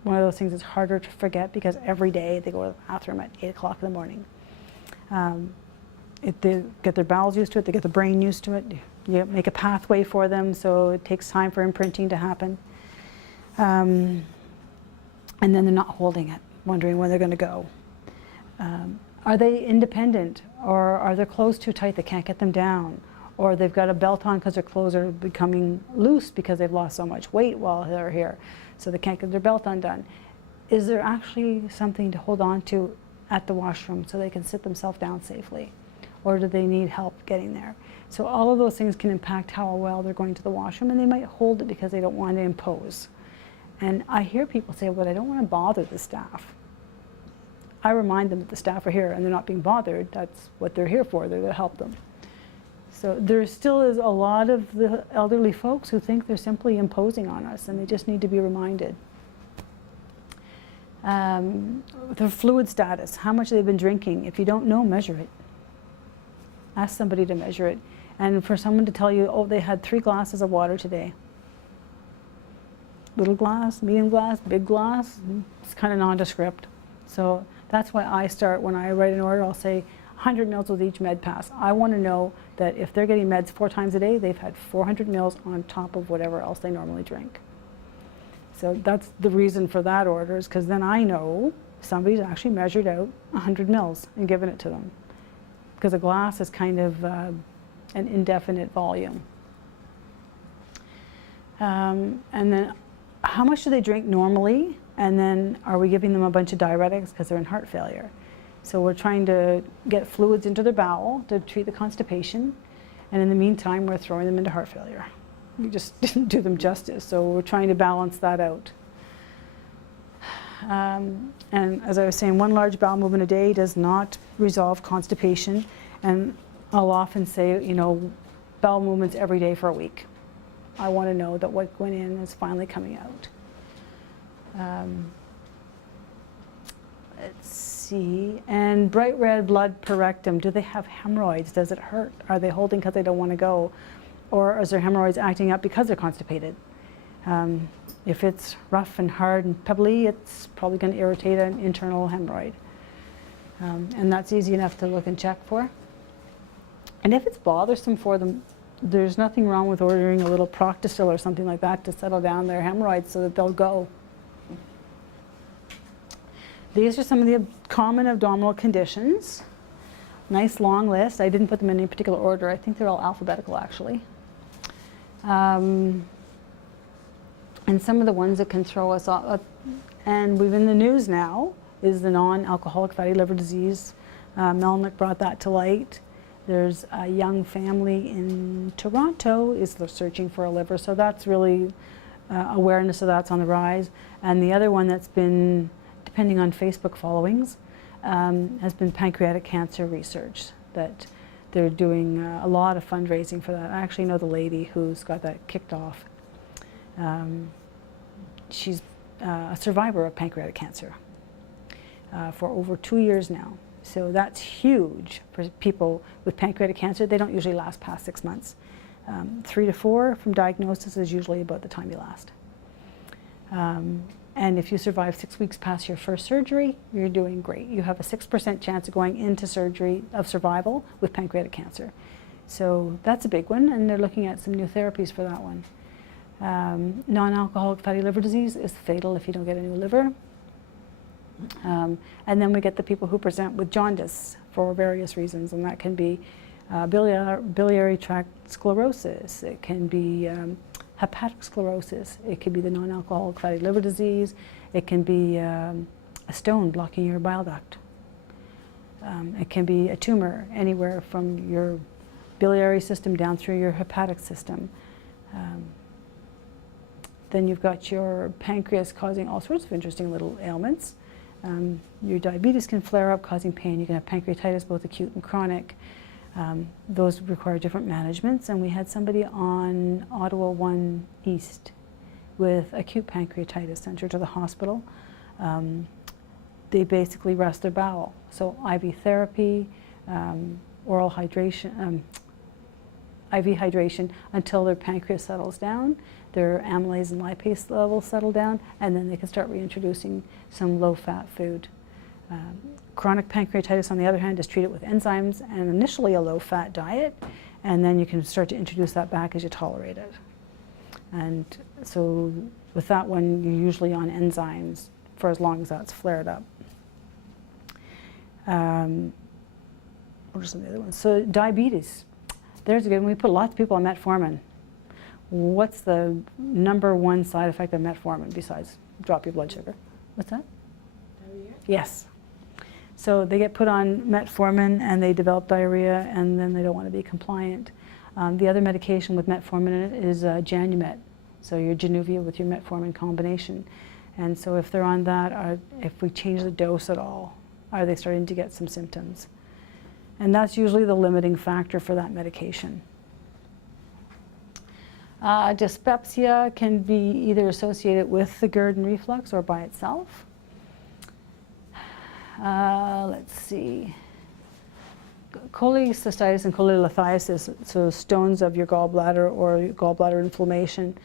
one of those things that's harder to forget because every day they go to the bathroom at 8 o'clock in the morning. They get their bowels used to it, they get the brain used to it, you make a pathway for them so it takes time for imprinting to happen. And then they're not holding it, wondering when they're going to go. Are they independent, or are their clothes too tight, they can't get them down? Or they've got a belt on because their clothes are becoming loose because they've lost so much weight while they're here, so they can't get their belt undone. Is there actually something to hold on to at the washroom so they can sit themselves down safely? Or do they need help getting there? So all of those things can impact how well they're going to the washroom, and they might hold it because they don't want to impose. And I hear people say, well, I don't want to bother the staff. I remind them that the staff are here and they're not being bothered. That's what they're here for. They're to help them. So there still is a lot of the elderly folks who think they're simply imposing on us, and they just need to be reminded. Their fluid status, how much they've been drinking. If you don't know, measure it. Ask somebody to measure it. And for someone to tell you, oh, they had 3 glasses of water today. Little glass, medium glass, big glass, it's kind of nondescript. So that's why I start, when I write an order, I'll say 100 mils with each med pass. I want to know that if they're getting meds 4 times a day, they've had 400 mils on top of whatever else they normally drink. So that's the reason for that order, is because then I know somebody's actually measured out 100 mils and given it to them. Because a glass is kind of an indefinite volume. And then how much do they drink normally? And then are we giving them a bunch of diuretics because they're in heart failure? So we're trying to get fluids into their bowel to treat the constipation. And in the meantime, we're throwing them into heart failure. We just didn't do them justice. So we're trying to balance that out. And as I was saying, 1 large bowel movement a day does not resolve constipation. And I'll often say, you know, bowel movements every day for a week. I want to know that what went in is finally coming out. Let's see. And bright red blood per rectum. Do they have hemorrhoids? Does it hurt? Are they holding because they don't want to go? Or is their hemorrhoids acting up because they're constipated? If it's rough and hard and pebbly, it's probably going to irritate an internal hemorrhoid. And that's easy enough to look and check for. And if it's bothersome for them, there's nothing wrong with ordering a little Proctisil or something like that to settle down their hemorrhoids so that they'll go. These are some of the common abdominal conditions. Nice long list. I didn't put them in any particular order. I think they're all alphabetical actually. And some of the ones that can throw us off, and we've in the news now, is the non-alcoholic fatty liver disease. Melnick brought that to light. There's a young family in Toronto is searching for a liver, so that's really awareness of that's on the rise. And the other one that's been, depending on Facebook followings, has been pancreatic cancer research, that they're doing a lot of fundraising for that. I actually know the lady who's got that kicked off. She's a survivor of pancreatic cancer for over 2 years now. So that's huge for people with pancreatic cancer. They don't usually last past 6 months. 3 to 4 from diagnosis is usually about the time you last. And if you survive 6 weeks past your first surgery, you're doing great. You have a 6% chance of going into surgery of survival with pancreatic cancer. So that's a big one, and they're looking at some new therapies for that one. Non-alcoholic fatty liver disease is fatal if you don't get a new liver. And then we get the people who present with jaundice for various reasons, and that can be biliary tract sclerosis. It can be hepatic sclerosis. It could be the non-alcoholic fatty liver disease. It can be a stone blocking your bile duct. It can be a tumor anywhere from your biliary system down through your hepatic system. Then you've got your pancreas causing all sorts of interesting little ailments. Your diabetes can flare up, causing pain. You can have pancreatitis, both acute and chronic. Those require different managements, and we had somebody on Ottawa 1 East with acute pancreatitis sent her to the hospital. They basically rest their bowel. So IV therapy, oral hydration, IV hydration until their pancreas settles down, their amylase and lipase levels settle down, and then they can start reintroducing some low-fat food. Chronic pancreatitis, on the other hand, is treated with enzymes and initially a low-fat diet, and then you can start to introduce that back as you tolerate it. And so with that one, you're usually on enzymes for as long as that's flared up. What are some of the other ones? So diabetes. There's a good one. We put lots of people on metformin. What's the #1 side effect of metformin besides drop your blood sugar? What's that? Diarrhea? Yes. So they get put on metformin and they develop diarrhea, and then they don't want to be compliant. The other medication with metformin in it is Janumet. So your Januvia with your metformin combination. And so if they're on that, if we change the dose at all, are they starting to get some symptoms? And that's usually the limiting factor for that medication. Dyspepsia can be either associated with the GERD and reflux or by itself. Let's see. Cholecystitis and cholelithiasis, so stones of your gallbladder or gallbladder inflammation,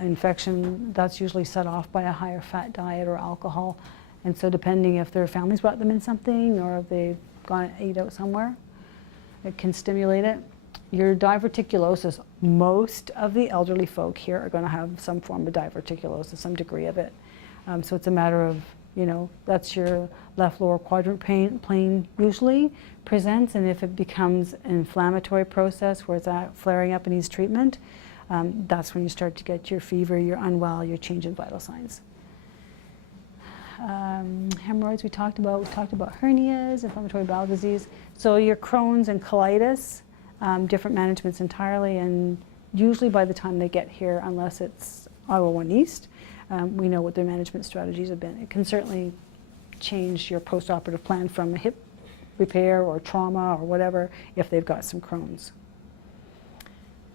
infection, that's usually set off by a higher fat diet or alcohol. And so depending if their families brought them in something or if they've gone and ate out somewhere, it can stimulate it. Your diverticulosis, most of the elderly folk here are going to have some form of diverticulosis, some degree of it. So it's a matter of, you know, that's your left lower quadrant plane usually presents, and if it becomes an inflammatory process where it's flaring up and needs treatment, that's when you start to get your fever, you're unwell, your change in vital signs. Hemorrhoids we talked about hernias, inflammatory bowel disease. So your Crohn's and colitis, different managements entirely, and usually by the time they get here, unless it's Ottawa 1 East, we know what their management strategies have been. It can certainly change your post-operative plan from a hip repair or trauma or whatever if they've got some Crohn's.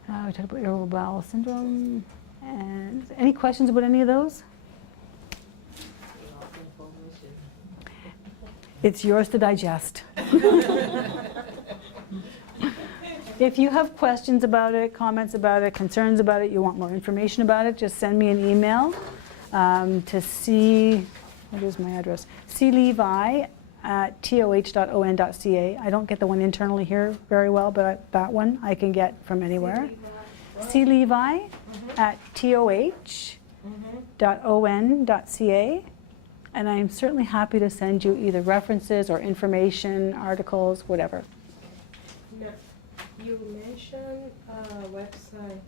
We talked about irritable bowel syndrome. And any questions about any of those? It's yours to digest. If you have questions about it, comments about it, concerns about it, you want more information about it, just send me an email to C, what is my address? clevi@toh.on.ca. I don't get the one internally here very well, but that one I can get from anywhere. clevi@toh.on.ca. And I'm certainly happy to send you either references or information, articles, whatever. Now, you mentioned website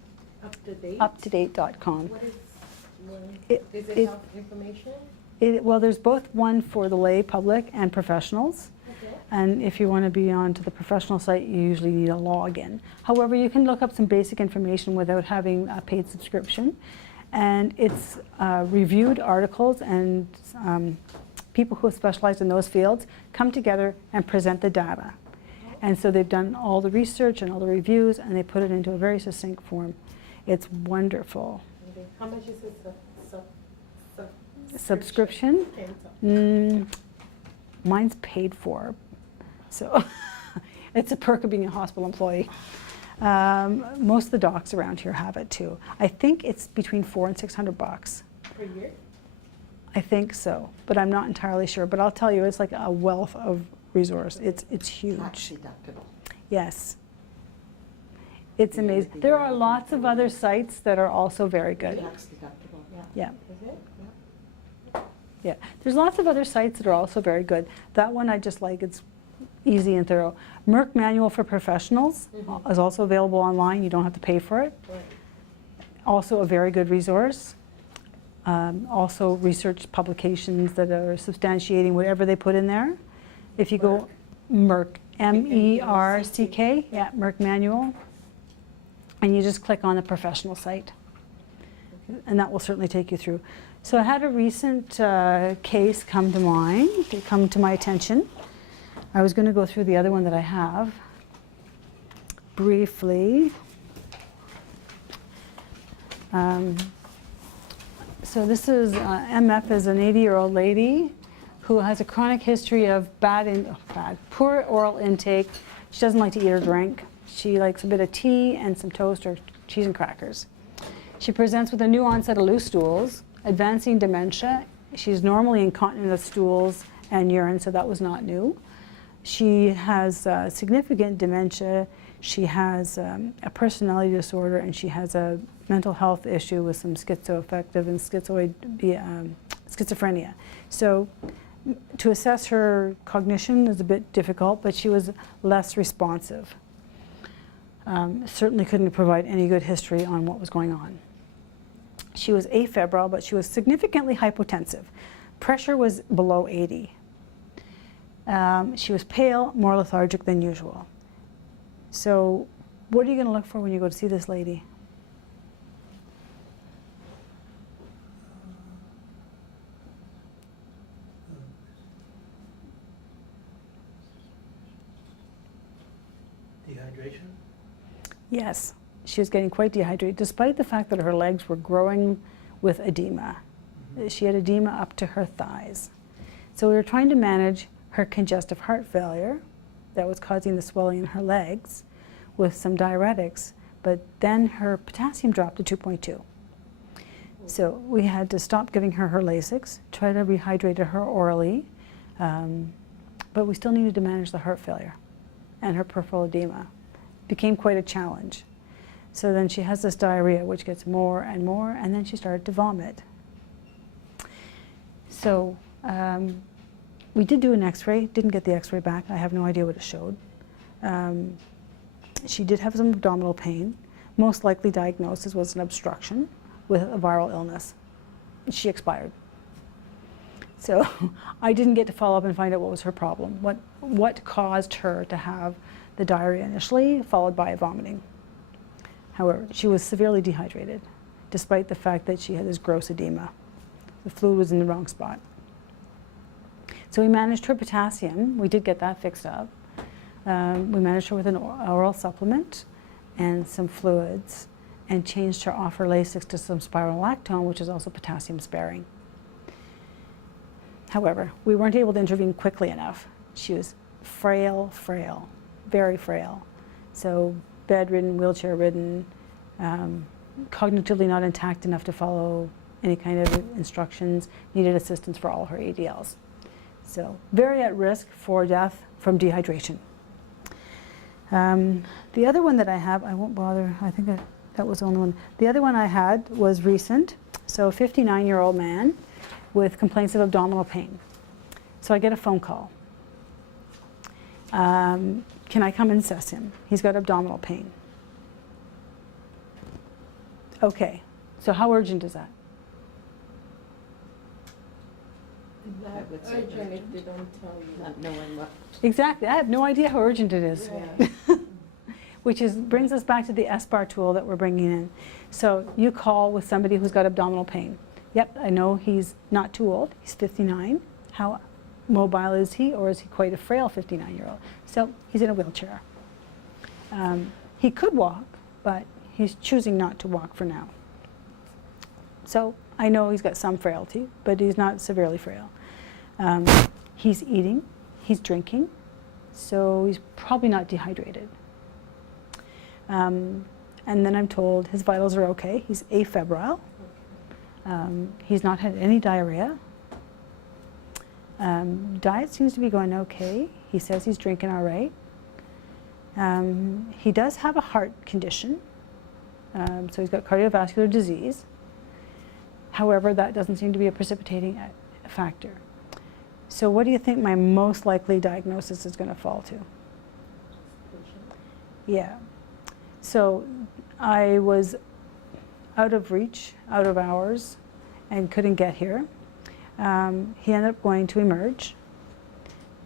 up-to-date. Uptodate.com. What is, It- is it it- health information? Well, there's both one for the lay public and professionals. Okay. And if you want to be onto the professional site, you usually need a login. However, you can look up some basic information without having a paid subscription. And it's reviewed articles, and people who have specialized in those fields come together and present the data. And so they've done all the research and all the reviews, and they put it into a very succinct form. It's wonderful. Okay. How much is it Subscription? Okay, so- Mine's paid for, so it's a perk of being a hospital employee. Most of the docs around here have it too. I think it's between $400 and $600. Per year? I think so, but I'm not entirely sure. But I'll tell you, it's like a wealth of resource. It's Tax huge. deductible. Yes. It's Yeah, amazing. the There yearly are lots of other sites that are also very good. Tax deductible, yeah. Yeah. Is it? Yeah, there's lots of other sites that are also very good. That one I just like, it's easy and thorough. Merck Manual for Professionals is also available online. You don't have to pay for it. Right. Also a very good resource. Also research publications that are substantiating whatever they put in there. If you go Merck, M-E-R-C-K, yeah, Merck Manual, and you just click on the professional site. And that will certainly take you through. So I had a recent case come to my attention. I was going to go through the other one that I have briefly. So this is MF is an 80-year-old lady who has a chronic history of poor oral intake. She doesn't like to eat or drink. She likes a bit of tea and some toast or cheese and crackers. She presents with a new onset of loose stools, advancing dementia. She's normally incontinent of stools and urine, so that was not new. She has significant dementia. She has a personality disorder, and she has a mental health issue with some schizoaffective and schizophrenia. So to assess her cognition is a bit difficult, but she was less responsive. Certainly couldn't provide any good history on what was going on. She was afebrile, but she was significantly hypotensive. Pressure was below 80. She was pale, more lethargic than usual. So what are you going to look for when you go to see this lady? Dehydration? Yes, she was getting quite dehydrated, despite the fact that her legs were growing with edema. She had edema up to her thighs. So we were trying to manage her congestive heart failure that was causing the swelling in her legs with some diuretics, but then her potassium dropped to 2.2. So we had to stop giving her Lasix, try to rehydrate her orally, but we still needed to manage the heart failure and her peripheral edema. Became quite a challenge. So then she has this diarrhea, which gets more, and then she started to vomit. So we did do an x-ray, didn't get the x-ray back. I have no idea what it showed. She did have some abdominal pain. Most likely diagnosis was an obstruction with a viral illness. She expired. So I didn't get to follow up and find out what was her problem, what caused her to have the diarrhea initially, followed by vomiting. However, she was severely dehydrated, despite the fact that she had this gross edema. The fluid was in the wrong spot. So we managed her potassium. We did get that fixed up. We managed her with an oral supplement and some fluids, and changed her off her Lasix to some spironolactone, which is also potassium sparing. However, we weren't able to intervene quickly enough. She was frail, very frail. So bedridden, wheelchair-ridden, cognitively not intact enough to follow any kind of instructions, needed assistance for all her ADLs. So very at risk for death from dehydration. The other one that I have, I won't bother, I think that was the only one. The other one I had was recent. So a 59-year-old man with complaints of abdominal pain. So I get a phone call. Can I come and assess him? He's got abdominal pain. Okay, so how urgent is that? Not would say urgent if urgent. they don't tell you. Not knowing what. Exactly, I have no idea how urgent it is. Yeah. Which brings us back to the SBAR tool that we're bringing in. So you call with somebody who's got abdominal pain. Yep, I know he's not too old, he's 59. How mobile is he, or is he quite a frail 59-year-old? So he's in a wheelchair. He could walk, but he's choosing not to walk for now. So I know he's got some frailty, but he's not severely frail. He's eating, he's drinking, so he's probably not dehydrated. And then I'm told his vitals are okay. He's afebrile. He's not had any diarrhea. Diet seems to be going okay. He says he's drinking all right. He does have a heart condition. So he's got cardiovascular disease. However, that doesn't seem to be a precipitating factor. So what do you think my most likely diagnosis is going to fall to? Yeah. So I was out of reach, out of hours, and couldn't get here. He ended up going to Emerge.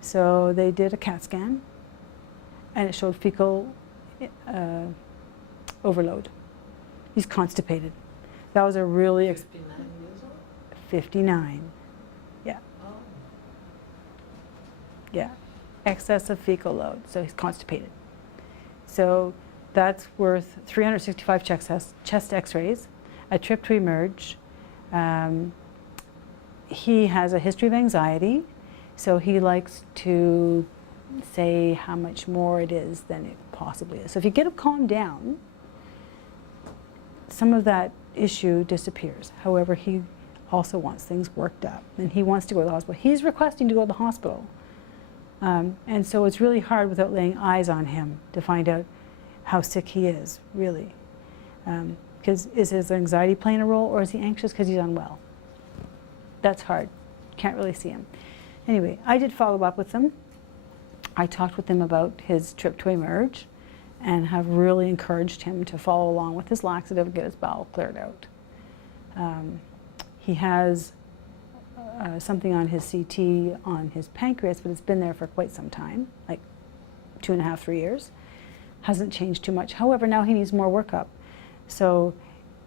So they did a CAT scan, and it showed fecal overload. He's constipated. That was a really 59 years old? 59. Yeah. Oh. Yeah. Excess of fecal load, so he's constipated. So that's worth 365 chest x-rays, a trip to Emerge. He has a history of anxiety, so he likes to say how much more it is than it possibly is. So if you get him calmed down, some of that issue disappears. However, he also wants things worked up, and he wants to go to the hospital. He's requesting to go to the hospital. And so it's really hard without laying eyes on him to find out how sick he is, really. Because is his anxiety playing a role, or is he anxious because he's unwell? That's hard. Can't really see him. Anyway, I did follow up with him. I talked with him about his trip to Emerge and have really encouraged him to follow along with his laxative and get his bowel cleared out. He has something on his CT on his pancreas, but it's been there for quite some time, like 2.5, 3 years. Hasn't changed too much. However, now he needs more workup. So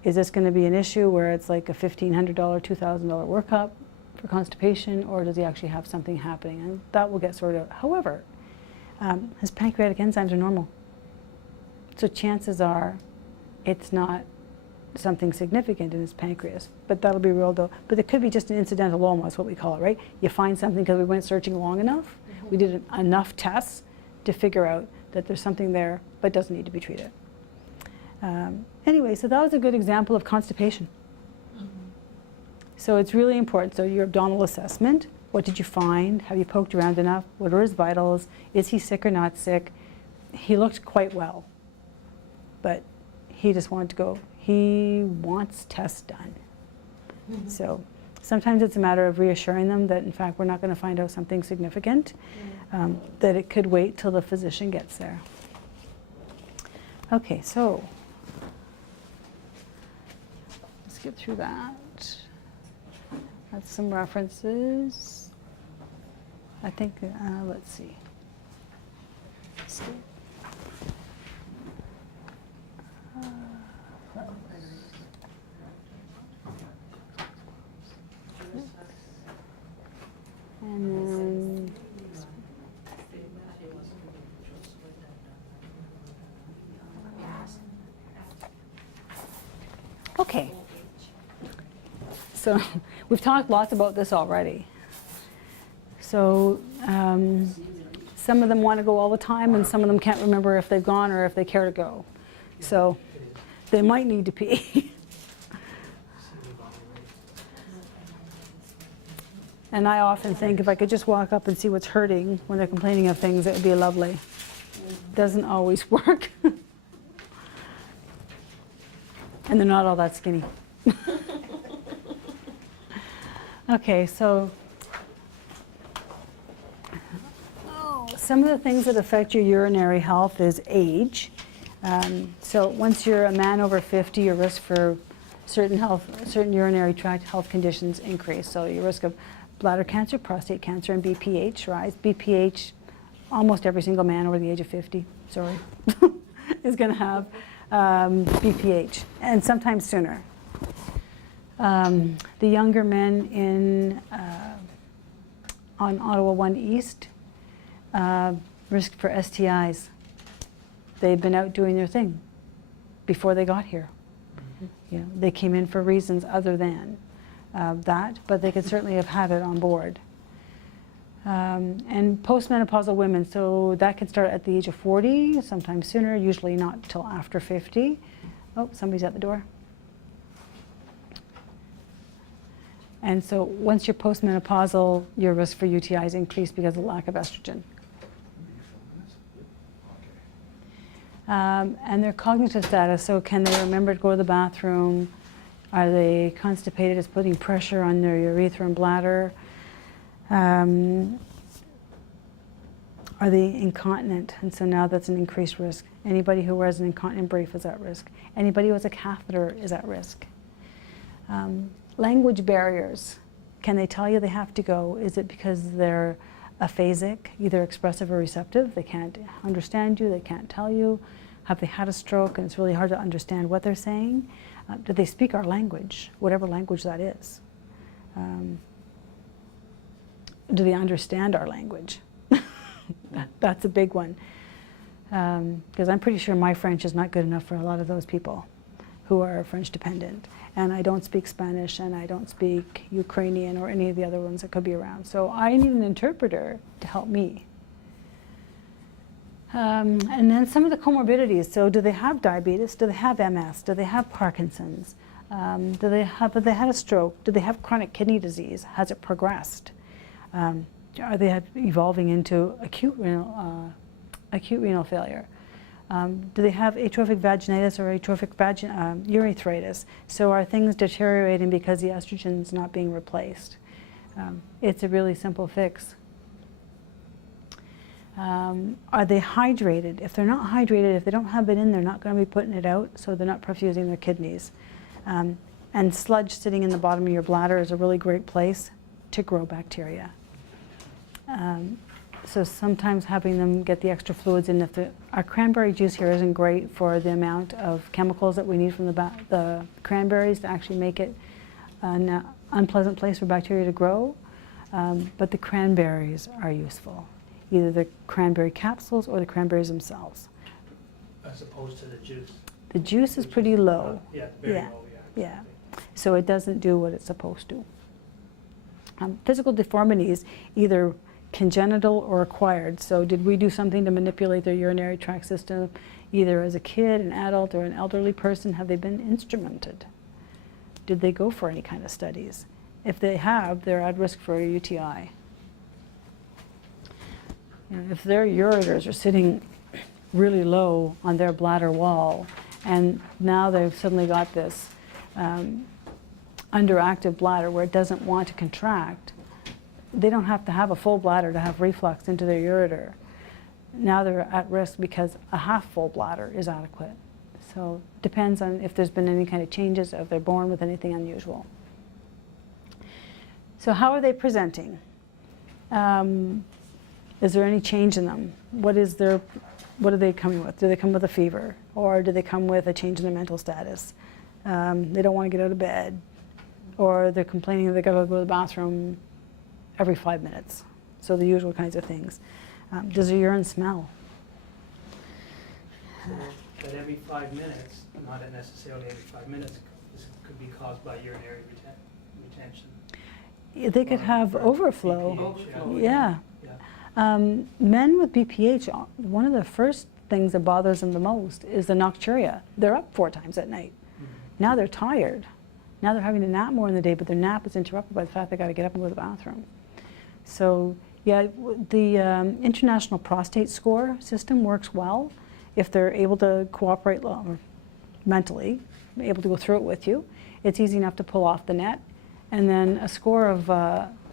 is this going to be an issue where it's like a $1,500, $2,000 workup for constipation, or does he actually have something happening? And that will get sorted out. However, his pancreatic enzymes are normal. So chances are it's not something significant in his pancreas, but that'll be ruled out. But it could be just an incidental loma, is what we call it, right? You find something because we went searching long enough. We did enough tests to figure out that there's something there, but doesn't need to be treated. Anyway, so that was a good example of constipation. So it's really important. So your abdominal assessment, what did you find? Have you poked around enough? What are his vitals? Is he sick or not sick? He looked quite well, but he just wanted to go. He wants tests done. So sometimes it's a matter of reassuring them that in fact we're not going to find out something significant, that it could wait till the physician gets there. Okay, so let's get through that. That's some references. I think, let's see. And then, okay. So we've talked lots about this already. So some of them want to go all the time, and some of them can't remember if they've gone or if they care to go. So they might need to pee. And I often think if I could just walk up and see what's hurting when they're complaining of things, it would be lovely. Doesn't always work. And they're not all that skinny. Okay, so some of the things that affect your urinary health is age. So once you're a man over 50, your risk for certain urinary tract health conditions increase. So your risk of bladder cancer, prostate cancer, and BPH rise. BPH, almost every single man over the age of 50, sorry, is going to have BPH, and sometimes sooner. The younger men on Ottawa 1 East, risk for STIs. They've been out doing their thing before they got here. You know, they came in for reasons other than that, but they could certainly have had it on board. And postmenopausal women, so that can start at the age of 40, sometimes sooner, usually not till after 50. Oh, somebody's at the door. And so once you're postmenopausal, your risk for UTIs increase because of lack of estrogen. And their cognitive status, so can they remember to go to the bathroom? Are they constipated? Is putting pressure on their urethra and bladder? Are they incontinent? And so now that's an increased risk. Anybody who wears an incontinent brief is at risk. Anybody who has a catheter is at risk. Language barriers. Can they tell you they have to go? Is it because they're aphasic, either expressive or receptive? They can't understand you, they can't tell you. Have they had a stroke and it's really hard to understand what they're saying? Do they speak our language, whatever language that is? Do they understand our language? That's a big one. Because I'm pretty sure my French is not good enough for a lot of those people who are French dependent. And I don't speak Spanish, and I don't speak Ukrainian or any of the other ones that could be around. So I need an interpreter to help me. And then some of the comorbidities. So do they have diabetes? Do they have MS? Do they have Parkinson's? Have they had a stroke? Do they have chronic kidney disease? Has it progressed? Are they evolving into acute renal failure? Do they have atrophic vaginitis or atrophic urethritis? So are things deteriorating because the estrogen is not being replaced? It's a really simple fix. Are they hydrated? If they're not hydrated, if they don't have it in, they're not going to be putting it out, so they're not perfusing their kidneys. And sludge sitting in the bottom of your bladder is a really great place to grow bacteria. So sometimes having them get the extra fluids in. Our cranberry juice here isn't great for the amount of chemicals that we need from the cranberries to actually make it an unpleasant place for bacteria to grow. But the cranberries are useful, either the cranberry capsules or the cranberries themselves. As opposed to the juice. The juice is pretty low. Yeah, very Yeah. low, Yeah. So it doesn't do what it's supposed to. Physical deformities, either congenital or acquired. So did we do something to manipulate their urinary tract system, either as a kid, an adult, or an elderly person? Have they been instrumented? Did they go for any kind of studies? If they have, they're at risk for a UTI. You know, if their ureters are sitting really low on their bladder wall, and now they've suddenly got this underactive bladder where it doesn't want to contract, they don't have to have a full bladder to have reflux into their ureter. Now they're at risk because a half full bladder is adequate. So depends on if there's been any kind of changes, or if they're born with anything unusual. So how are they presenting? Is there any change in them? What are they coming with? Do they come with a fever? Or do they come with a change in their mental status? They don't want to get out of bed. Or they're complaining that they gotta go to the bathroom every 5 minutes. So the usual kinds of things. Does their urine smell? So that every 5 minutes, not necessarily every 5 minutes, this could be caused by urinary retention. Yeah, they could have Or overflow. BPH, Yeah. Yeah. Men with BPH, one of the first things that bothers them the most is the nocturia. They're up 4 times at night. Now they're tired. Now they're having to nap more in the day, but their nap is interrupted by the fact they got to get up and go to the bathroom. So yeah, the International Prostate Score system works well if they're able to cooperate mentally, able to go through it with you. It's easy enough to pull off the net, And then a score of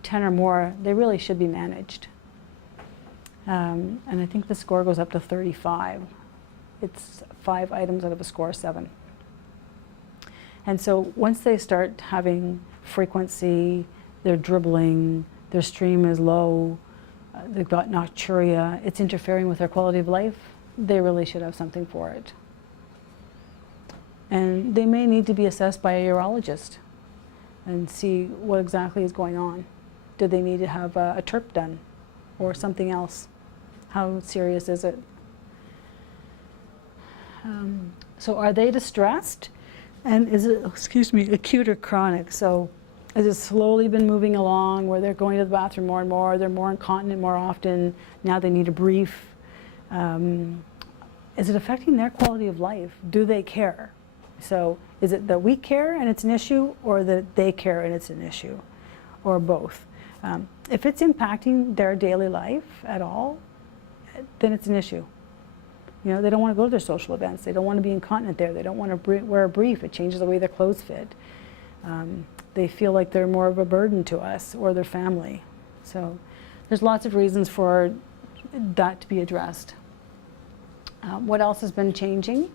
10 or more, they really should be managed. And I think the score goes up to 35. It's 5 items out of a score of 7. And so once they start having frequency, they're dribbling, their stream is low, they've got nocturia, it's interfering with their quality of life, they really should have something for it. And they may need to be assessed by a urologist and see what exactly is going on. Do they need to have a TERP done or something else? How serious is it? So are they distressed? And is it, excuse me, acute or chronic? So has it slowly been moving along where they're going to the bathroom more and more, they're more incontinent more often, now they need a brief? Is it affecting their quality of life? Do they care? So is it that we care and it's an issue, or that they care and it's an issue, or both? If it's impacting their daily life at all, then it's an issue. You know, they don't want to go to their social events. They don't want to be incontinent there. They don't want to wear a brief. It changes the way their clothes fit. They feel like they're more of a burden to us or their family. So there's lots of reasons for that to be addressed. What else has been changing?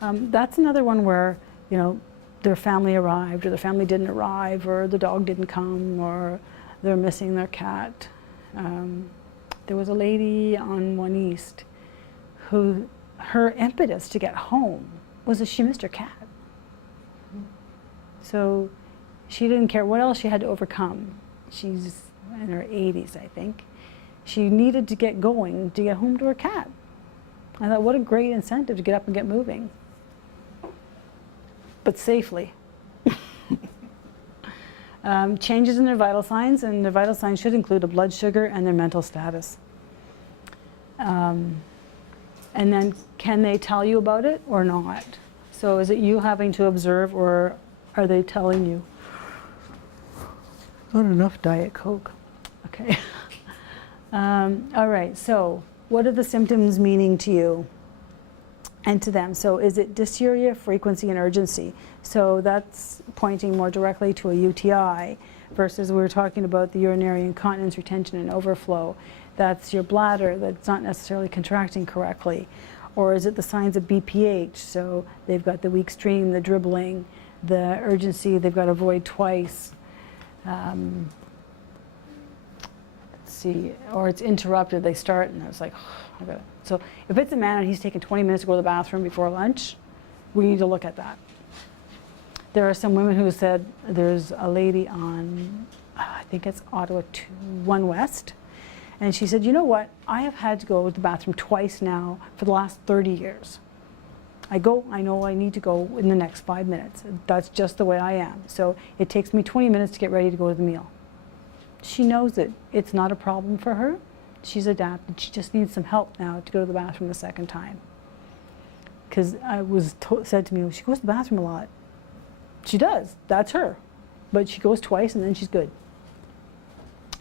That's another one where, you know, their family arrived or their family didn't arrive or the dog didn't come or they're missing their cat. There was a lady on 1 East who, her impetus to get home was that she missed her cat. So she didn't care what else she had to overcome. She's in her 80s, I think. She needed to get going to get home to her cat. I thought, what a great incentive to get up and get moving. But safely. Changes in their vital signs, and their vital signs should include a blood sugar and their mental status. And then, can they tell you about it or not? So is it you having to observe, or are they telling you? Not enough Diet Coke. Okay. All right, so what are the symptoms meaning to you and to them? So is it dysuria, frequency, and urgency? So that's pointing more directly to a UTI versus we were talking about the urinary incontinence, retention, and overflow. That's your bladder that's not necessarily contracting correctly. Or is it the signs of BPH? So they've got the weak stream, the dribbling, the urgency, they've got to void twice. Let's see, or it's interrupted, they start and it's like, oh, I got it. So if it's a man and he's taking 20 minutes to go to the bathroom before lunch, we need to look at that. There are some women who said, there's a lady on, I think it's Ottawa 1 West, and she said, you know what, I have had to go to the bathroom twice now for the last 30 years. I know I need to go in the next 5 minutes. That's just the way I am. So it takes me 20 minutes to get ready to go to the meal. She knows it. It's not a problem for her. She's adapted. She just needs some help now to go to the bathroom the second time. Because I was said to me, she goes to the bathroom a lot. She does. That's her. But she goes twice and then she's good.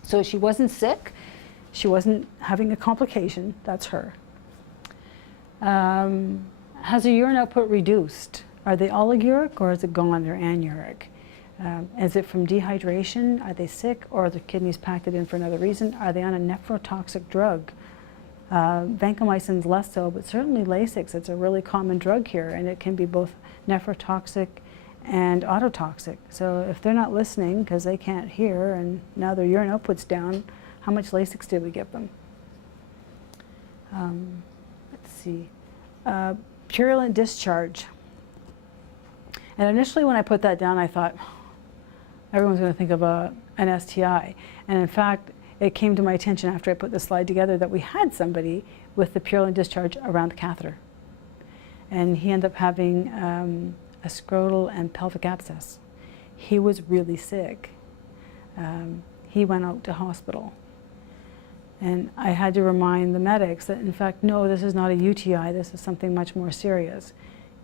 So she wasn't sick. She wasn't having a complication. That's her. Has her urine output reduced? Are they oliguric or is it gone? They're anuric. Is it from dehydration? Are they sick, or are the kidneys packed it in for another reason? Are they on a nephrotoxic drug? Vancomycin's less so, but certainly Lasix, it's a really common drug here, and it can be both nephrotoxic and autotoxic. So if they're not listening because they can't hear and now their urine output's down, how much Lasix did we give them? Let's see. Purulent discharge. And initially when I put that down, I thought, everyone's going to think of an STI. And in fact, it came to my attention after I put the slide together that we had somebody with the purulent discharge around the catheter. And he ended up having a scrotal and pelvic abscess. He was really sick. He went out to hospital. And I had to remind the medics that, in fact, no, this is not a UTI, this is something much more serious.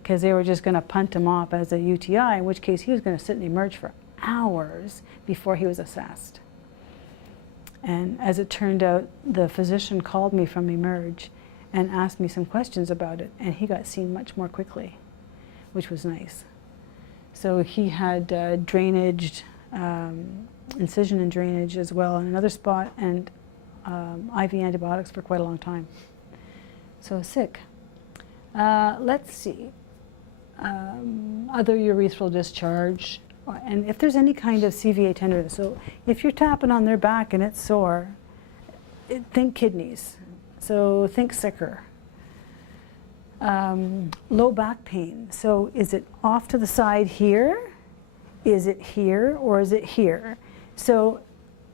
Because they were just going to punt him off as a UTI, in which case he was going to sit and emerge for hours before he was assessed. And as it turned out, the physician called me from Emerge and asked me some questions about it, and he got seen much more quickly, which was nice. So he had drainage incision and drainage as well in another spot, and IV antibiotics for quite a long time. So sick. Let's see. Other urethral discharge, and if there's any kind of CVA tenderness. So if you're tapping on their back and it's sore, think kidneys. So think sicker. Low back pain. So is it off to the side here? Is it here, or is it here? So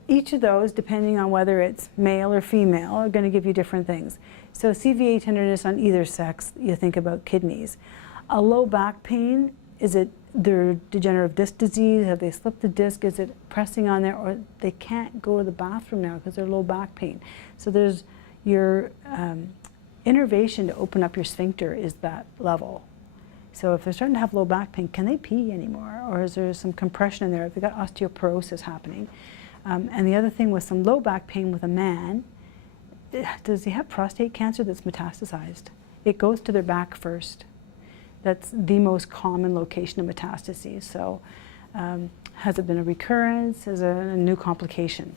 each of those, depending on whether it's male or female, are going to give you different things. So CVA tenderness on either sex, you think about kidneys. A low back pain, is it their degenerative disc disease? Have they slipped the disc? Is it pressing on there? Or they can't go to the bathroom now because they're low back pain. So there's your innervation to open up your sphincter is that level. So if they're starting to have low back pain, can they pee anymore? Or is there some compression in there? Have they got osteoporosis happening? And the other thing with some low back pain with a man, does he have prostate cancer that's metastasized? It goes to their back first. That's the most common location of metastases. So has it been a recurrence? Is it a new complication?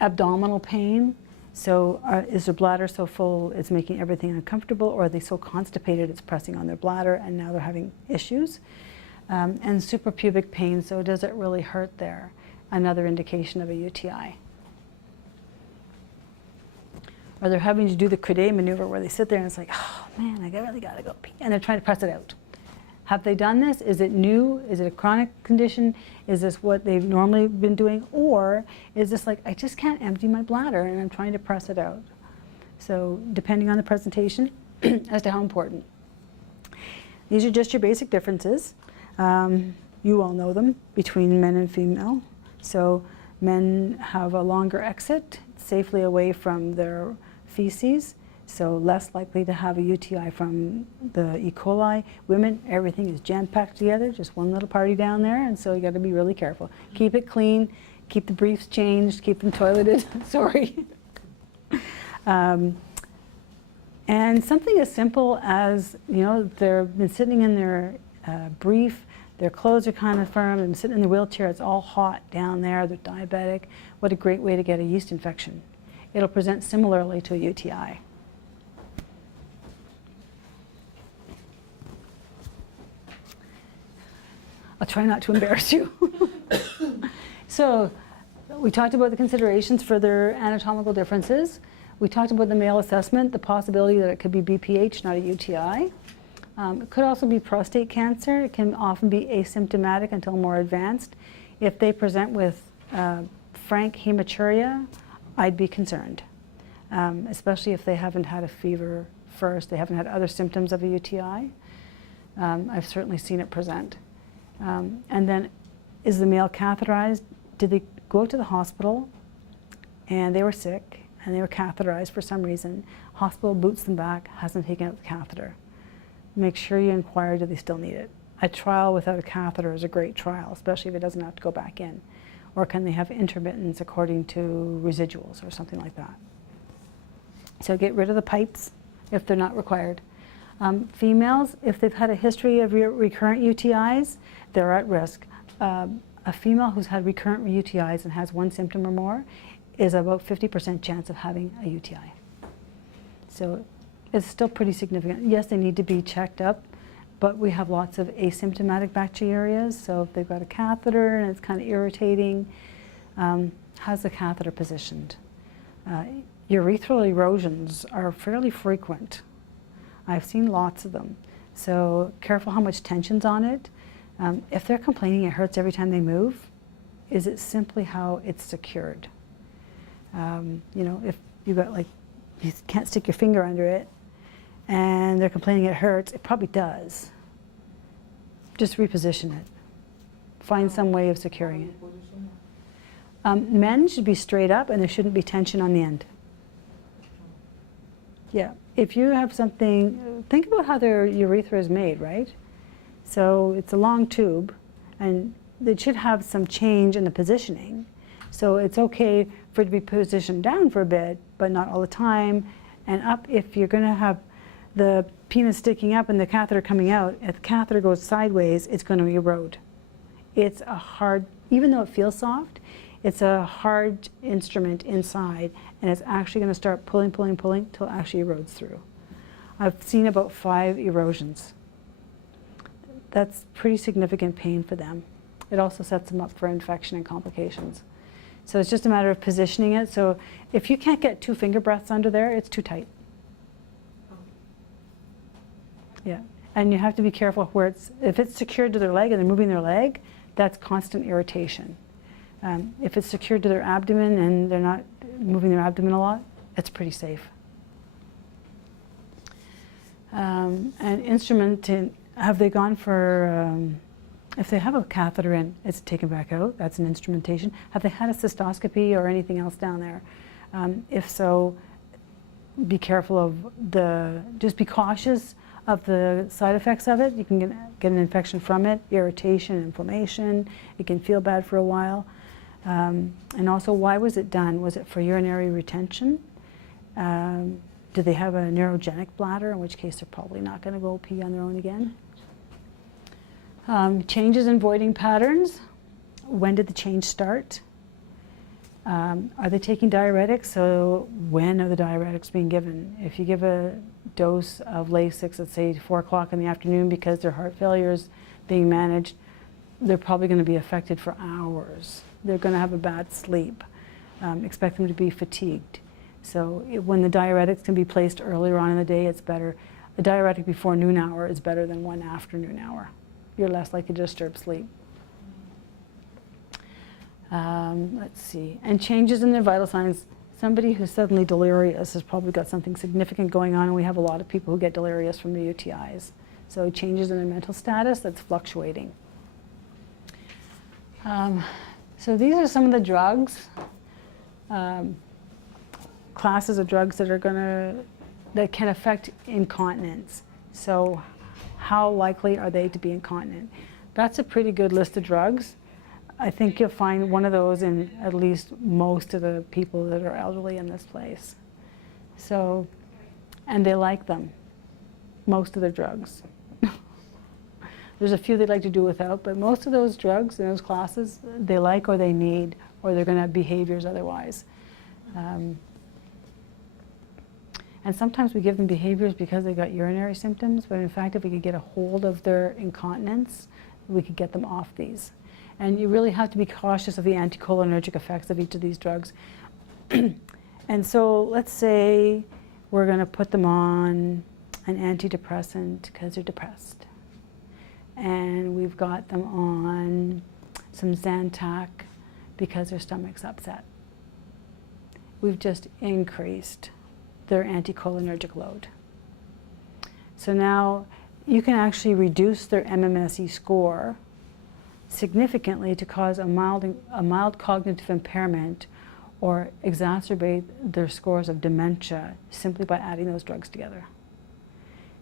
Abdominal pain. So is their bladder so full it's making everything uncomfortable, or are they so constipated it's pressing on their bladder and now they're having issues? And suprapubic pain, so does it really hurt there? Another indication of a UTI. Or they're having to do the Crede maneuver where they sit there and it's like, oh man, I really gotta go pee, and they're trying to press it out. Have they done this? Is it new? Is it a chronic condition? Is this what they've normally been doing? Or is this like, I just can't empty my bladder and I'm trying to press it out? So depending on the presentation as to how important. These are just your basic differences. You all know them between men and female. So men have a longer exit safely away from their feces, so less likely to have a UTI from the E. coli. Women, everything is jam-packed together, just one little party down there, and so you got to be really careful. Keep it clean, keep the briefs changed, keep them toileted, sorry. And something as simple as, you know, they've been sitting in their brief, their clothes are kind of firm, they've been sitting in the wheelchair, it's all hot down there, they're diabetic. What a great way to get a yeast infection. It'll present similarly to a UTI. I'll try not to embarrass you. So we talked about the considerations for their anatomical differences. We talked about the male assessment, the possibility that it could be BPH, not a UTI. It could also be prostate cancer. It can often be asymptomatic until more advanced. If they present with frank hematuria, I'd be concerned, especially if they haven't had a fever first, they haven't had other symptoms of a UTI. I've certainly seen it present. And then, is the male catheterized? Did they go to the hospital and they were sick and they were catheterized for some reason? Hospital boots them back, hasn't taken out the catheter. Make sure you inquire, do they still need it? A trial without a catheter is a great trial, especially if it doesn't have to go back in. Or can they have intermittence according to residuals or something like that? So get rid of the pipes if they're not required. Females, if they've had a history of recurrent UTIs, they're at risk. A female who's had recurrent UTIs and has one symptom or more is about 50% chance of having a UTI. So it's still pretty significant. Yes, they need to be checked up, but we have lots of asymptomatic bacteriurias. So if they've got a catheter and it's kind of irritating, how's the catheter positioned? Urethral erosions are fairly frequent. I've seen lots of them. So careful how much tension's on it. If they're complaining it hurts every time they move, is it simply how it's secured? You know, if you've got like, you can't stick your finger under it and they're complaining it hurts, it probably does. Just reposition it. Find some way of securing it. Men should be straight up and there shouldn't be tension on the end. Yeah, if you have something, think about how their urethra is made, right? So it's a long tube and it should have some change in the positioning. So it's okay for it to be positioned down for a bit, but not all the time, and up if you're gonna have the penis sticking up and the catheter coming out. If the catheter goes sideways, it's gonna erode. it's a hard, even though it feels soft, it's a hard instrument inside, and it's actually going to start pulling, pulling, pulling till it actually erodes through. I've seen about 5 erosions. That's pretty significant pain for them. It also sets them up for infection and complications. So it's just a matter of positioning it. So if you can't get 2 finger breaths under there, it's too tight. Yeah, and you have to be careful where it's, if it's secured to their leg and they're moving their leg, that's constant irritation. If it's secured to their abdomen and they're not moving their abdomen a lot, it's pretty safe. And instrument, have they gone for, if they have a catheter in, it's taken back out, that's an instrumentation. Have they had a cystoscopy or anything else down there? If so, be careful of just be cautious of the side effects of it. You can get an infection from it, irritation, inflammation. It can feel bad for a while. And also, why was it done? Was it for urinary retention? Do they have a neurogenic bladder, in which case they're probably not going to go pee on their own again? Changes in voiding patterns. When did the change start? Are they taking diuretics? So when are the diuretics being given? If you give a dose of Lasix at say 4 o'clock in the afternoon because their heart failure is being managed, they're probably going to be affected for hours. They're going to have a bad sleep. Expect them to be fatigued. So when the diuretics can be placed earlier on in the day, it's better. A diuretic before noon hour is better than one after noon hour. You're less likely to disturb sleep. Let's see. And changes in their vital signs. Somebody who's suddenly delirious has probably got something significant going on, and we have a lot of people who get delirious from the UTIs. So changes in their mental status that's fluctuating. So these are some of the drugs, classes of drugs that can affect incontinence. So how likely are they to be incontinent? That's a pretty good list of drugs. I think you'll find one of those in at least most of the people that are elderly in this place. So, and they like them, most of the drugs. There's a few they'd like to do without, but most of those drugs in those classes, they like or they need, or they're going to have behaviors otherwise. And sometimes we give them behaviors because they got urinary symptoms, but in fact, if we could get a hold of their incontinence, we could get them off these. And you really have to be cautious of the anticholinergic effects of each of these drugs. And so let's say we're going to put them on an antidepressant because they're depressed. And we've got them on some Zantac because their stomach's upset. We've just increased their anticholinergic load. So now you can actually reduce their MMSE score significantly to cause a mild cognitive impairment or exacerbate their scores of dementia simply by adding those drugs together.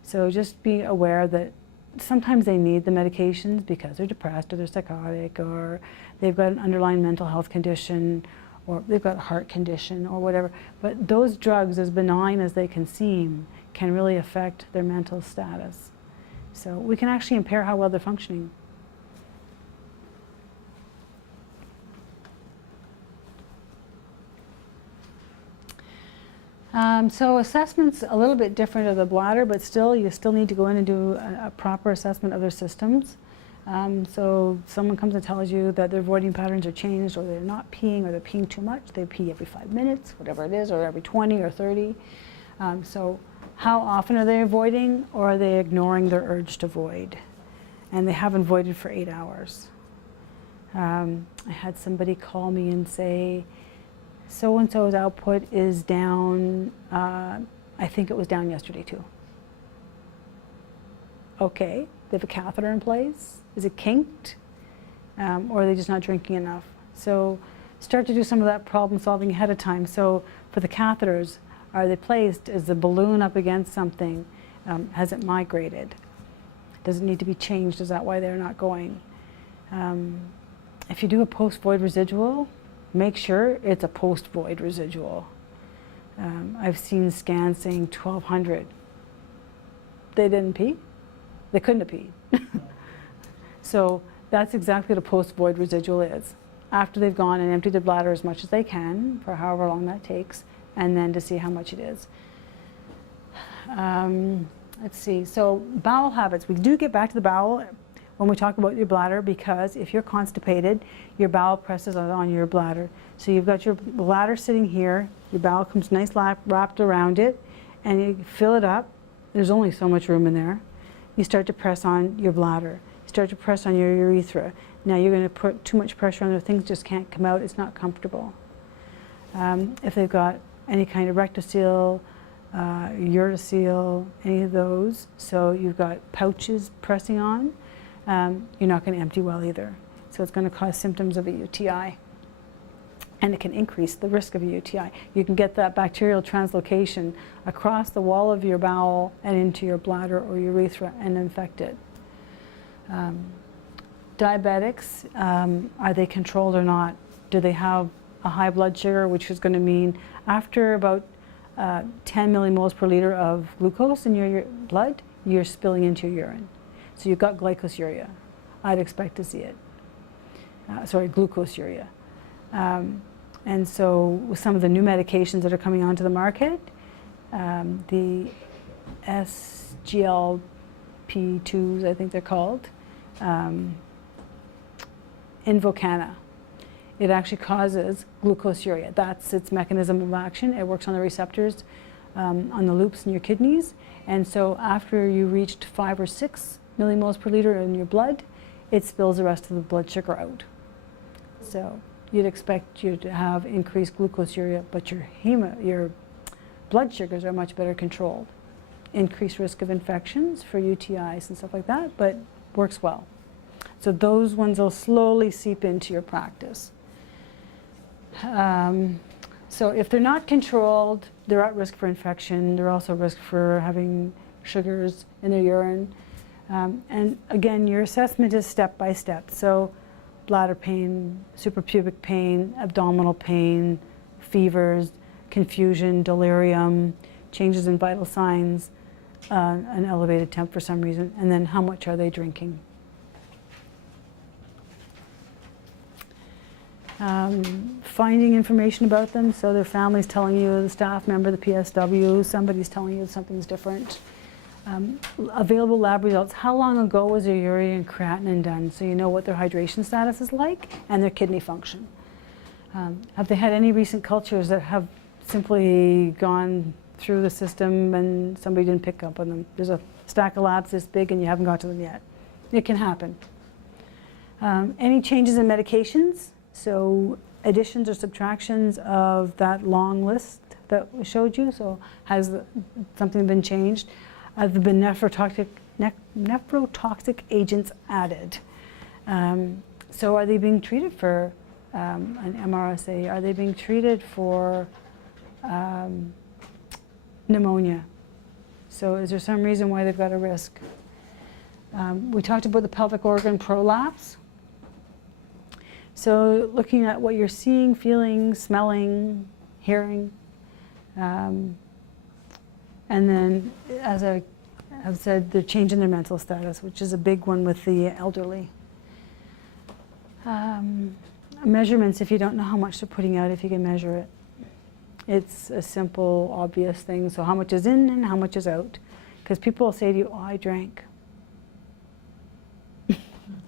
So just be aware that sometimes they need the medications because they're depressed or they're psychotic or they've got an underlying mental health condition or they've got a heart condition or whatever. But those drugs, as benign as they can seem, can really affect their mental status. So we can actually impair how well they're functioning. So assessment's a little bit different of the bladder, but still, you still need to go in and do a proper assessment of their systems. So someone comes and tells you that their voiding patterns are changed, or they're not peeing, or they're peeing too much. They pee every 5 minutes, whatever it is, or every 20 or 30. So how often are they avoiding, or are they ignoring their urge to void? And they haven't voided for 8 hours. I had somebody call me and say, so-and-so's output is down, I think it was down yesterday too. Okay, they have a catheter in place. Is it kinked? Or are they just not drinking enough? So start to do some of that problem solving ahead of time. So for the catheters, are they placed? Is the balloon up against something? Has it migrated? Does it need to be changed? Is that why they're not going? If you do a post-void residual, make sure it's a post-void residual. I've seen scans saying 1200. They didn't pee? They couldn't have peed. So That's exactly what a post-void residual is. After they've gone and emptied their bladder as much as they can, for however long that takes, and then to see how much it is. Let's see, so bowel habits. We do get back to the bowel when we talk about your bladder, because if you're constipated, your bowel presses on your bladder. So you've got your bladder sitting here, your bowel comes nice wrapped around it, and you fill it up. There's only so much room in there. You start to press on your bladder. You start to press on your urethra. Now you're going to put too much pressure on there, things just can't come out, it's not comfortable. If they've got any kind of rectocele, urocele, any of those, so you've got pouches pressing on, you're not going to empty well either. So it's going to cause symptoms of a UTI. And it can increase the risk of a UTI. You can get that bacterial translocation across the wall of your bowel and into your bladder or urethra and infect it. Diabetics, are they controlled or not? Do they have a high blood sugar, which is going to mean after about 10 millimoles per liter of glucose in your blood, you're spilling into your urine. So you've got glycosuria. I'd expect to see it. Glucosuria. And so with some of the new medications that are coming onto the market, the SGLT2s, I think they're called, Invokana. It actually causes glucosuria. That's its mechanism of action. It works on the receptors on the loops in your kidneys. And so after you reached 5 or 6 millimoles per liter in your blood, it spills the rest of the blood sugar out. So you'd expect you to have increased glucosuria, but your blood sugars are much better controlled. Increased risk of infections for UTIs and stuff like that, but works well. So those ones will slowly seep into your practice. So if they're not controlled, they're at risk for infection. They're also at risk for having sugars in their urine. And again, your assessment is step by step. So bladder pain, suprapubic pain, abdominal pain, fevers, confusion, delirium, changes in vital signs, an elevated temp for some reason, and then how much are they drinking. Finding information about them, so their family's telling you, the staff member, the PSW, somebody's telling you something's different. Available lab results. How long ago was their urea and creatinine done, so you know what their hydration status is like and their kidney function. Have they had any recent cultures that have simply gone through the system and somebody didn't pick up on them? There's a stack of labs this big and you haven't got to them yet. It can happen. Any changes in medications? So additions or subtractions of that long list that we showed you. So has something been changed? Have there been nephrotoxic agents added? So are they being treated for an MRSA? Are they being treated for pneumonia? So is there some reason why they've got a risk? We talked about the pelvic organ prolapse. So looking at what you're seeing, feeling, smelling, hearing. And then, as I have said, the change in their mental status, which is a big one with the elderly. Measurements, if you don't know how much they're putting out, if you can measure it. It's a simple, obvious thing. So how much is in and how much is out? Because people will say to you, oh, I drank.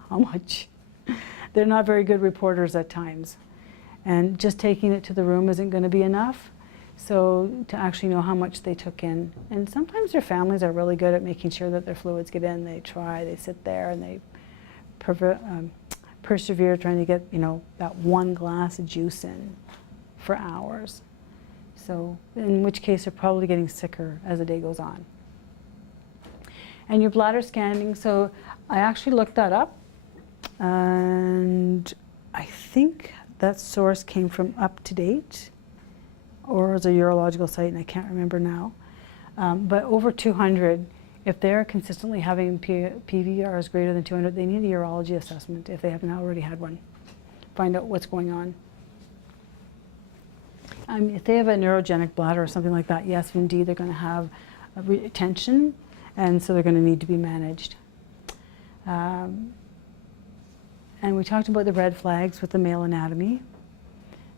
How much? They're not very good reporters at times. And just taking it to the room isn't going to be enough. So to actually know how much they took in. And sometimes their families are really good at making sure that their fluids get in. They try, they sit there and they persevere trying to get, that one glass of juice in for hours. So in which case they're probably getting sicker as the day goes on. And your bladder scanning, so I actually looked that up. And I think that source came from Up to Date, or as a urological site, and I can't remember now. But over 200, if they're consistently having PVRs greater than 200, they need a urology assessment if they haven't already had one. Find out what's going on. If they have a neurogenic bladder or something like that, yes, indeed, they're going to have a retention, and so they're going to need to be managed. And we talked about the red flags with the male anatomy.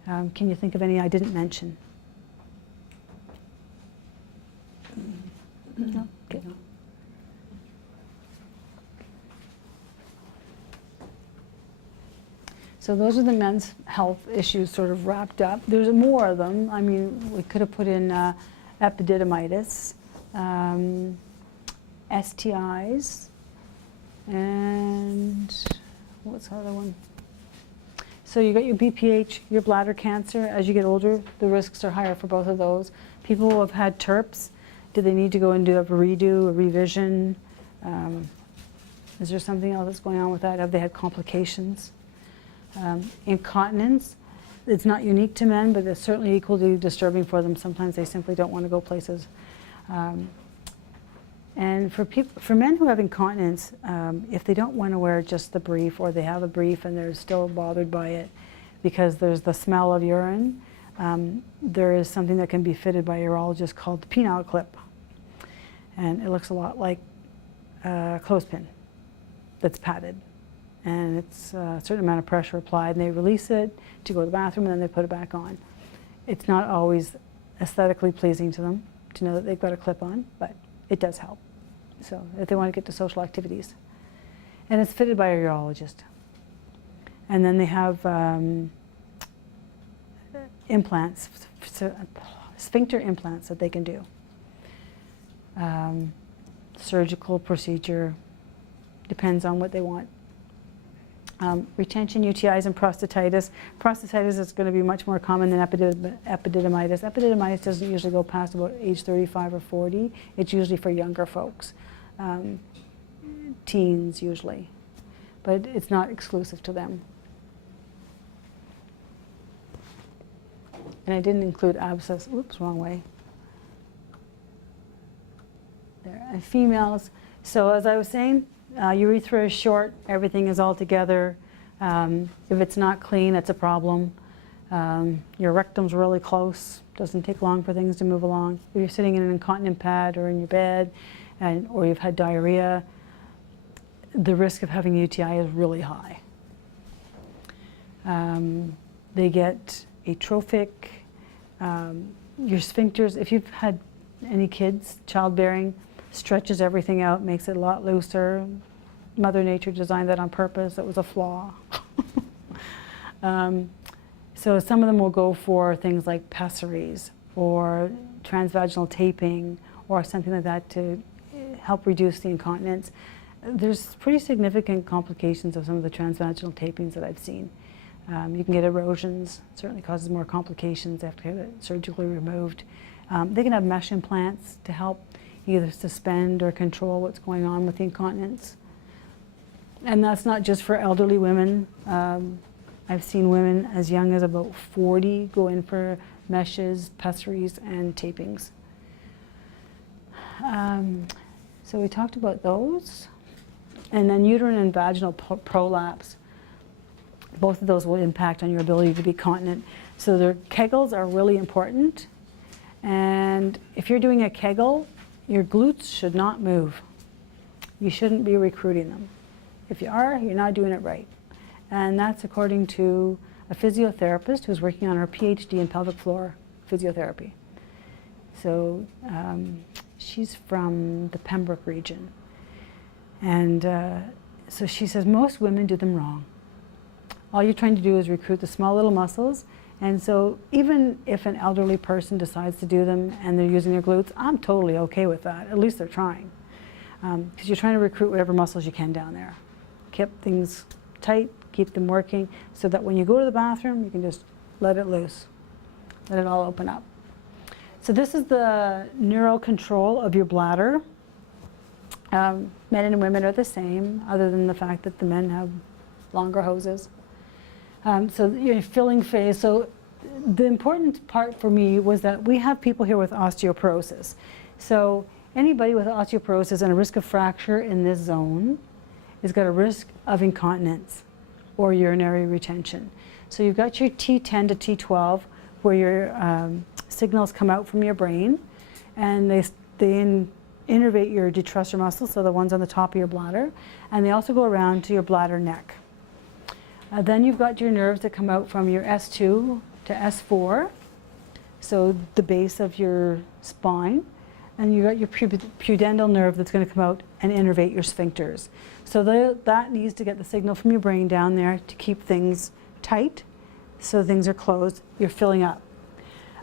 Can you think of any I didn't mention? No? Okay. So those are the men's health issues sort of wrapped up. There's more of them. I mean, we could have put in epididymitis, STIs, and what's the other one? So you got your BPH, your bladder cancer. As you get older, the risks are higher for both of those. People who have had TERPs, do they need to go and do a redo, a revision? Is there something else that's going on with that? Have they had complications? Incontinence, it's not unique to men, but it's certainly equally disturbing for them. Sometimes they simply don't want to go places. And for men who have incontinence, if they don't want to wear just the brief, or they have a brief and they're still bothered by it because there's the smell of urine, there is something that can be fitted by a urologist called the penile clip. And it looks a lot like a clothespin that's padded. And it's a certain amount of pressure applied, and they release it to go to the bathroom, and then they put it back on. It's not always aesthetically pleasing to them to know that they've got a clip on, but it does help. So if they want to get to social activities. And it's fitted by a urologist. And then they have implants, sphincter implants that they can do. Surgical procedure, depends on what they want. Retention, UTIs, and prostatitis. Prostatitis is going to be much more common than epididymitis. Epididymitis doesn't usually go past about age 35 or 40. It's usually for younger folks, teens usually, but it's not exclusive to them. And I didn't include abscess. Oops, wrong way. There. And females. So as I was saying, urethra is short, everything is all together. If it's not clean, it's a problem. Your rectum's really close, doesn't take long for things to move along. If you're sitting in an incontinent pad or in your bed, or you've had diarrhea, the risk of having a UTI is really high. They get atrophic. Your sphincters, if you've had any kids, childbearing, stretches everything out, makes it a lot looser. Mother Nature designed that on purpose. It was a flaw. So some of them will go for things like pessaries or transvaginal taping or something like that to help reduce the incontinence. There's pretty significant complications of some of the transvaginal tapings that I've seen. You can get erosions. It certainly causes more complications after you have it surgically removed. They can have mesh implants to help either suspend or control what's going on with the incontinence. And that's not just for elderly women. I've seen women as young as about 40 go in for meshes, pessaries, and tapings. So we talked about those. And then uterine and vaginal prolapse. Both of those will impact on your ability to be continent. So their kegels are really important. And if you're doing a kegel, your glutes should not move. You shouldn't be recruiting them. If you are, you're not doing it right. And that's according to a physiotherapist who's working on her PhD in pelvic floor physiotherapy. So she's from the Pembroke region. And so she says most women do them wrong. All you're trying to do is recruit the small little muscles. And so even if an elderly person decides to do them and they're using their glutes, I'm totally okay with that. At least they're trying. Because you're trying to recruit whatever muscles you can down there. Keep things tight, keep them working, so that when you go to the bathroom, you can just let it loose. Let it all open up. So this is the neural control of your bladder. Men and women are the same, other than the fact that the men have longer hoses. So your filling phase. So the important part for me was that we have people here with osteoporosis. So anybody with osteoporosis and a risk of fracture in this zone has got a risk of incontinence or urinary retention. So you've got your T10 to T12 where your signals come out from your brain, and they innervate your detrusor muscles, so the ones on the top of your bladder, and they also go around to your bladder neck. Then you've got your nerves that come out from your S2 to S4, so the base of your spine. And you got your pudendal nerve that's going to come out and innervate your sphincters. So that needs to get the signal from your brain down there to keep things tight, so things are closed, you're filling up.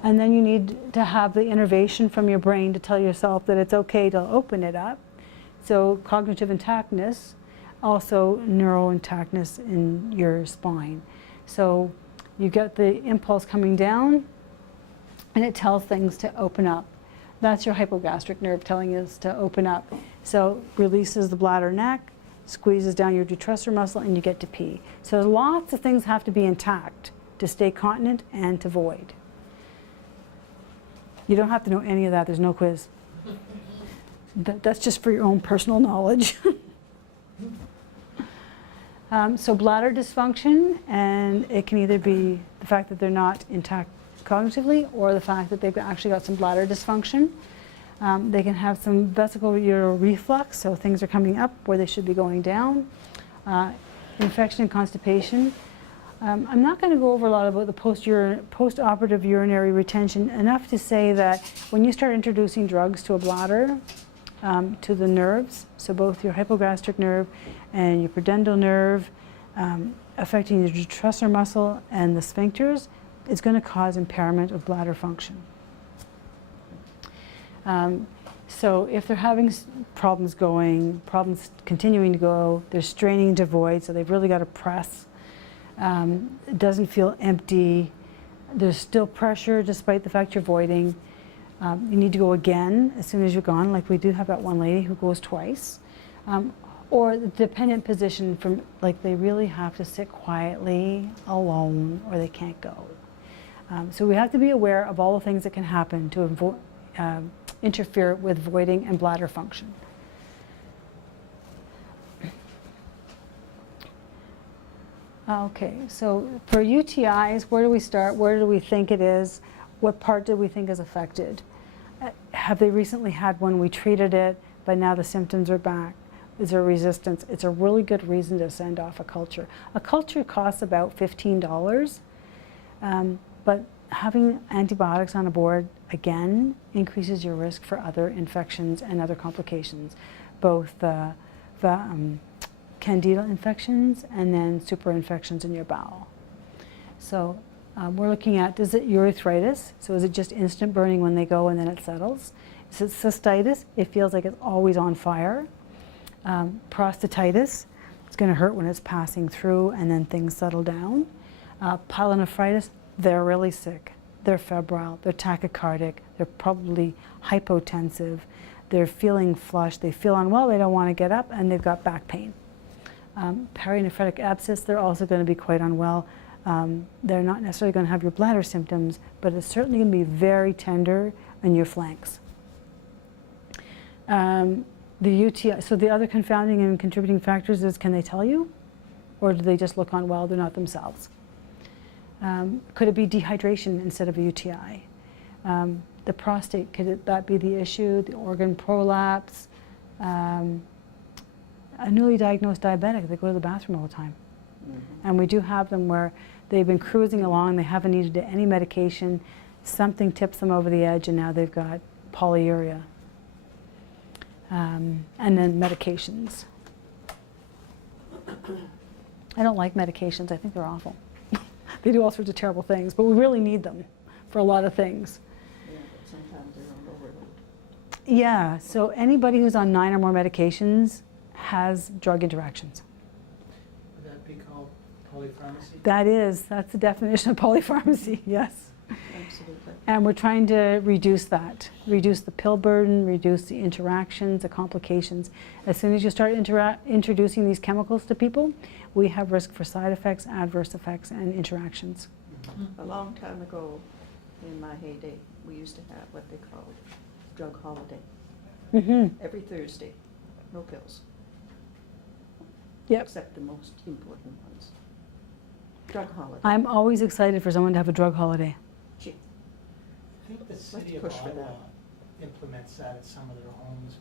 And then you need to have the innervation from your brain to tell yourself that it's okay to open it up. So cognitive intactness, also neural intactness in your spine. So you get the impulse coming down, and it tells things to open up. That's your hypogastric nerve telling us to open up. So releases the bladder neck, squeezes down your detrusor muscle, and you get to pee. So lots of things have to be intact to stay continent and to void. You don't have to know any of that. There's no quiz. That's just for your own personal knowledge. So bladder dysfunction, and it can either be the fact that they're not intact cognitively or the fact that they've actually got some bladder dysfunction. They can have some vesicoular reflux, so things are coming up where they should be going down. Infection and constipation. I'm not going to go over a lot about the post-operative urinary retention, enough to say that when you start introducing drugs to a bladder, to the nerves, so both your hypogastric nerve and your pudendal nerve, affecting your detrusor muscle and the sphincters, it's going to cause impairment of bladder function. So if they're having problems continuing to go, they're straining to void, so they've really got to press. It doesn't feel empty. There's still pressure despite the fact you're voiding. You need to go again as soon as you're gone, like we do have that one lady who goes twice. Or the dependent position, from like they really have to sit quietly alone or they can't go. So we have to be aware of all the things that can happen to interfere with voiding and bladder function. Okay, so for UTIs, where do we start? Where do we think it is? What part do we think is affected? Have they recently had one? We treated it, but now the symptoms are back. Is there resistance? It's a really good reason to send off a culture. A culture costs about $15, but having antibiotics on board, again, increases your risk for other infections and other complications, both candida infections and then super infections in your bowel. So we're looking at, is it urethritis? So is it just instant burning when they go and then it settles? Is it cystitis? It feels like it's always on fire. Prostatitis, it's going to hurt when it's passing through and then things settle down. Pyelonephritis, they're really sick. They're febrile, they're tachycardic, they're probably hypotensive, they're feeling flushed, they feel unwell, they don't want to get up, and they've got back pain. Perionephritic abscess, they're also going to be quite unwell. They're not necessarily going to have your bladder symptoms, but it's certainly going to be very tender in your flanks. The UTI, so the other confounding and contributing factors is, can they tell you? Or do they just look unwell, they're not themselves? Could it be dehydration instead of a UTI? The prostate, could that be the issue? The organ prolapse? A newly diagnosed diabetic, they go to the bathroom all the time. Mm-hmm. And we do have them where they've been cruising along, they haven't needed any medication, something tips them over the edge, and now they've got polyuria. And then medications. I don't like medications, I think they're awful. They do all sorts of terrible things, but we really need them for a lot of things. Yeah, but sometimes they're on overload. Yeah, so anybody who's on 9 or more medications has drug interactions. Would that be called polypharmacy? That's the definition of polypharmacy, yes. Absolutely. And we're trying to reduce that, reduce the pill burden, reduce the interactions, the complications. As soon as you start introducing these chemicals to people, we have risk for side effects, adverse effects, and interactions. A long time ago, in my heyday, we used to have what they called drug holiday. Mm-hmm. Every Thursday, no pills. Yep. Except the most important ones. Drug holiday. I'm always excited for someone to have a drug holiday. Gee, I think the city of push for Ottawa that. implements that at some of their homes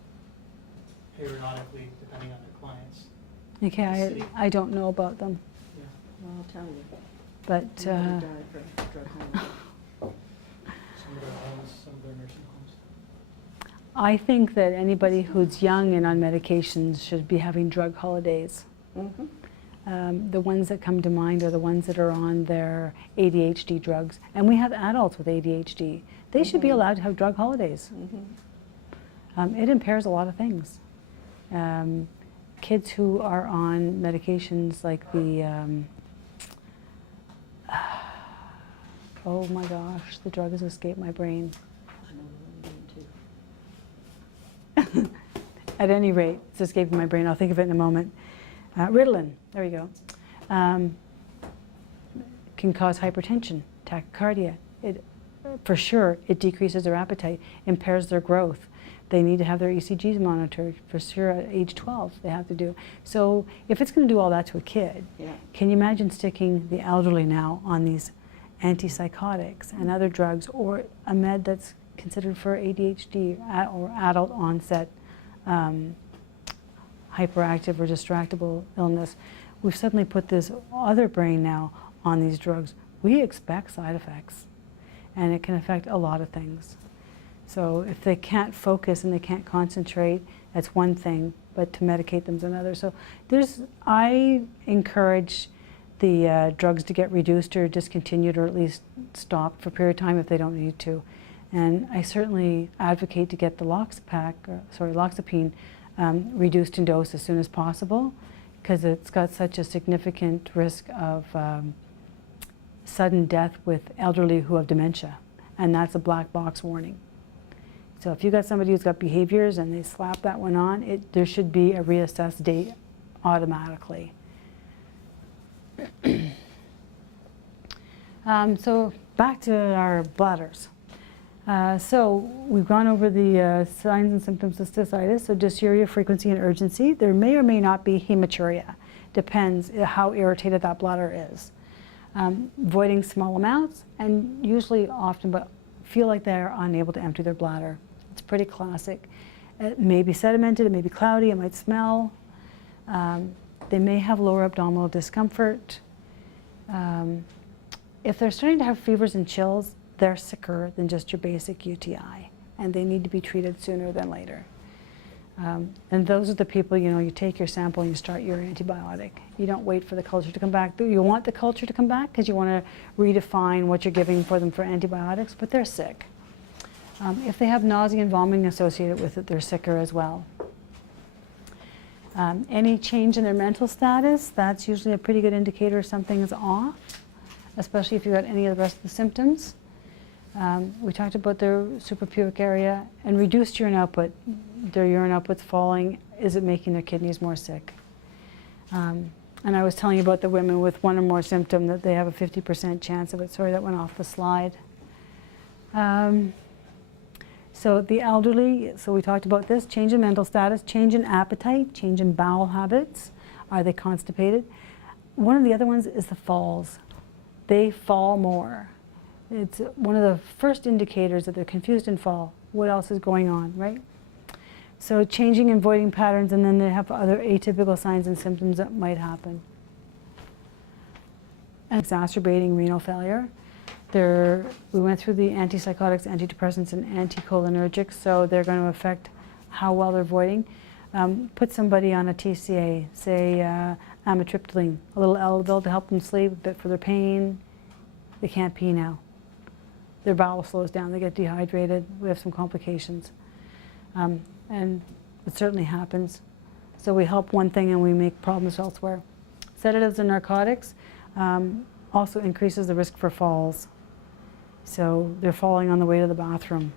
periodically, depending on their clients. Okay, City. I don't know about them. Yeah. I'll tell you. But I'm gonna die for drug holiday. Some of their homes, some of their nursing homes. I think that anybody who's young and on medications should be having drug holidays. The ones that come to mind are the ones that are on their ADHD drugs. And we have adults with ADHD. They should be allowed to have drug holidays. It impairs a lot of things. Kids who are on medications like the, oh my gosh, the drug has escaped my brain. I know what I'm doing too. At any rate, it's escaping my brain. I'll think of it in a moment. Ritalin, there we go. Can cause hypertension, tachycardia. For sure, it decreases their appetite, impairs their growth. They need to have their ECGs monitored. For sure, at age 12, they have to do. So if it's going to do all that to a kid, can you imagine sticking the elderly now on these antipsychotics and other drugs, or a med that's considered for ADHD or adult onset hyperactive or distractible illness? We've suddenly put this other brain now on these drugs. We expect side effects, and it can affect a lot of things. So if they can't focus and they can't concentrate, that's one thing, but to medicate them is another. So I encourage the drugs to get reduced or discontinued, or at least stopped for a period of time if they don't need to. And I certainly advocate to get the loxapine reduced in dose as soon as possible, because it's got such a significant risk of sudden death with elderly who have dementia, and that's a black box warning. So if you've got somebody who's got behaviors and they slap that one on, there should be a reassessed date automatically. So back to our bladders. So we've gone over the signs and symptoms of cystitis, so dysuria, frequency, and urgency. There may or may not be hematuria. Depends how irritated that bladder is. Voiding small amounts, and usually often, but feel like they're unable to empty their bladder. It's pretty classic. It may be sedimented, it may be cloudy, it might smell. They may have lower abdominal discomfort. If they're starting to have fevers and chills, they're sicker than just your basic UTI, and they need to be treated sooner than later. And those are the people, you take your sample and you start your antibiotic. You don't wait for the culture to come back. You want the culture to come back because you want to redefine what you're giving for them for antibiotics, but they're sick. If they have nausea and vomiting associated with it, they're sicker as well. Any change in their mental status, that's usually a pretty good indicator something is off, especially if you've got any of the rest of the symptoms. We talked about their suprapubic area and reduced urine output. Their urine output's falling. Is it making their kidneys more sick? And I was telling you about the women with one or more symptom that they have a 50% chance of it. Sorry, that went off the slide. So the elderly, so we talked about this, change in mental status, change in appetite, change in bowel habits. Are they constipated? One of the other ones is the falls. They fall more. It's one of the first indicators that they're confused and fall. What else is going on, right? So changing and voiding patterns, and then they have other atypical signs and symptoms that might happen. And exacerbating renal failure. We went through the antipsychotics, antidepressants, and anticholinergics, so they're going to affect how well they're voiding. Put somebody on a TCA, say amitriptyline, a little Eladil to help them sleep, a bit for their pain. They can't pee now. Their bowel slows down, they get dehydrated, we have some complications. And it certainly happens. So we help one thing and we make problems elsewhere. Sedatives and narcotics also increases the risk for falls. So they're falling on the way to the bathroom.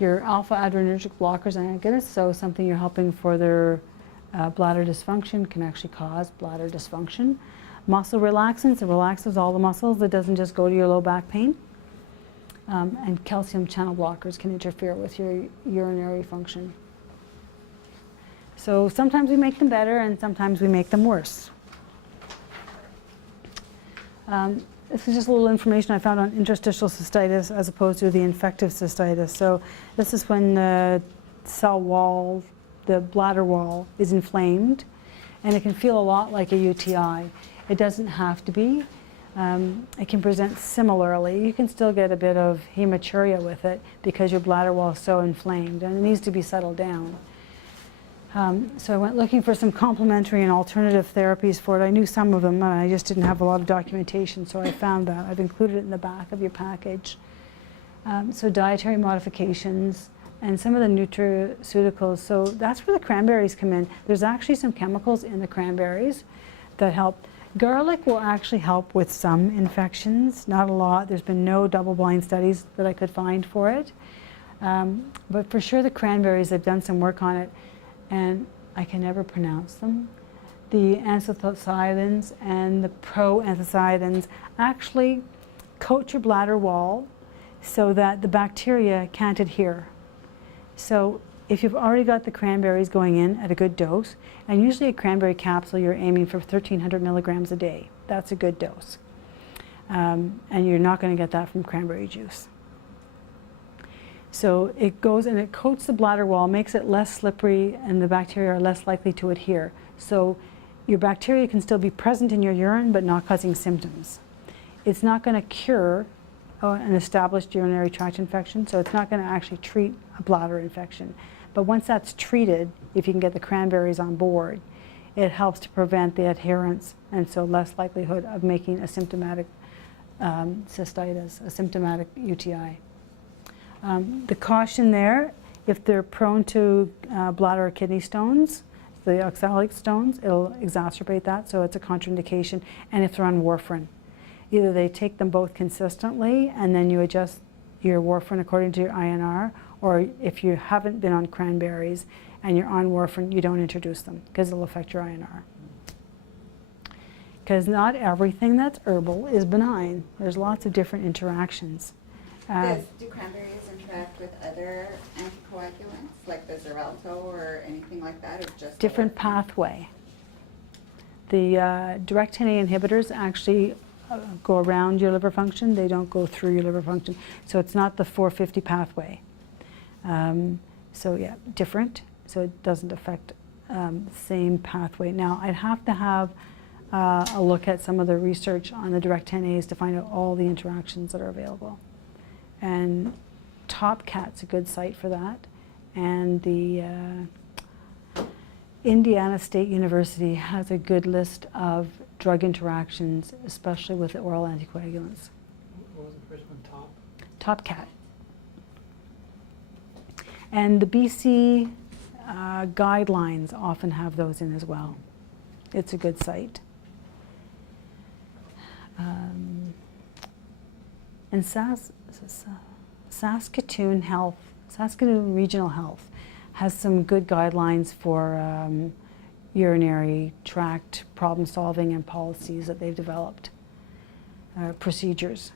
Your alpha adrenergic blockers and agonists, so something you're helping for their bladder dysfunction can actually cause bladder dysfunction. Muscle relaxants, it relaxes all the muscles. It doesn't just go to your low back pain. And calcium channel blockers can interfere with your urinary function. So sometimes we make them better and sometimes we make them worse. This is just a little information I found on interstitial cystitis as opposed to the infective cystitis. So this is when the cell wall, the bladder wall, is inflamed. And it can feel a lot like a UTI. It doesn't have to be. It can present similarly. You can still get a bit of hematuria with it because your bladder wall is so inflamed and it needs to be settled down. So I went looking for some complementary and alternative therapies for it. I knew some of them, and I just didn't have a lot of documentation, so I found that. I've included it in the back of your package. So dietary modifications and some of the nutraceuticals. So that's where the cranberries come in. There's actually some chemicals in the cranberries that help. Garlic will actually help with some infections, not a lot. There's been no double-blind studies that I could find for it. But for sure the cranberries, I've done some work on it, and I can never pronounce them. The anthocyanins and the proanthocyanins actually coat your bladder wall so that the bacteria can't adhere. So if you've already got the cranberries going in at a good dose, and usually a cranberry capsule you're aiming for 1,300 milligrams a day. That's a good dose. And you're not going to get that from cranberry juice. So it goes and it coats the bladder wall, makes it less slippery, and the bacteria are less likely to adhere. So your bacteria can still be present in your urine but not causing symptoms. It's not going to cure an established urinary tract infection, so it's not going to actually treat a bladder infection. But once that's treated, if you can get the cranberries on board, it helps to prevent the adherence, and so less likelihood of making a symptomatic cystitis, a symptomatic UTI. The caution there, if they're prone to bladder or kidney stones, the oxalic stones, it'll exacerbate that, so it's a contraindication. And if they're on warfarin, either they take them both consistently and then you adjust your warfarin according to your INR, or if you haven't been on cranberries and you're on warfarin, you don't introduce them because it'll affect your INR. Because not everything that's herbal is benign. There's lots of different interactions. Do cranberries interact with other anticoagulants, like the Xarelto or anything like that, or just Different pathway. The direct 10A inhibitors actually go around your liver function. They don't go through your liver function. So it's not the 450 pathway. So yeah, different. So it doesn't affect the same pathway. Now, I'd have to have a look at some of the research on the direct 10As to find out all the interactions that are available. And TopCat's a good site for that. And the Indiana State University has a good list of drug interactions, especially with the oral anticoagulants. What was the first one, Top? TopCat. And the BC guidelines often have those in as well. It's a good site. And Saskatoon Regional Health has some good guidelines for urinary tract problem solving and policies that they've developed, procedures.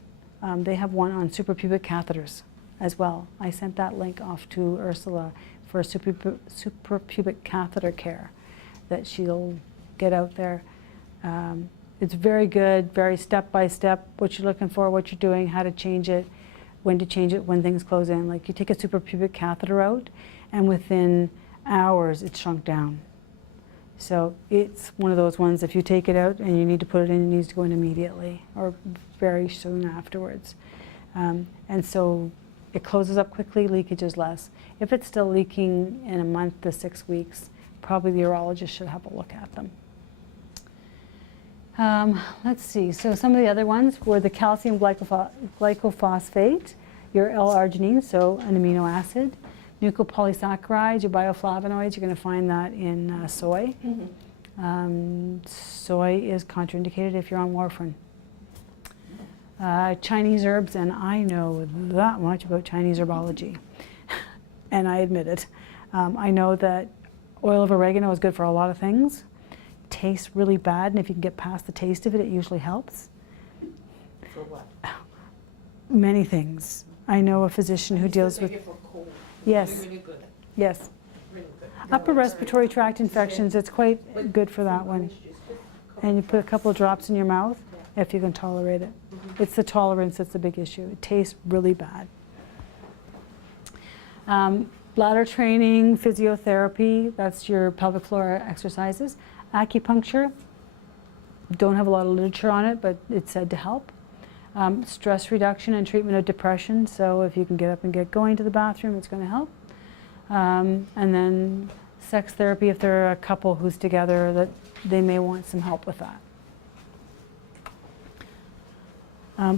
They have one on suprapubic catheters as well. I sent that link off to Ursula for suprapubic catheter care that she'll get out there. It's very good, very step-by-step, what you're looking for, what you're doing, how to change it, when to change it, when things close in. Like you take a suprapubic catheter out, and within hours it's shrunk down. So it's one of those ones, if you take it out and you need to put it in, it needs to go in immediately or very soon afterwards. And so it closes up quickly, leakage is less. If it's still leaking in a month to 6 weeks, probably the urologist should have a look at them. Let's see, so some of the other ones were the calcium glycophosphate, your L-arginine, so an amino acid, mucopolysaccharides, your bioflavonoids, you're going to find that in soy. Soy is contraindicated if you're on warfarin. Chinese herbs, and I know that much about Chinese herbology, and I admit it. I know that oil of oregano is good for a lot of things. Tastes really bad, and if you can get past the taste of it, it usually helps. For what? Many things. I know a physician who deals with, For cold. yes, Really good. yes. Really good. Upper respiratory tract infections, it's quite good for that one. And you put a couple of drops in your mouth if you can tolerate it. It's the tolerance that's the big issue. It tastes really bad. Bladder training, physiotherapy, that's your pelvic floor exercises. Acupuncture, don't have a lot of literature on it, but it's said to help. Stress reduction and treatment of depression, so if you can get up and get going to the bathroom, it's going to help. And then sex therapy, if there are a couple who's together, that they may want some help with that.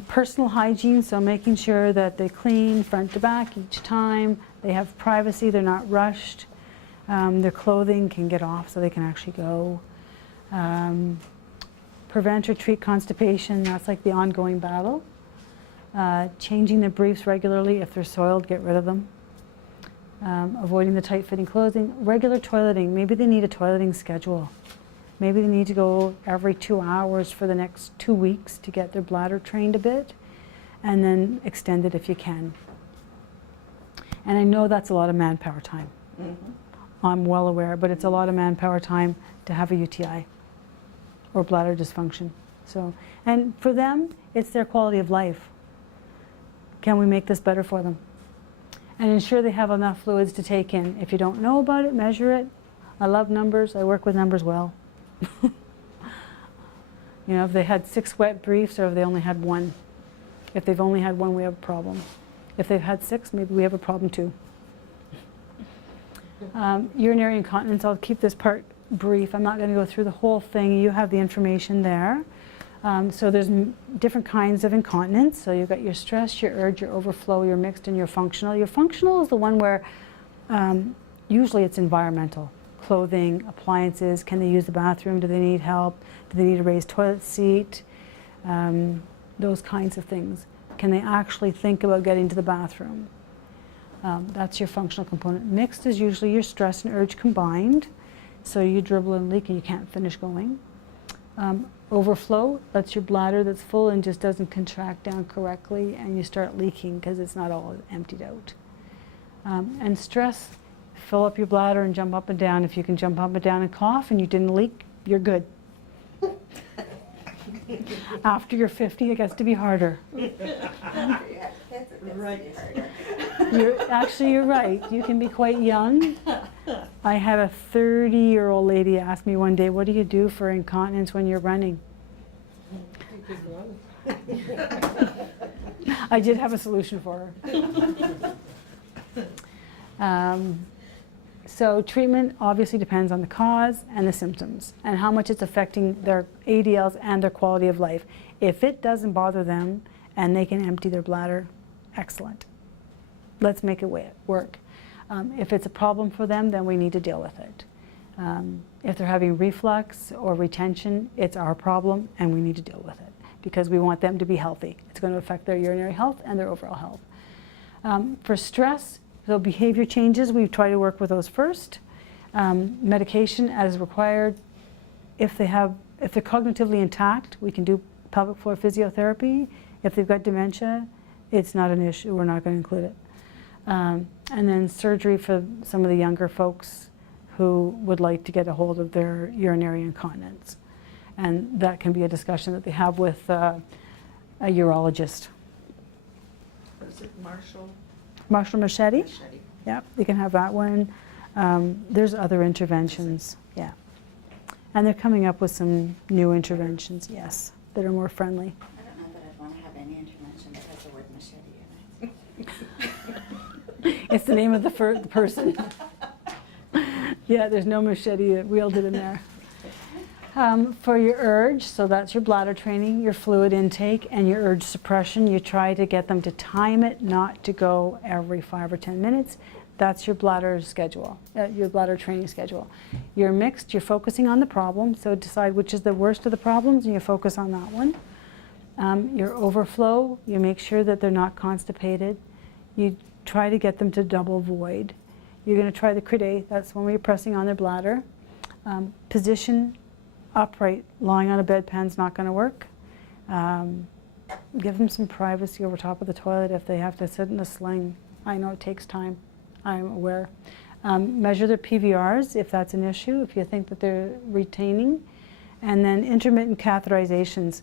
Personal hygiene, so making sure that they clean front to back each time, they have privacy, they're not rushed, their clothing can get off so they can actually go. Prevent or treat constipation, that's like the ongoing battle. Changing the briefs regularly, if they're soiled, get rid of them. Avoiding the tight-fitting clothing. Regular toileting, maybe they need a toileting schedule. Maybe they need to go every 2 hours for the next 2 weeks to get their bladder trained a bit, and then extend it if you can. And I know that's a lot of manpower time. I'm well aware, but it's a lot of manpower time to have a UTI or bladder dysfunction. So, and for them, it's their quality of life. Can we make this better for them? And ensure they have enough fluids to take in. If you don't know about it, measure it. I love numbers. I work with numbers well. You know, if they had 6 wet briefs or if they only had 1. If they've only had 1, we have a problem. If they've had 6, maybe we have a problem too. Urinary incontinence, I'll keep this part brief. I'm not going to go through the whole thing. You have the information there. So there's different kinds of incontinence. So you've got your stress, your urge, your overflow, your mixed, and your functional. Your functional is the one where usually it's environmental. Clothing, appliances, can they use the bathroom? Do they need help? Do they need a raised toilet seat? Those kinds of things. Can they actually think about getting to the bathroom? That's your functional component. Mixed is usually your stress and urge combined. So you dribble and leak and you can't finish going. Overflow, that's your bladder that's full and just doesn't contract down correctly, and you start leaking because it's not all emptied out. And stress, fill up your bladder and jump up and down. If you can jump up and down and cough and you didn't leak, you're good. After you're 50, it gets to be harder. Right. You're right. You can be quite young. I had a 30-year-old lady ask me one day, what do you do for incontinence when you're running? I did have a solution for her. So treatment obviously depends on the cause and the symptoms and how much it's affecting their ADLs and their quality of life. If it doesn't bother them and they can empty their bladder, excellent. Let's make it work. If it's a problem for them, then we need to deal with it. If they're having reflux or retention, it's our problem and we need to deal with it because we want them to be healthy. It's going to affect their urinary health and their overall health. For stress, so behavior changes, we try to work with those first. Medication as required. If they're cognitively intact, we can do pelvic floor physiotherapy. If they've got dementia, it's not an issue. We're not going to include it. And then surgery for some of the younger folks who would like to get a hold of their urinary incontinence. And that can be a discussion that they have with a urologist. Is it Marshall? Marshall Machete? Machete. Yeah, you can have that one. There's other interventions, yeah. And they're coming up with some new interventions, yes, that are more friendly. I don't know that I'd want to have any intervention that has the word machete in it. It's the name of the person. Yeah, there's no machete wielded in there. For your urge, so that's your bladder training, your fluid intake, and your urge suppression. You try to get them to time it, not to go every 5 or 10 minutes. That's your bladder schedule, your bladder training schedule. You're mixed, you're focusing on the problem, so decide which is the worst of the problems and you focus on that one. Your overflow, you make sure that they're not constipated. You try to get them to double void. You're going to try the Crede, that's when we're pressing on their bladder. Position, upright, lying on a bedpan's not going to work. Give them some privacy over top of the toilet if they have to sit in a sling. I know it takes time, I'm aware. Measure their PVRs if that's an issue, if you think that they're retaining. And then intermittent catheterizations.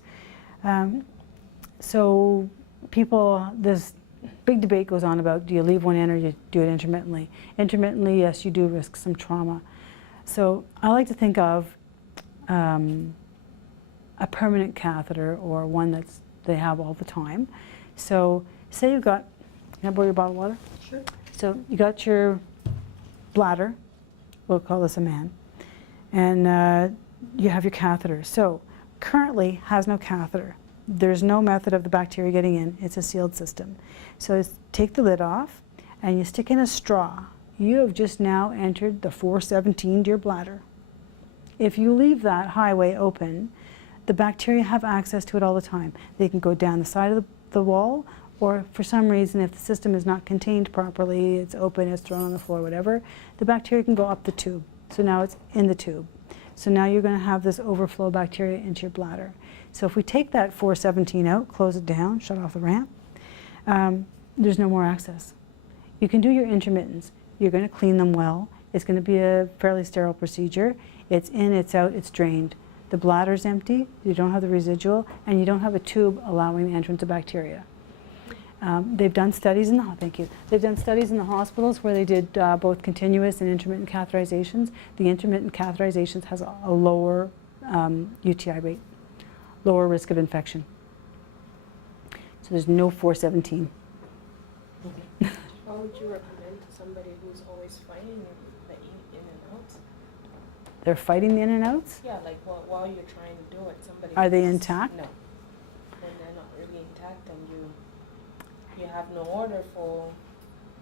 So people, this big debate goes on about do you leave one in or do you do it intermittently. Intermittently, yes, you do risk some trauma. So I like to think of a permanent catheter or one that's they have all the time. So say you've got, can I borrow your bottle of water? Sure. So you got your bladder, we'll call this a man, and you have your catheter. So currently has no catheter. There's no method of the bacteria getting in. It's a sealed system. So take the lid off and you stick in a straw. You have just now entered the 417 to your bladder. If you leave that highway open, the bacteria have access to it all the time. They can go down the side of the wall, or for some reason, if the system is not contained properly, it's open, it's thrown on the floor, whatever, the bacteria can go up the tube. So now it's in the tube. So now you're going to have this overflow bacteria into your bladder. So if we take that 417 out, close it down, shut off the ramp, there's no more access. You can do your intermittents. You're going to clean them well. It's going to be a fairly sterile procedure. It's in, it's out, it's drained. The bladder's empty, you don't have the residual, and you don't have a tube allowing the entrance of bacteria. They've done studies in the, thank you. They've done studies in the hospitals where they did both continuous and intermittent catheterizations. The intermittent catheterizations has a lower UTI rate, lower risk of infection. So there's no 417. What would you recommend to somebody who's always fighting the in and outs? They're fighting the in and outs? Yeah, like while you're trying to do it, somebody. Are they who's- intact? No. When they're not really intact, and you have no order for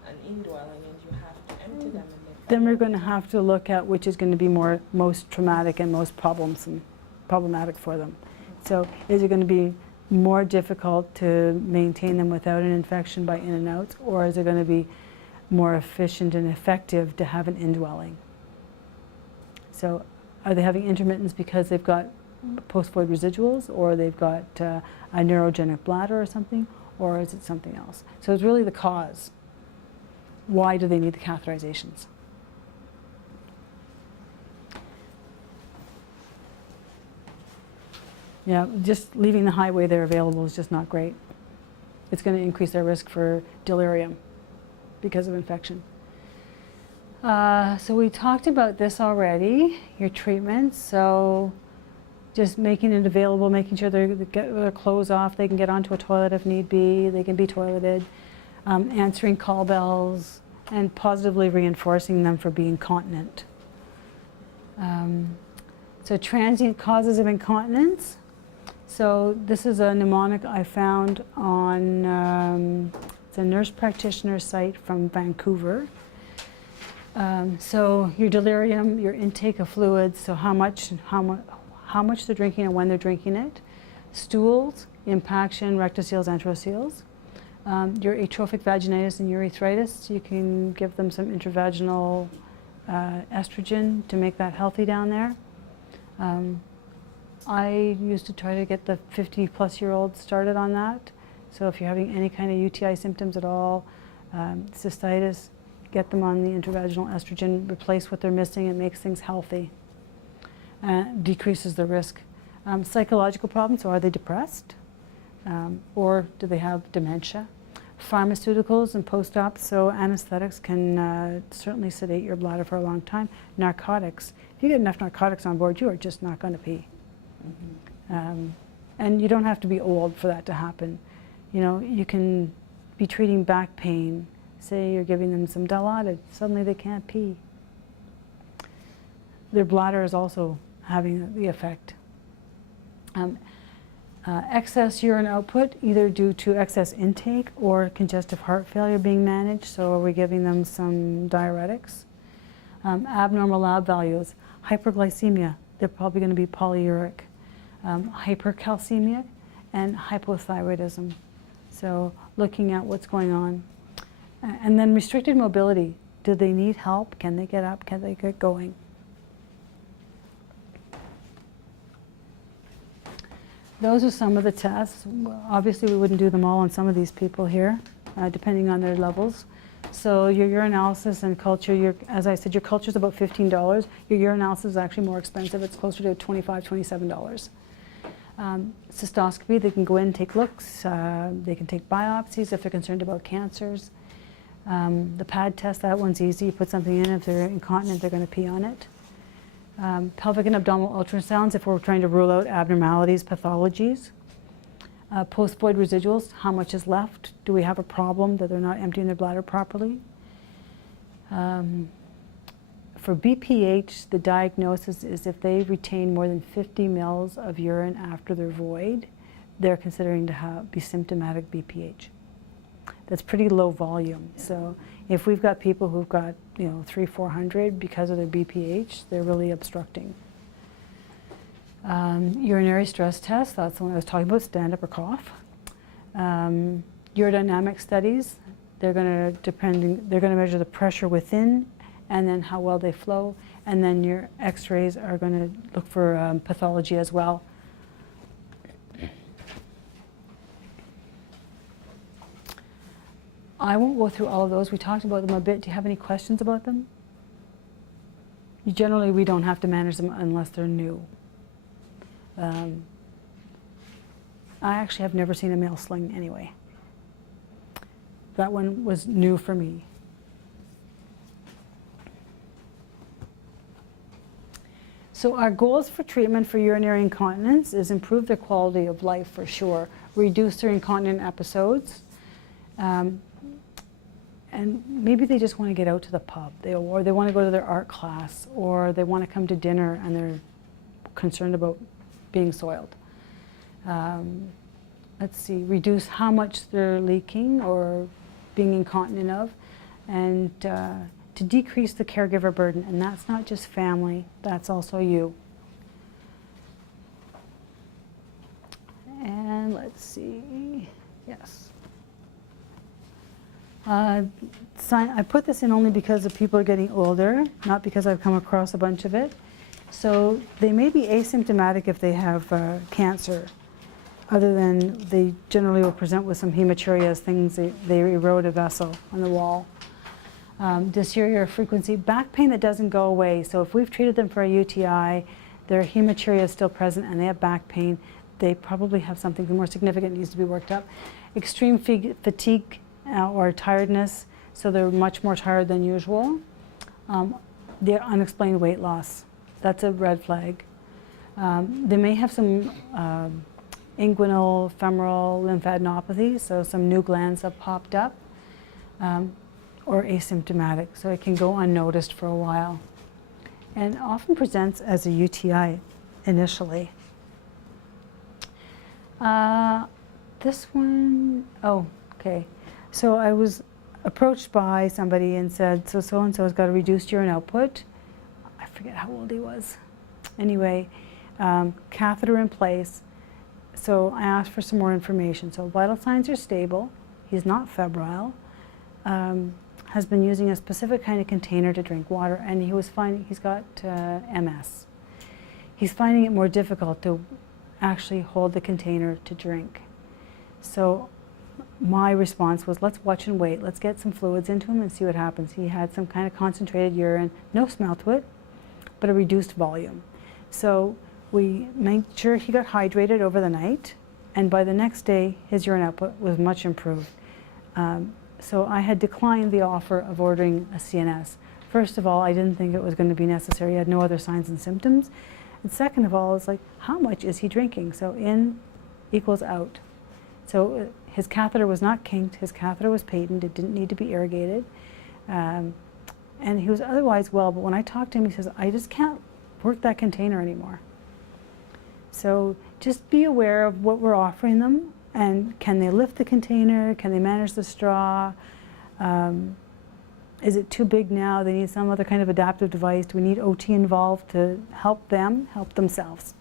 an indwelling, and you have to empty them. And Then we're going to have to look at which is going to be most traumatic and most problematic for them. So is it going to be more difficult to maintain them without an infection by in and outs, or is it going to be more efficient and effective to have an indwelling? So are they having intermittents because they've got post-void residuals, or they've got a neurogenic bladder or something, or is it something else? So it's really the cause. Why do they need the catheterizations? Yeah, just leaving the highway there available is just not great. It's going to increase their risk for delirium because of infection. So we talked about this already, your treatments. So just making it available, making sure they get their clothes off, they can get onto a toilet if need be, they can be toileted, answering call bells, and positively reinforcing them for being continent. So transient causes of incontinence. So this is a mnemonic I found on, it's a nurse practitioner site from Vancouver. So your delirium, your intake of fluids, so how much they're drinking and when they're drinking it. Stools, impaction, rectoceles, enteroceles. Your atrophic vaginitis and urethritis, you can give them some intravaginal estrogen to make that healthy down there. I used to try to get the 50-plus-year-olds started on that. So if you're having any kind of UTI symptoms at all, cystitis, get them on the intravaginal estrogen, replace what they're missing, it makes things healthy. Decreases the risk. Psychological problems, so are they depressed? Or do they have dementia? Pharmaceuticals and post-op, so anesthetics can certainly sedate your bladder for a long time. Narcotics, if you get enough narcotics on board, you are just not going to pee. And you don't have to be old for that to happen. You know, you can be treating back pain. Say you're giving them some Dilaudid, suddenly they can't pee. Their bladder is also having the effect. Excess urine output, either due to excess intake or congestive heart failure being managed, so are we giving them some diuretics? Abnormal lab values, hyperglycemia, they're probably going to be polyuric. Hypercalcemia and hypothyroidism. So looking at what's going on. And then restricted mobility. Do they need help? Can they get up? Can they get going? Those are some of the tests. Obviously, we wouldn't do them all on some of these people here, depending on their levels. So your urinalysis and culture, as I said, your culture is about $15. Your urinalysis is actually more expensive. It's closer to $25, $27. Cystoscopy, they can go in and take looks. They can take biopsies if they're concerned about cancers. The pad test, that one's easy. You put something in, if they're incontinent, they're going to pee on it. Pelvic and abdominal ultrasounds if we're trying to rule out abnormalities, pathologies. Post-void residuals, how much is left? Do we have a problem that they're not emptying their bladder properly? For BPH, the diagnosis is if they retain more than 50 mils of urine after their void, they're considering to be symptomatic BPH. That's pretty low volume. So if we've got people who've got 300-400 because of their BPH, they're really obstructing. Urinary stress test, that's the one I was talking about, stand up or cough. Urodynamic studies, they're going to measure the pressure within and then how well they flow, and then your x-rays are going to look for pathology as well. I won't go through all of those. We talked about them a bit. Do you have any questions about them? Generally, we don't have to manage them unless they're new. I actually have never seen a male sling anyway. That one was new for me. So our goals for treatment for urinary incontinence is improve their quality of life for sure, reduce their incontinent episodes, and maybe they just want to get out to the pub, or they want to go to their art class, or they want to come to dinner and they're concerned about being soiled. Let's see, reduce how much they're leaking or being incontinent of, and to decrease the caregiver burden, and that's not just family, that's also you. And let's see, yes. I put this in only because the people are getting older, not because I've come across a bunch of it. So they may be asymptomatic if they have cancer, other than they generally will present with some hematuria as things, they erode a vessel on the wall. Dysuria or frequency, back pain that doesn't go away. So if we've treated them for a UTI, their hematuria is still present and they have back pain, they probably have something more significant that needs to be worked up. Extreme fatigue or tiredness, so they're much more tired than usual. The unexplained weight loss, that's a red flag. They may have some inguinal femoral lymphadenopathy, so some new glands have popped up, or asymptomatic, so it can go unnoticed for a while, and often presents as a UTI initially. This one, oh, okay. So I was approached by somebody and said, so-and-so has got a reduced urine output. I forget how old he was. Anyway, catheter in place. So I asked for some more information. So vital signs are stable. He's not febrile. Has been using a specific kind of container to drink water, and he was finding he's got MS. He's finding it more difficult to actually hold the container to drink. So my response was, let's watch and wait. Let's get some fluids into him and see what happens. He had some kind of concentrated urine, no smell to it, but a reduced volume. So we made sure he got hydrated over the night, and by the next day, his urine output was much improved. So I had declined the offer of ordering a CNS. First of all, I didn't think it was going to be necessary. He had no other signs and symptoms. And second of all, it's like, how much is he drinking? So in equals out. So his catheter was not kinked, his catheter was patent, it didn't need to be irrigated. And he was otherwise well, but when I talked to him, he says, I just can't work that container anymore. So just be aware of what we're offering them, and can they lift the container, can they manage the straw? Is it too big now? They need some other kind of adaptive device. Do we need OT involved to help them help themselves?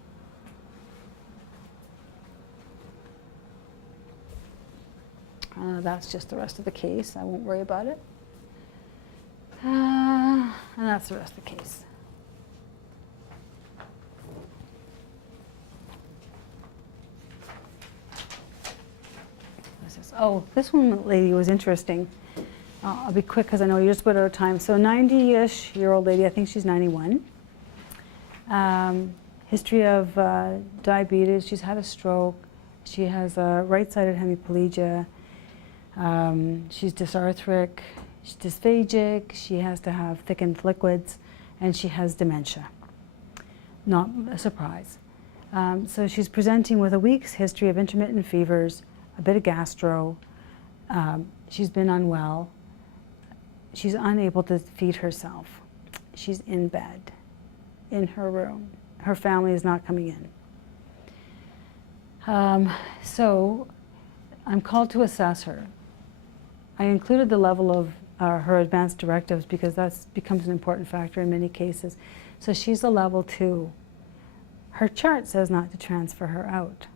That's just the rest of the case. I won't worry about it. And that's the rest of the case. Oh, this one lady was interesting. I'll be quick because I know you're just about out of time. So 90-ish-year-old lady, I think she's 91. History of diabetes. She's had a stroke. She has a right-sided hemiplegia. She's dysarthric. She's dysphagic. She has to have thickened liquids, and she has dementia. not a surprise. So she's presenting with a week's history of intermittent fevers, a bit of gastro. She's been unwell. She's unable to feed herself. She's in bed, in her room. Her family is not coming in. So I'm called to assess her. I included the level of her advanced directives because that becomes an important factor in many cases. So she's a level 2. Her chart says not to transfer her out,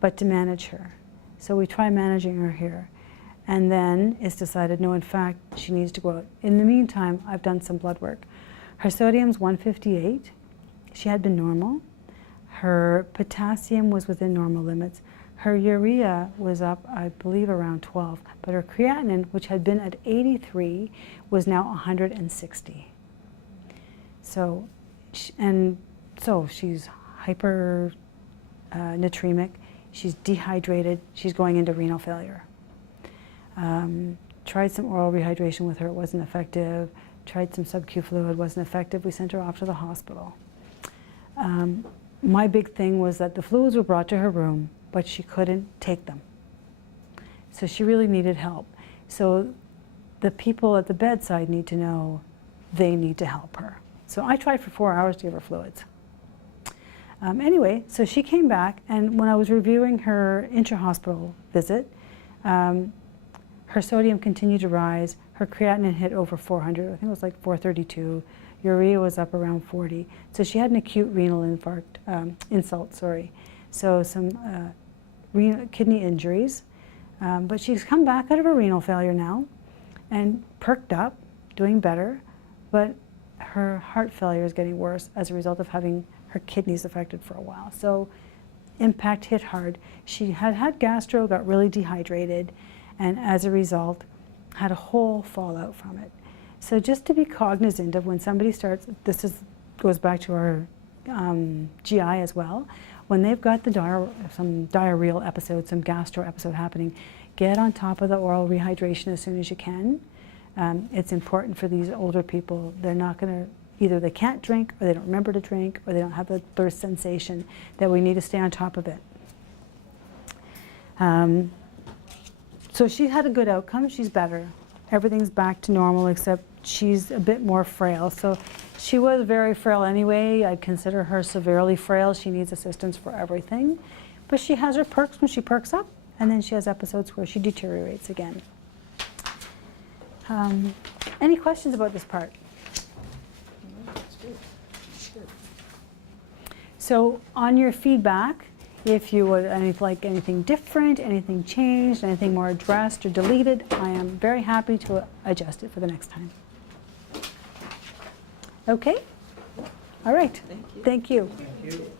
but to manage her. So we try managing her here. And then it's decided, no, in fact, she needs to go out. In the meantime, I've done some blood work. Her sodium's 158. She had been normal. Her potassium was within normal limits. Her urea was up, I believe, around 12. But her creatinine, which had been at 83, was now 160. So, so she's hypernatremic. She's dehydrated. She's going into renal failure. Tried some oral rehydration with her, it wasn't effective. Tried some sub-Q fluid, wasn't effective. We sent her off to the hospital. My big thing was that the fluids were brought to her room, but she couldn't take them. So she really needed help. So the people at the bedside need to know they need to help her. So I tried for 4 hours to give her fluids. Anyway, so she came back, and when I was reviewing her intra-hospital visit, her sodium continued to rise. Her creatinine hit over 400. I think it was like 432. Urea was up around 40. So she had an acute renal insult. So some kidney injuries. But she's come back out of her renal failure now and perked up, doing better. But her heart failure is getting worse as a result of having her kidneys affected for a while. So impact hit hard. She had gastro, got really dehydrated, and as a result had a whole fallout from it. So just to be cognizant of when somebody starts, goes back to our GI as well, when they've got some diarrheal episode, some gastro episode happening, get on top of the oral rehydration as soon as you can. It's important for these older people. They're not going to, either they can't drink, or they don't remember to drink, or they don't have the thirst sensation, that we need to stay on top of it. So she had a good outcome. She's better. Everything's back to normal, except she's a bit more frail. So she was very frail anyway. I'd consider her severely frail. She needs assistance for everything. But she has her perks when she perks up, and then she has episodes where she deteriorates again. Any questions about this part? So on your feedback, if you would like anything different, anything changed, anything more addressed or deleted, I am very happy to adjust it for the next time. Okay? All right. Thank you. Thank you. Thank you.